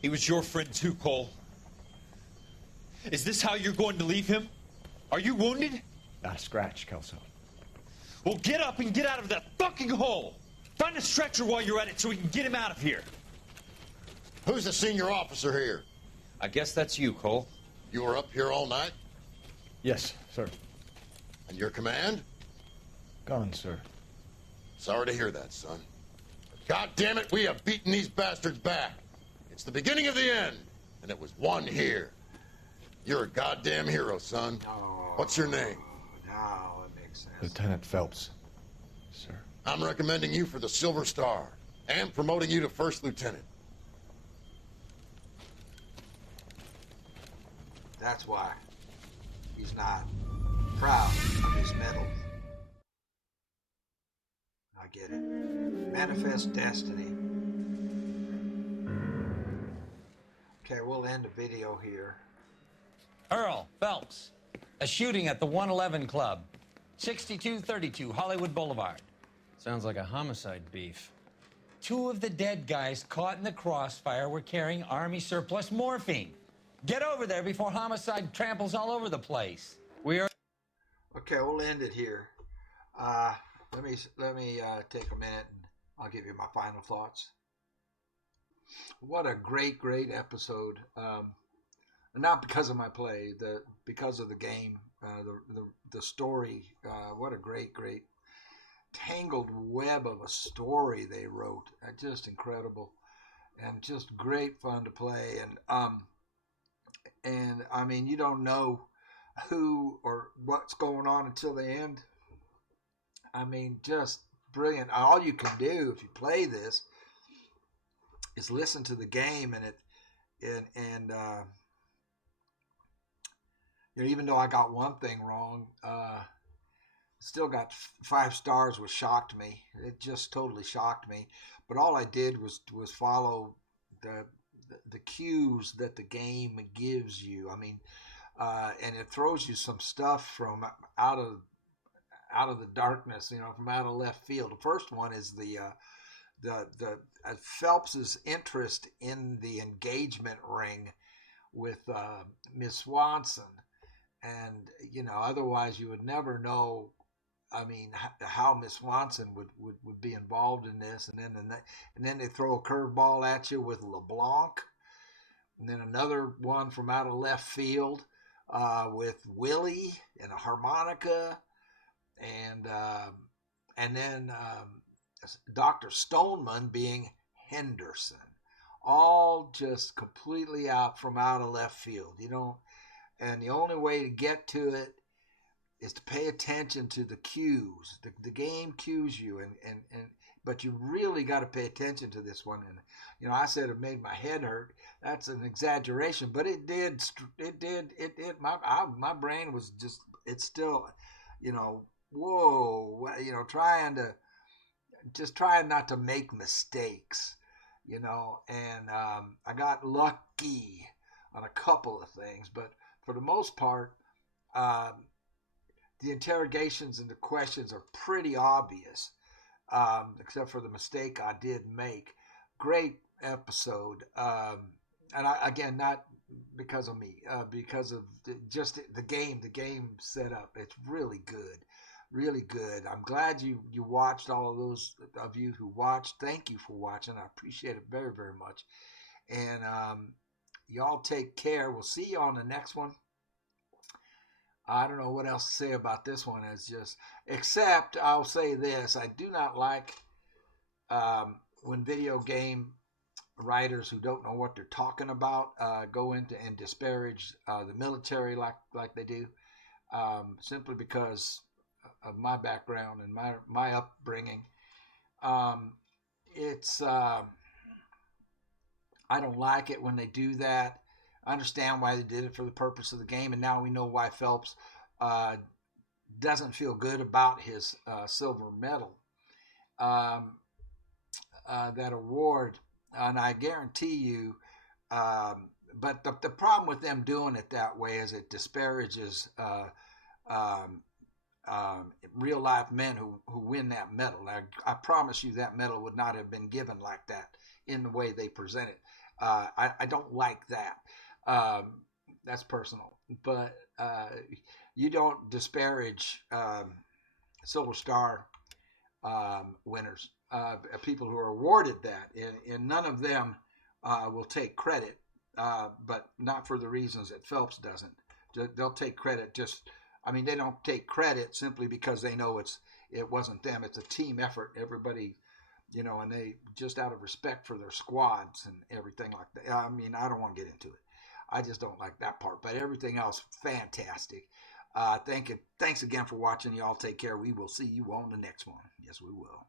He was your friend too, Cole. Is this how you're going to leave him? Are you wounded? Not a scratch, Kelso. Well, get up and get out of that fucking hole. Find a stretcher while you're at it so we can get him out of here. Who's the senior officer here? I guess that's you, Cole. You were up here all night? Yes, sir. And your command? Gone, sir. Sorry to hear that, son. But God damn it, we have beaten these bastards back. It's the beginning of the end, and it was won here. You're a goddamn hero, son. What's your name? Now it makes sense. Lieutenant Phelps, sir. I'm recommending you for the Silver Star and promoting you to first lieutenant. That's why he's not proud of his medal. I get it. Manifest destiny. Okay, we'll end the video here. Earl Phelps, a shooting at the 111 Club, 6232 Hollywood Boulevard. Sounds like a homicide beef. Two of the dead guys caught in the crossfire were carrying Army surplus morphine. Get over there before homicide tramples all over the place. We are... Okay, we'll end it here. Let me take a minute and I'll give you my final thoughts. What a great episode. Not because of my play, because of the game, the story. What a great tangled web of a story they wrote. Just incredible, and just great fun to play. And I mean, you don't know who or what's going on until the end. I mean, just brilliant. All you can do if you play this is listen to the game, and you know, even though I got one thing wrong, still got 5 stars, which shocked me. It just totally shocked me. But all I did was follow the cues that the game gives you. I mean, and it throws you some stuff from out of the darkness, you know, from out of left field. The first one is the Phelps's interest in the engagement ring with Miss Swanson. And, you know, otherwise you would never know, I mean, how Miss Swanson would be involved in this. And then they throw a curveball at you with LeBlanc. And then another one from out of left field with Willie and a harmonica. And then Dr. Stoneman being Henderson. All just completely out of left field. You don't. And the only way to get to it is to pay attention to the cues. The game cues you, but you really got to pay attention to this one. And you know, I said it made my head hurt. That's an exaggeration, but it did. My brain was just it's still, whoa, trying not to make mistakes, and I got lucky on a couple of things, but for the most part, the interrogations and the questions are pretty obvious, except for the mistake I did make. Great episode, and again, not because of me, because of just the game setup. It's really good, really good. I'm glad you watched. All of those of you who watched, thank you for watching. I appreciate it very, very much. And y'all take care. We'll see you on the next one. I don't know what else to say about this one. Except I'll say this: I do not like when video game writers who don't know what they're talking about go into and disparage the military like they do, simply because of my background and my upbringing. It's I don't like it when they do that. I understand why they did it for the purpose of the game, and now we know why Phelps doesn't feel good about his silver medal. That award, and I guarantee you, but the problem with them doing it that way is it disparages real life men who win that medal. I promise you that medal would not have been given like that in the way they present it. I don't like that. That's personal, but you don't disparage Silver Star winners, people who are awarded that, and none of them will take credit, but not for the reasons that Phelps doesn't. They'll take credit they don't take credit simply because they know it wasn't them. It's a team effort. Everybody, and they just out of respect for their squads and everything like that. I don't want to get into it. I just don't like that part, but everything else, fantastic. Thanks again for watching. Y'all take care. We will see you on the next one. Yes, we will.